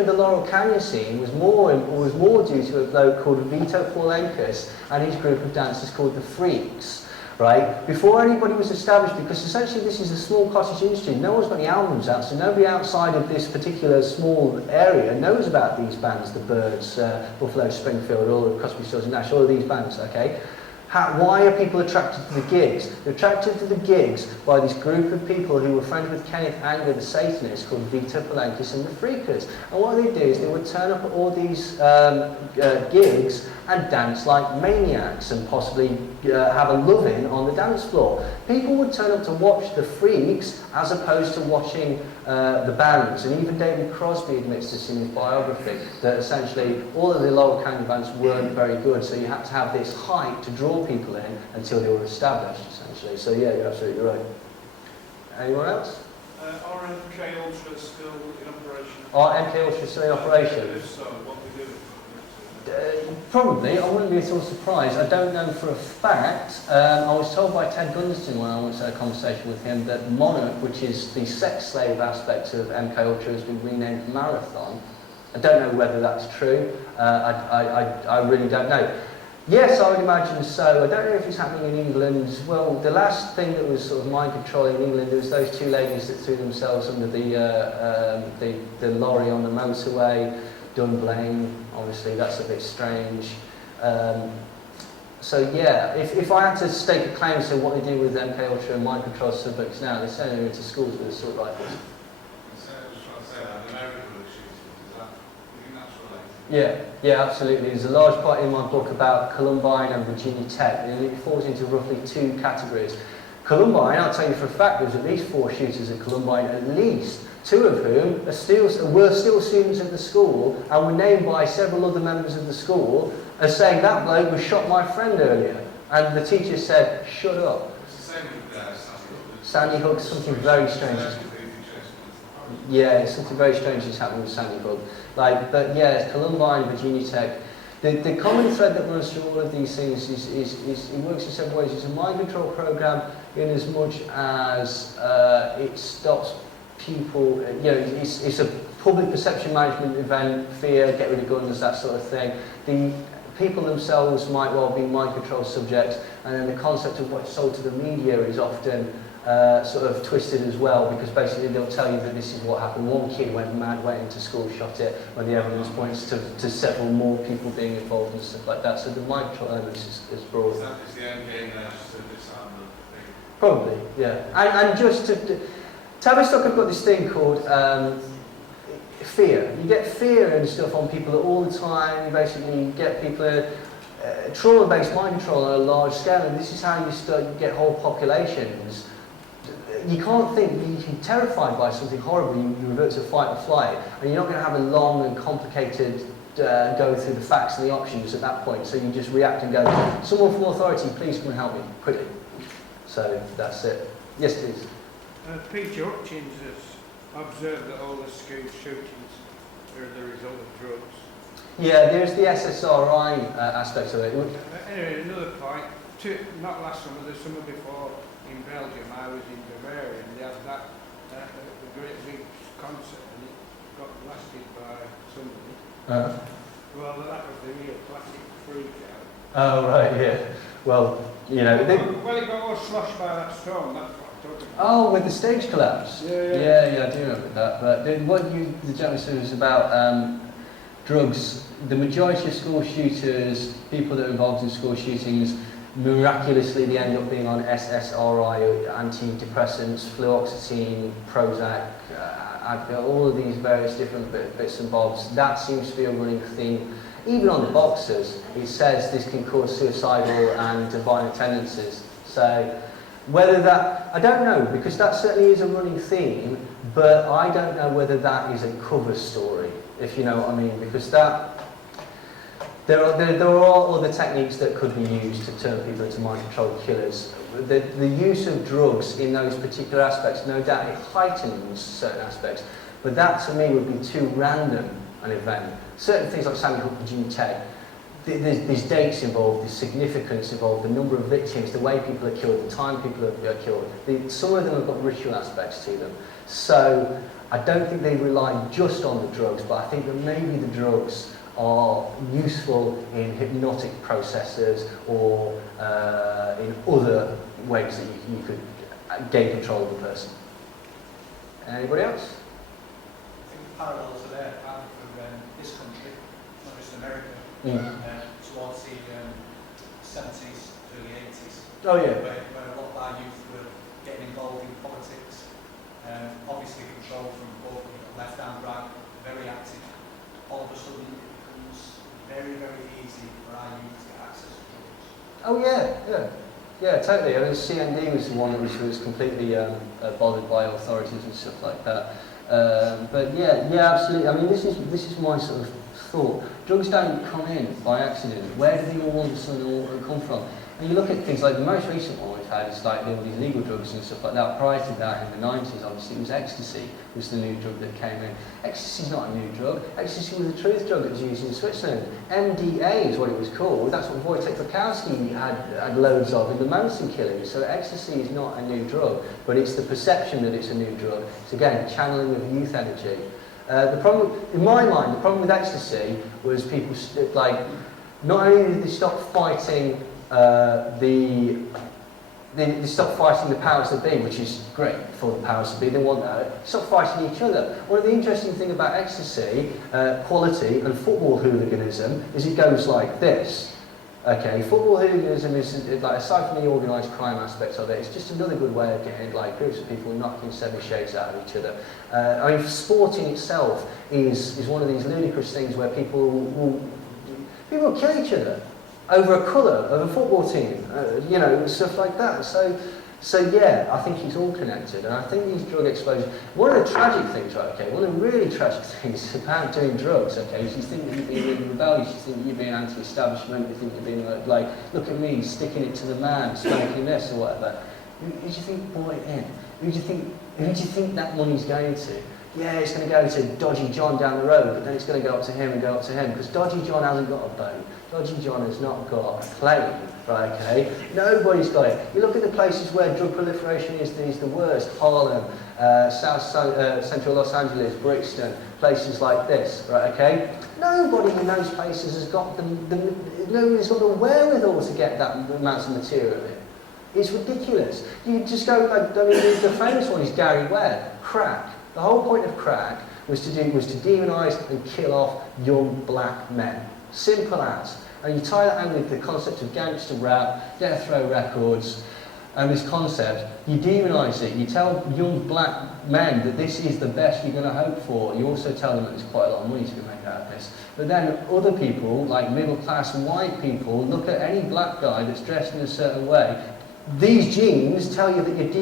of the Laurel Canyon scene was more due to a bloke called Vito Paulenkus and his group of dancers called the Freaks. Right? Before anybody was established, because essentially this is a small cottage industry, no one's got any albums out, so nobody outside of this particular small area knows about these bands, the Birds, Buffalo Springfield, all the Crosby, Stills and Nash, all of these bands, okay? Why are people attracted to the gigs? They're attracted to the gigs by this group of people who were friends with Kenneth Anger, the Satanist, called Vito Paulenkus and the Freakers. And what they do is they would turn up at all these gigs and dance like maniacs and possibly have a love-in on the dance floor. People would turn up to watch the Freaks as opposed to watching the bands. And even David Crosby admits this in his biography, that essentially all of the Laurel Canyon bands weren't very good, so you had to have this hype to draw people in until they were established, essentially. So yeah, you're absolutely right. Anyone else? Are MK Ultra still in operation? Are MK Ultra still in operation? If so, what we do? Probably, I wouldn't be at all surprised. I don't know for a fact. I was told by Ted Gunderston when I once had a conversation with him that Monarch, which is the sex slave aspect of MK Ultra, has been renamed Marathon. I don't know whether that's true. I really don't know. Yes, I would imagine so. I don't know if it's happening in England. Well, the last thing that was sort of mind control in England was those two ladies that threw themselves under the lorry on the motorway. Dunblane, obviously, that's a bit strange. So yeah, if I had to stake a claim to what they do with MK Ultra and mind control subjects now, they're sending them into schools with assault rifles. Yeah, absolutely. There's a large part in my book about Columbine and Virginia Tech, and it falls into roughly two categories. Columbine, I'll tell you for a fact, there was at least 4 shooters at Columbine, at least 2 of whom were still students at the school and were named by several other members of the school as saying that bloke was shot my friend earlier. And the teacher said, shut up. It's the same with Sandy Hook, something very strange. Yeah, something very strange is happening with Sandy Hook. But yeah, it's Columbine, Virginia Tech. The common thread that runs through all of these things is it works in several ways. It's a mind control program in as much as it stops people, it's a public perception management event, fear, get rid of guns, that sort of thing. The people themselves might well be mind control subjects, and then the concept of what's sold to the media is often sort of twisted as well, because basically they'll tell you that this is what happened. One kid went mad, went into school, shot it, when the evidence points to several more people being involved and stuff like that. So the mind control element is broad. Is the end game there just to disarm the thing? Probably, yeah. And just to Tavistock have got this thing called fear. You get fear and stuff on people all the time. You basically get people trauma-based mind control on a large scale, and this is how you get whole populations. You can't think, you're terrified by something horrible, you revert to fight or flight, and you're not going to have a long and complicated go through the facts and the options at that point, so you just react and go, someone from authority, please come and help me, quickly. So that's it. Yes, please. Peter Hutchins has observed that all the school shootings are the result of drugs. Yeah, there's the SSRI aspect of it. Anyway, another point, not last summer, the summer before in Belgium, I was in Bavaria, and they had that, a great big concert, and it got blasted by somebody. Well, that was the real classic freak out. Oh, right, yeah. Well, Well, it got all sloshed by that storm, that's what I'm talking about. Oh, with the stage collapse? Yeah, I do remember that. But the gentleman said was about drugs. The majority of school shooters, people that are involved in school shootings, miraculously they end up being on SSRI, antidepressants, fluoxetine, Prozac, all of these various different bits and bobs. That seems to be a running theme. Even on the boxers, it says this can cause suicidal and violent tendencies. So whether that, I don't know, because that certainly is a running theme, but I don't know whether that is a cover story, if you know what I mean, because there are other techniques that could be used to turn people into mind-controlled killers. The use of drugs in those particular aspects, no doubt it heightens certain aspects, but that to me would be too random an event. Certain things like Sandy Hook, Virginia Tech, there's dates involved, there's significance involved, the number of victims, the way people are killed, the time people are killed. Some of them have got ritual aspects to them. So I don't think they rely just on the drugs, but I think that maybe the drugs are useful in hypnotic processes or in other ways that you could gain control of the person. Anybody else? I think the parallels are there, partly for this country, not just America, towards the 70s, early 80s. Oh yeah. Where a lot of our youth were getting involved in politics, obviously controlled from both left and right, very active. All of a sudden it becomes very, very easy for our youth to get access to drugs. Oh yeah, totally. I mean, CND was the one that was completely bothered by authorities and stuff like that. But yeah, absolutely. I mean, this is my sort of thought. Drugs don't come in by accident. Where do they all of a sudden all come from? And you look at things like the most recent one we've had is like all these legal drugs and stuff like that. Prior to that, in the 90s, obviously, it was ecstasy was the new drug that came in. Ecstasy's not a new drug. Ecstasy was a truth drug that was used in Switzerland. MDA is what it was called. That's what Wojciech Wachowski had loads of in the Manson killings. So ecstasy is not a new drug, but it's the perception that it's a new drug. It's again channeling of youth energy. The problem, in my mind, the problem with ecstasy was people like not only did they stop fighting they stopped fighting the powers that be, which is great for the powers that be, they want that. Stop fighting each other. One of the interesting things about ecstasy, quality, and football hooliganism is it goes like this. Okay, football hooliganism is like, aside from the organised crime aspects of it, it's just another good way of getting like groups of people knocking seven shades out of each other. I mean, sporting itself is one of these ludicrous things where people will kill each other over a colour of a football team, you know, stuff like that. So yeah, I think it's all connected, and I think these drug explosions. One of the tragic things, right? Okay, one of the really tragic things about doing drugs, okay, is you think that you're being really rebellious, you think that you're being anti-establishment, you think you're being like, look at me, sticking it to the man, smoking this or whatever. Who do you think bought it in? Who do you think that money's going to? Yeah, it's going to go to Dodgy John down the road, but then it's going to go up to him and go up to him, because Dodgy John hasn't got a boat. Dodgy John has not got a plane, right, okay? Nobody's got it. You look at the places where drug proliferation is the worst, Harlem, Central Los Angeles, Brixton, places like this, right, okay? Nobody in those places has got nobody's got the wherewithal to get that amount of material in. It's ridiculous. You just go, like, I mean, the famous one is Gary Webb, crack. The whole point of crack was to demonise and kill off young black men. Simple as. And you tie that in with the concept of gangster rap, death row records, and this concept, you demonise it. You tell young black men that this is the best you're going to hope for. You also tell them that there's quite a lot of money to be made out of this. But then other people, like middle-class white people, look at any black guy that's dressed in a certain way. These genes tell you that you're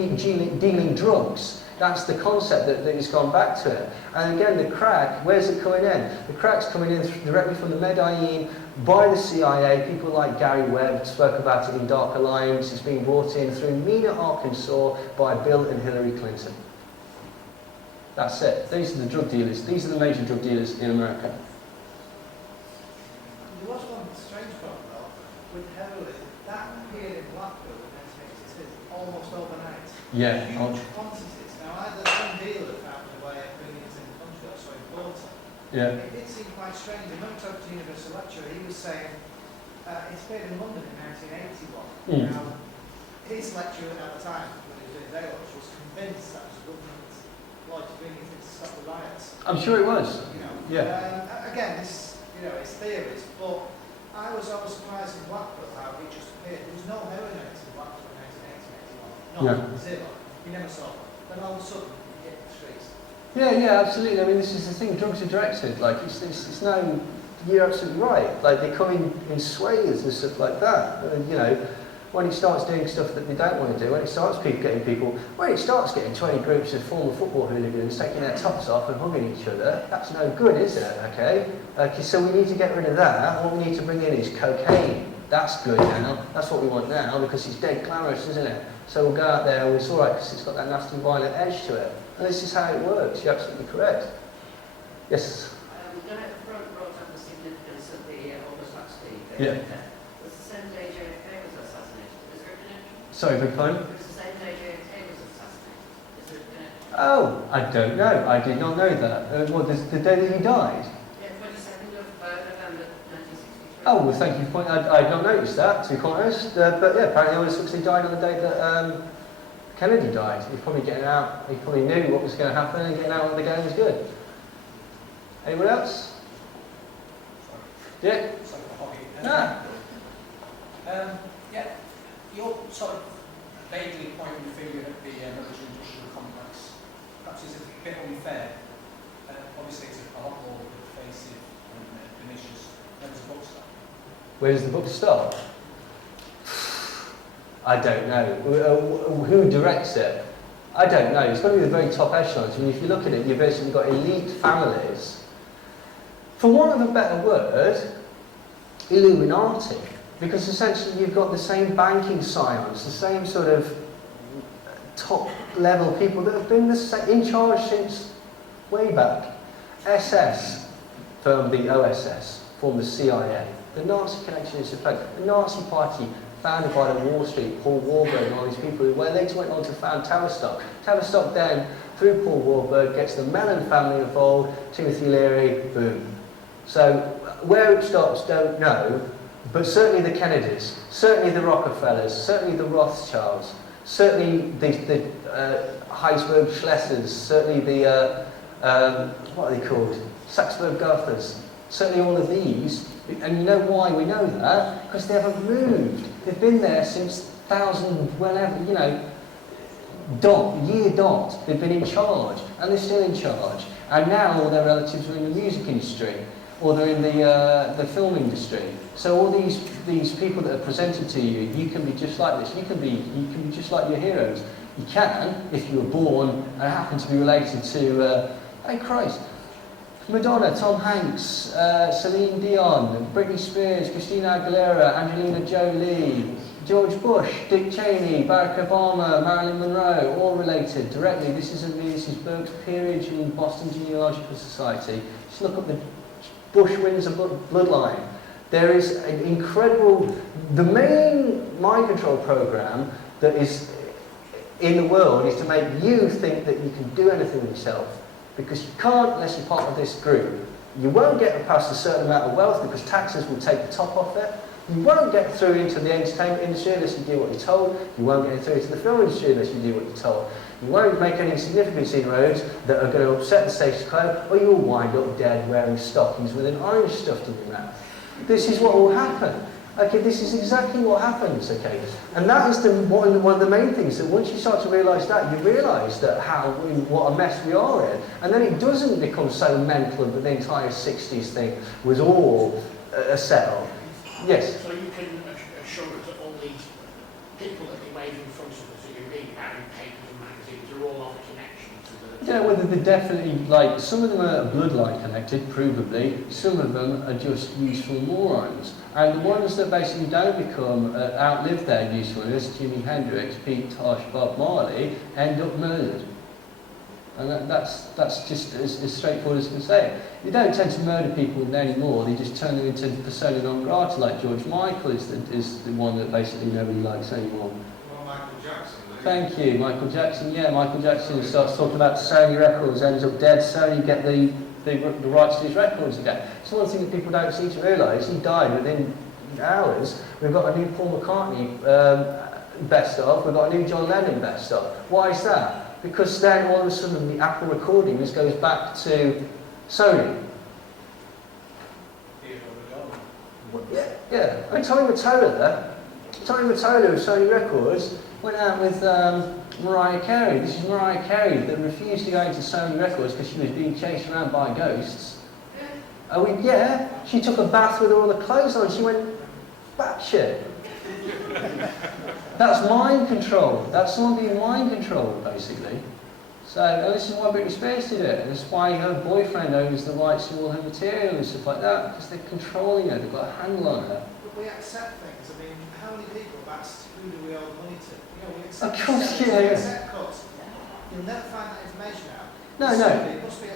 dealing drugs. That's the concept that it's gone back to it. And again, the crack, where's it coming in? The crack's coming in directly from the Medellin, by the CIA. People like Gary Webb spoke about it in Dark Alliance. It's being brought in through Mena, Arkansas, by Bill and Hillary Clinton. That's it. These are the drug dealers. These are the major drug dealers in America. There was one strange one though, with heroin. That appeared in Blackpool in 1982, almost overnight. Yeah. Huge quantities. Now, either some dealer found a way of bringing it in the country or so important. Yeah. It did seem quite strange. I remember talking to a university lecturer, he was saying, it appeared in London in 1981. Now, his lecturer at the time, when he was doing his A-levels, was convinced that was a government law to bring it in to stop the riots. I'm sure it was. You know, Yeah. Again, this, you know, it's theories, but I was always surprised in Blackpool how it just appeared. There was no heroin in Blackpool in 1980, 81. No, zero. You never saw it. Then all of a sudden, you hit the streets. Yeah, absolutely. I mean, this is the thing. Drugs are directed. Like, it's no. You're absolutely right. Like, they come in swathes and stuff like that. You know, when it starts doing stuff that they don't want to do, when it starts when it starts getting 20 groups of former football hooligans taking their tops off and hugging each other, that's no good, is it? Okay. So we need to get rid of that. What we need to bring in is cocaine. That's good now. That's what we want now because it's dead glamorous, isn't it? So we'll go out there and it's all right because it's got that nasty violent edge to it. And this is how it works. You're absolutely correct. Yes? When I brought up the significance of the August Huxley Yeah. was the same day JFK was assassinated. Is there a connection? Sorry, beg your pardon? It was the same day JFK was assassinated. Is there a connection? Oh, I don't know. I did not know that. The day that he died? Yeah, 22nd of November 1963. Oh, well, thank you for pointing. I had not noticed that, to be quite honest. But yeah, apparently Aldous Huxley died on the day that Kennedy died. He was probably getting out. He probably knew what was going to happen, and getting out on the game was good. Anyone else? Yeah. It's like a hobby. Ah. Yeah, you're sort of vaguely pointing the finger at the military-industrial complex. Perhaps it's a bit unfair. Obviously, it's a lot more pervasive and pernicious. Where does the book start? Where does the book start? I don't know. Who directs it? I don't know. It's got to be the very top echelons. I mean, if you look at it, you've basically got elite families for want of a better word, Illuminati. Because essentially you've got the same banking scions, the same sort of top level people that have been in charge since way back. SS formed the OSS, formed the CIA. The Nazi connection is a fact. The Nazi party, founded by the Wall Street, Paul Warburg and all these people, who later went on to found Tavistock. Tavistock then, through Paul Warburg, gets the Mellon family involved, Timothy Leary, boom. So where it stops, don't know, but certainly the Kennedys, certainly the Rockefellers, certainly the Rothschilds, certainly the Heisberg Schlesers, certainly the, what are they called? Saxburg-Gothas. Certainly all of these, and you know why we know that? Because they haven't moved. They've been there since whenever, you know, year dot. They've been in charge, and they're still in charge. And now all their relatives are in the music industry, or they're in the film industry. So all these people that are presented to you, you can be just like this. You can be just like your heroes. You can, if you were born and happen to be related to, hey Christ, Madonna, Tom Hanks, Celine Dion, Britney Spears, Christina Aguilera, Angelina Jolie, George Bush, Dick Cheney, Barack Obama, Marilyn Monroe, all related directly. This isn't me, this is Burke's Peerage in Boston Genealogical Society. Just look up the Bush-Windsor bloodline. There is an incredible, the main mind control program that is in the world is to make you think that you can do anything with yourself. Because you can't unless you're part of this group. You won't get past a certain amount of wealth because taxes will take the top off it. You won't get through into the entertainment industry unless you do what you're told. You won't get through into the film industry unless you do what you're told. You won't make any significant inroads that are going to upset the status quo, or you'll wind up dead wearing stockings with an orange stuffed in your mouth. This is what will happen. Okay, this is exactly what happens, okay? And that is one of the main things, that once you start to realise that, you realise that what a mess we are in. And then it doesn't become so mental that the entire 60s thing was all a set-up. Yes? So you can assure us that all these people that they wave in front of us that you read about in papers and magazines are all on a connection to the... I don't know whether they're definitely, like, some of them are bloodline connected, provably. Some of them are just useful morons. And the ones that basically don't become, outlive their usefulness, Jimi Hendrix, Pete Tosh, Bob Marley, end up murdered. And that's just as straightforward as I can say it. You don't tend to murder people anymore, they just turn them into persona non grata, like George Michael is the one that basically nobody likes anymore. Well, Michael Jackson. Thank you, Michael Jackson. Yeah, Michael Jackson starts talking about Sony Records, ends up dead, Sony get the rights to his records again. It's one thing that people don't seem to realise. He died within hours. We've got a new Paul McCartney best of, we've got a new John Lennon best of. Why is that? Because then all of a sudden the Apple recordings goes back to Sony. Yeah. I mean, Tommy Mottola of Sony Records went out with Mariah Carey. This is Mariah Carey that refused to go into Sony Records because she was being chased around by ghosts. Yeah, she took a bath with all the clothes on. She went batshit. That's mind control. That's someone being mind controlled, basically. So this is why Britney Spears did it. And it's why her boyfriend owns the rights to all her material and stuff like that, because they're controlling her. They've got a handle on her. But we accept things. I mean, how many people have asked who do we owe money to? You know, we accept, Of course, we yeah. accept cuts. You'll never find that information out. No. It must be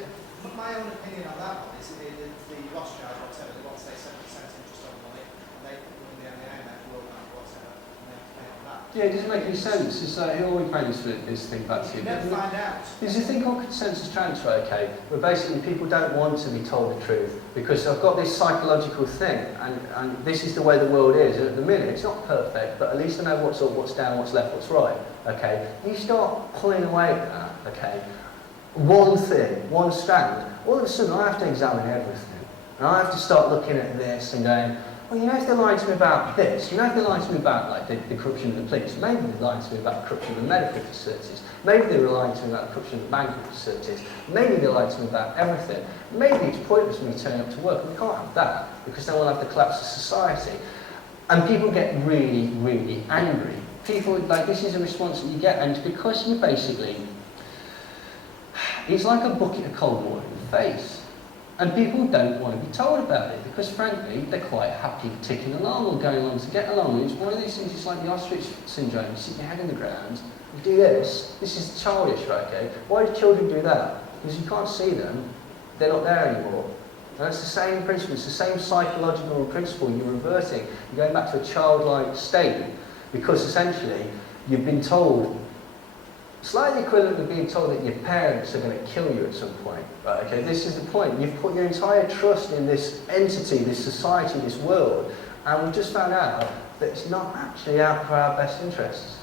my own opinion on that one is the Rothschild, whatever, they want to say 7% interest on money, and they run the M&A and they will not whatever, and they pay on that. Yeah, it doesn't make any sense. It's like, who are we paying this thing back to? You never find out. There's a thing called consensus transfer, okay, where basically people don't want to be told the truth because I've got this psychological thing, and this is the way the world is. At the minute, it's not perfect, but at least I know what's up, what's down, what's left, what's right, okay? You start pulling away at that, okay? One thing, one strand, all of a sudden I have to examine everything. And I have to start looking at this and going, well, you know, if they're lying to me about this, you know, if they're lying to me about like the corruption of the police, maybe they're lying to me about the corruption of the medical facilities, maybe they're lying to me about the corruption of the banking facilities, maybe they're lying to me about everything. Maybe it's pointless me turning up to work, and we can't have that, because then we'll have the collapse of society. And people get really, really angry. People, like, this is a response that you get, and because you basically, it's like a bucket of cold water in the face. And people don't want to be told about it because, frankly, they're quite happy ticking along or going along to get along. It's one of these things, it's like the ostrich syndrome. You sit your head in the ground, you do this. This is childish, right, okay? Why do children do that? Because you can't see them, they're not there anymore. And it's the same principle, it's the same psychological principle you're reversing. You're going back to a childlike state because, essentially, you've been told, slightly equivalent to being told that your parents are going to kill you at some point. Right, okay, this is the point. You've put your entire trust in this entity, this society, this world, and we've just found out that it's not actually out for our best interests.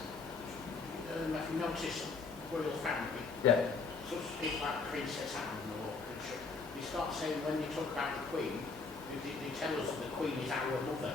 If you notice royal family, Yeah. such people like Princess Anne or Prince, they start saying when they talk about the Queen, they tell us that the Queen is our mother.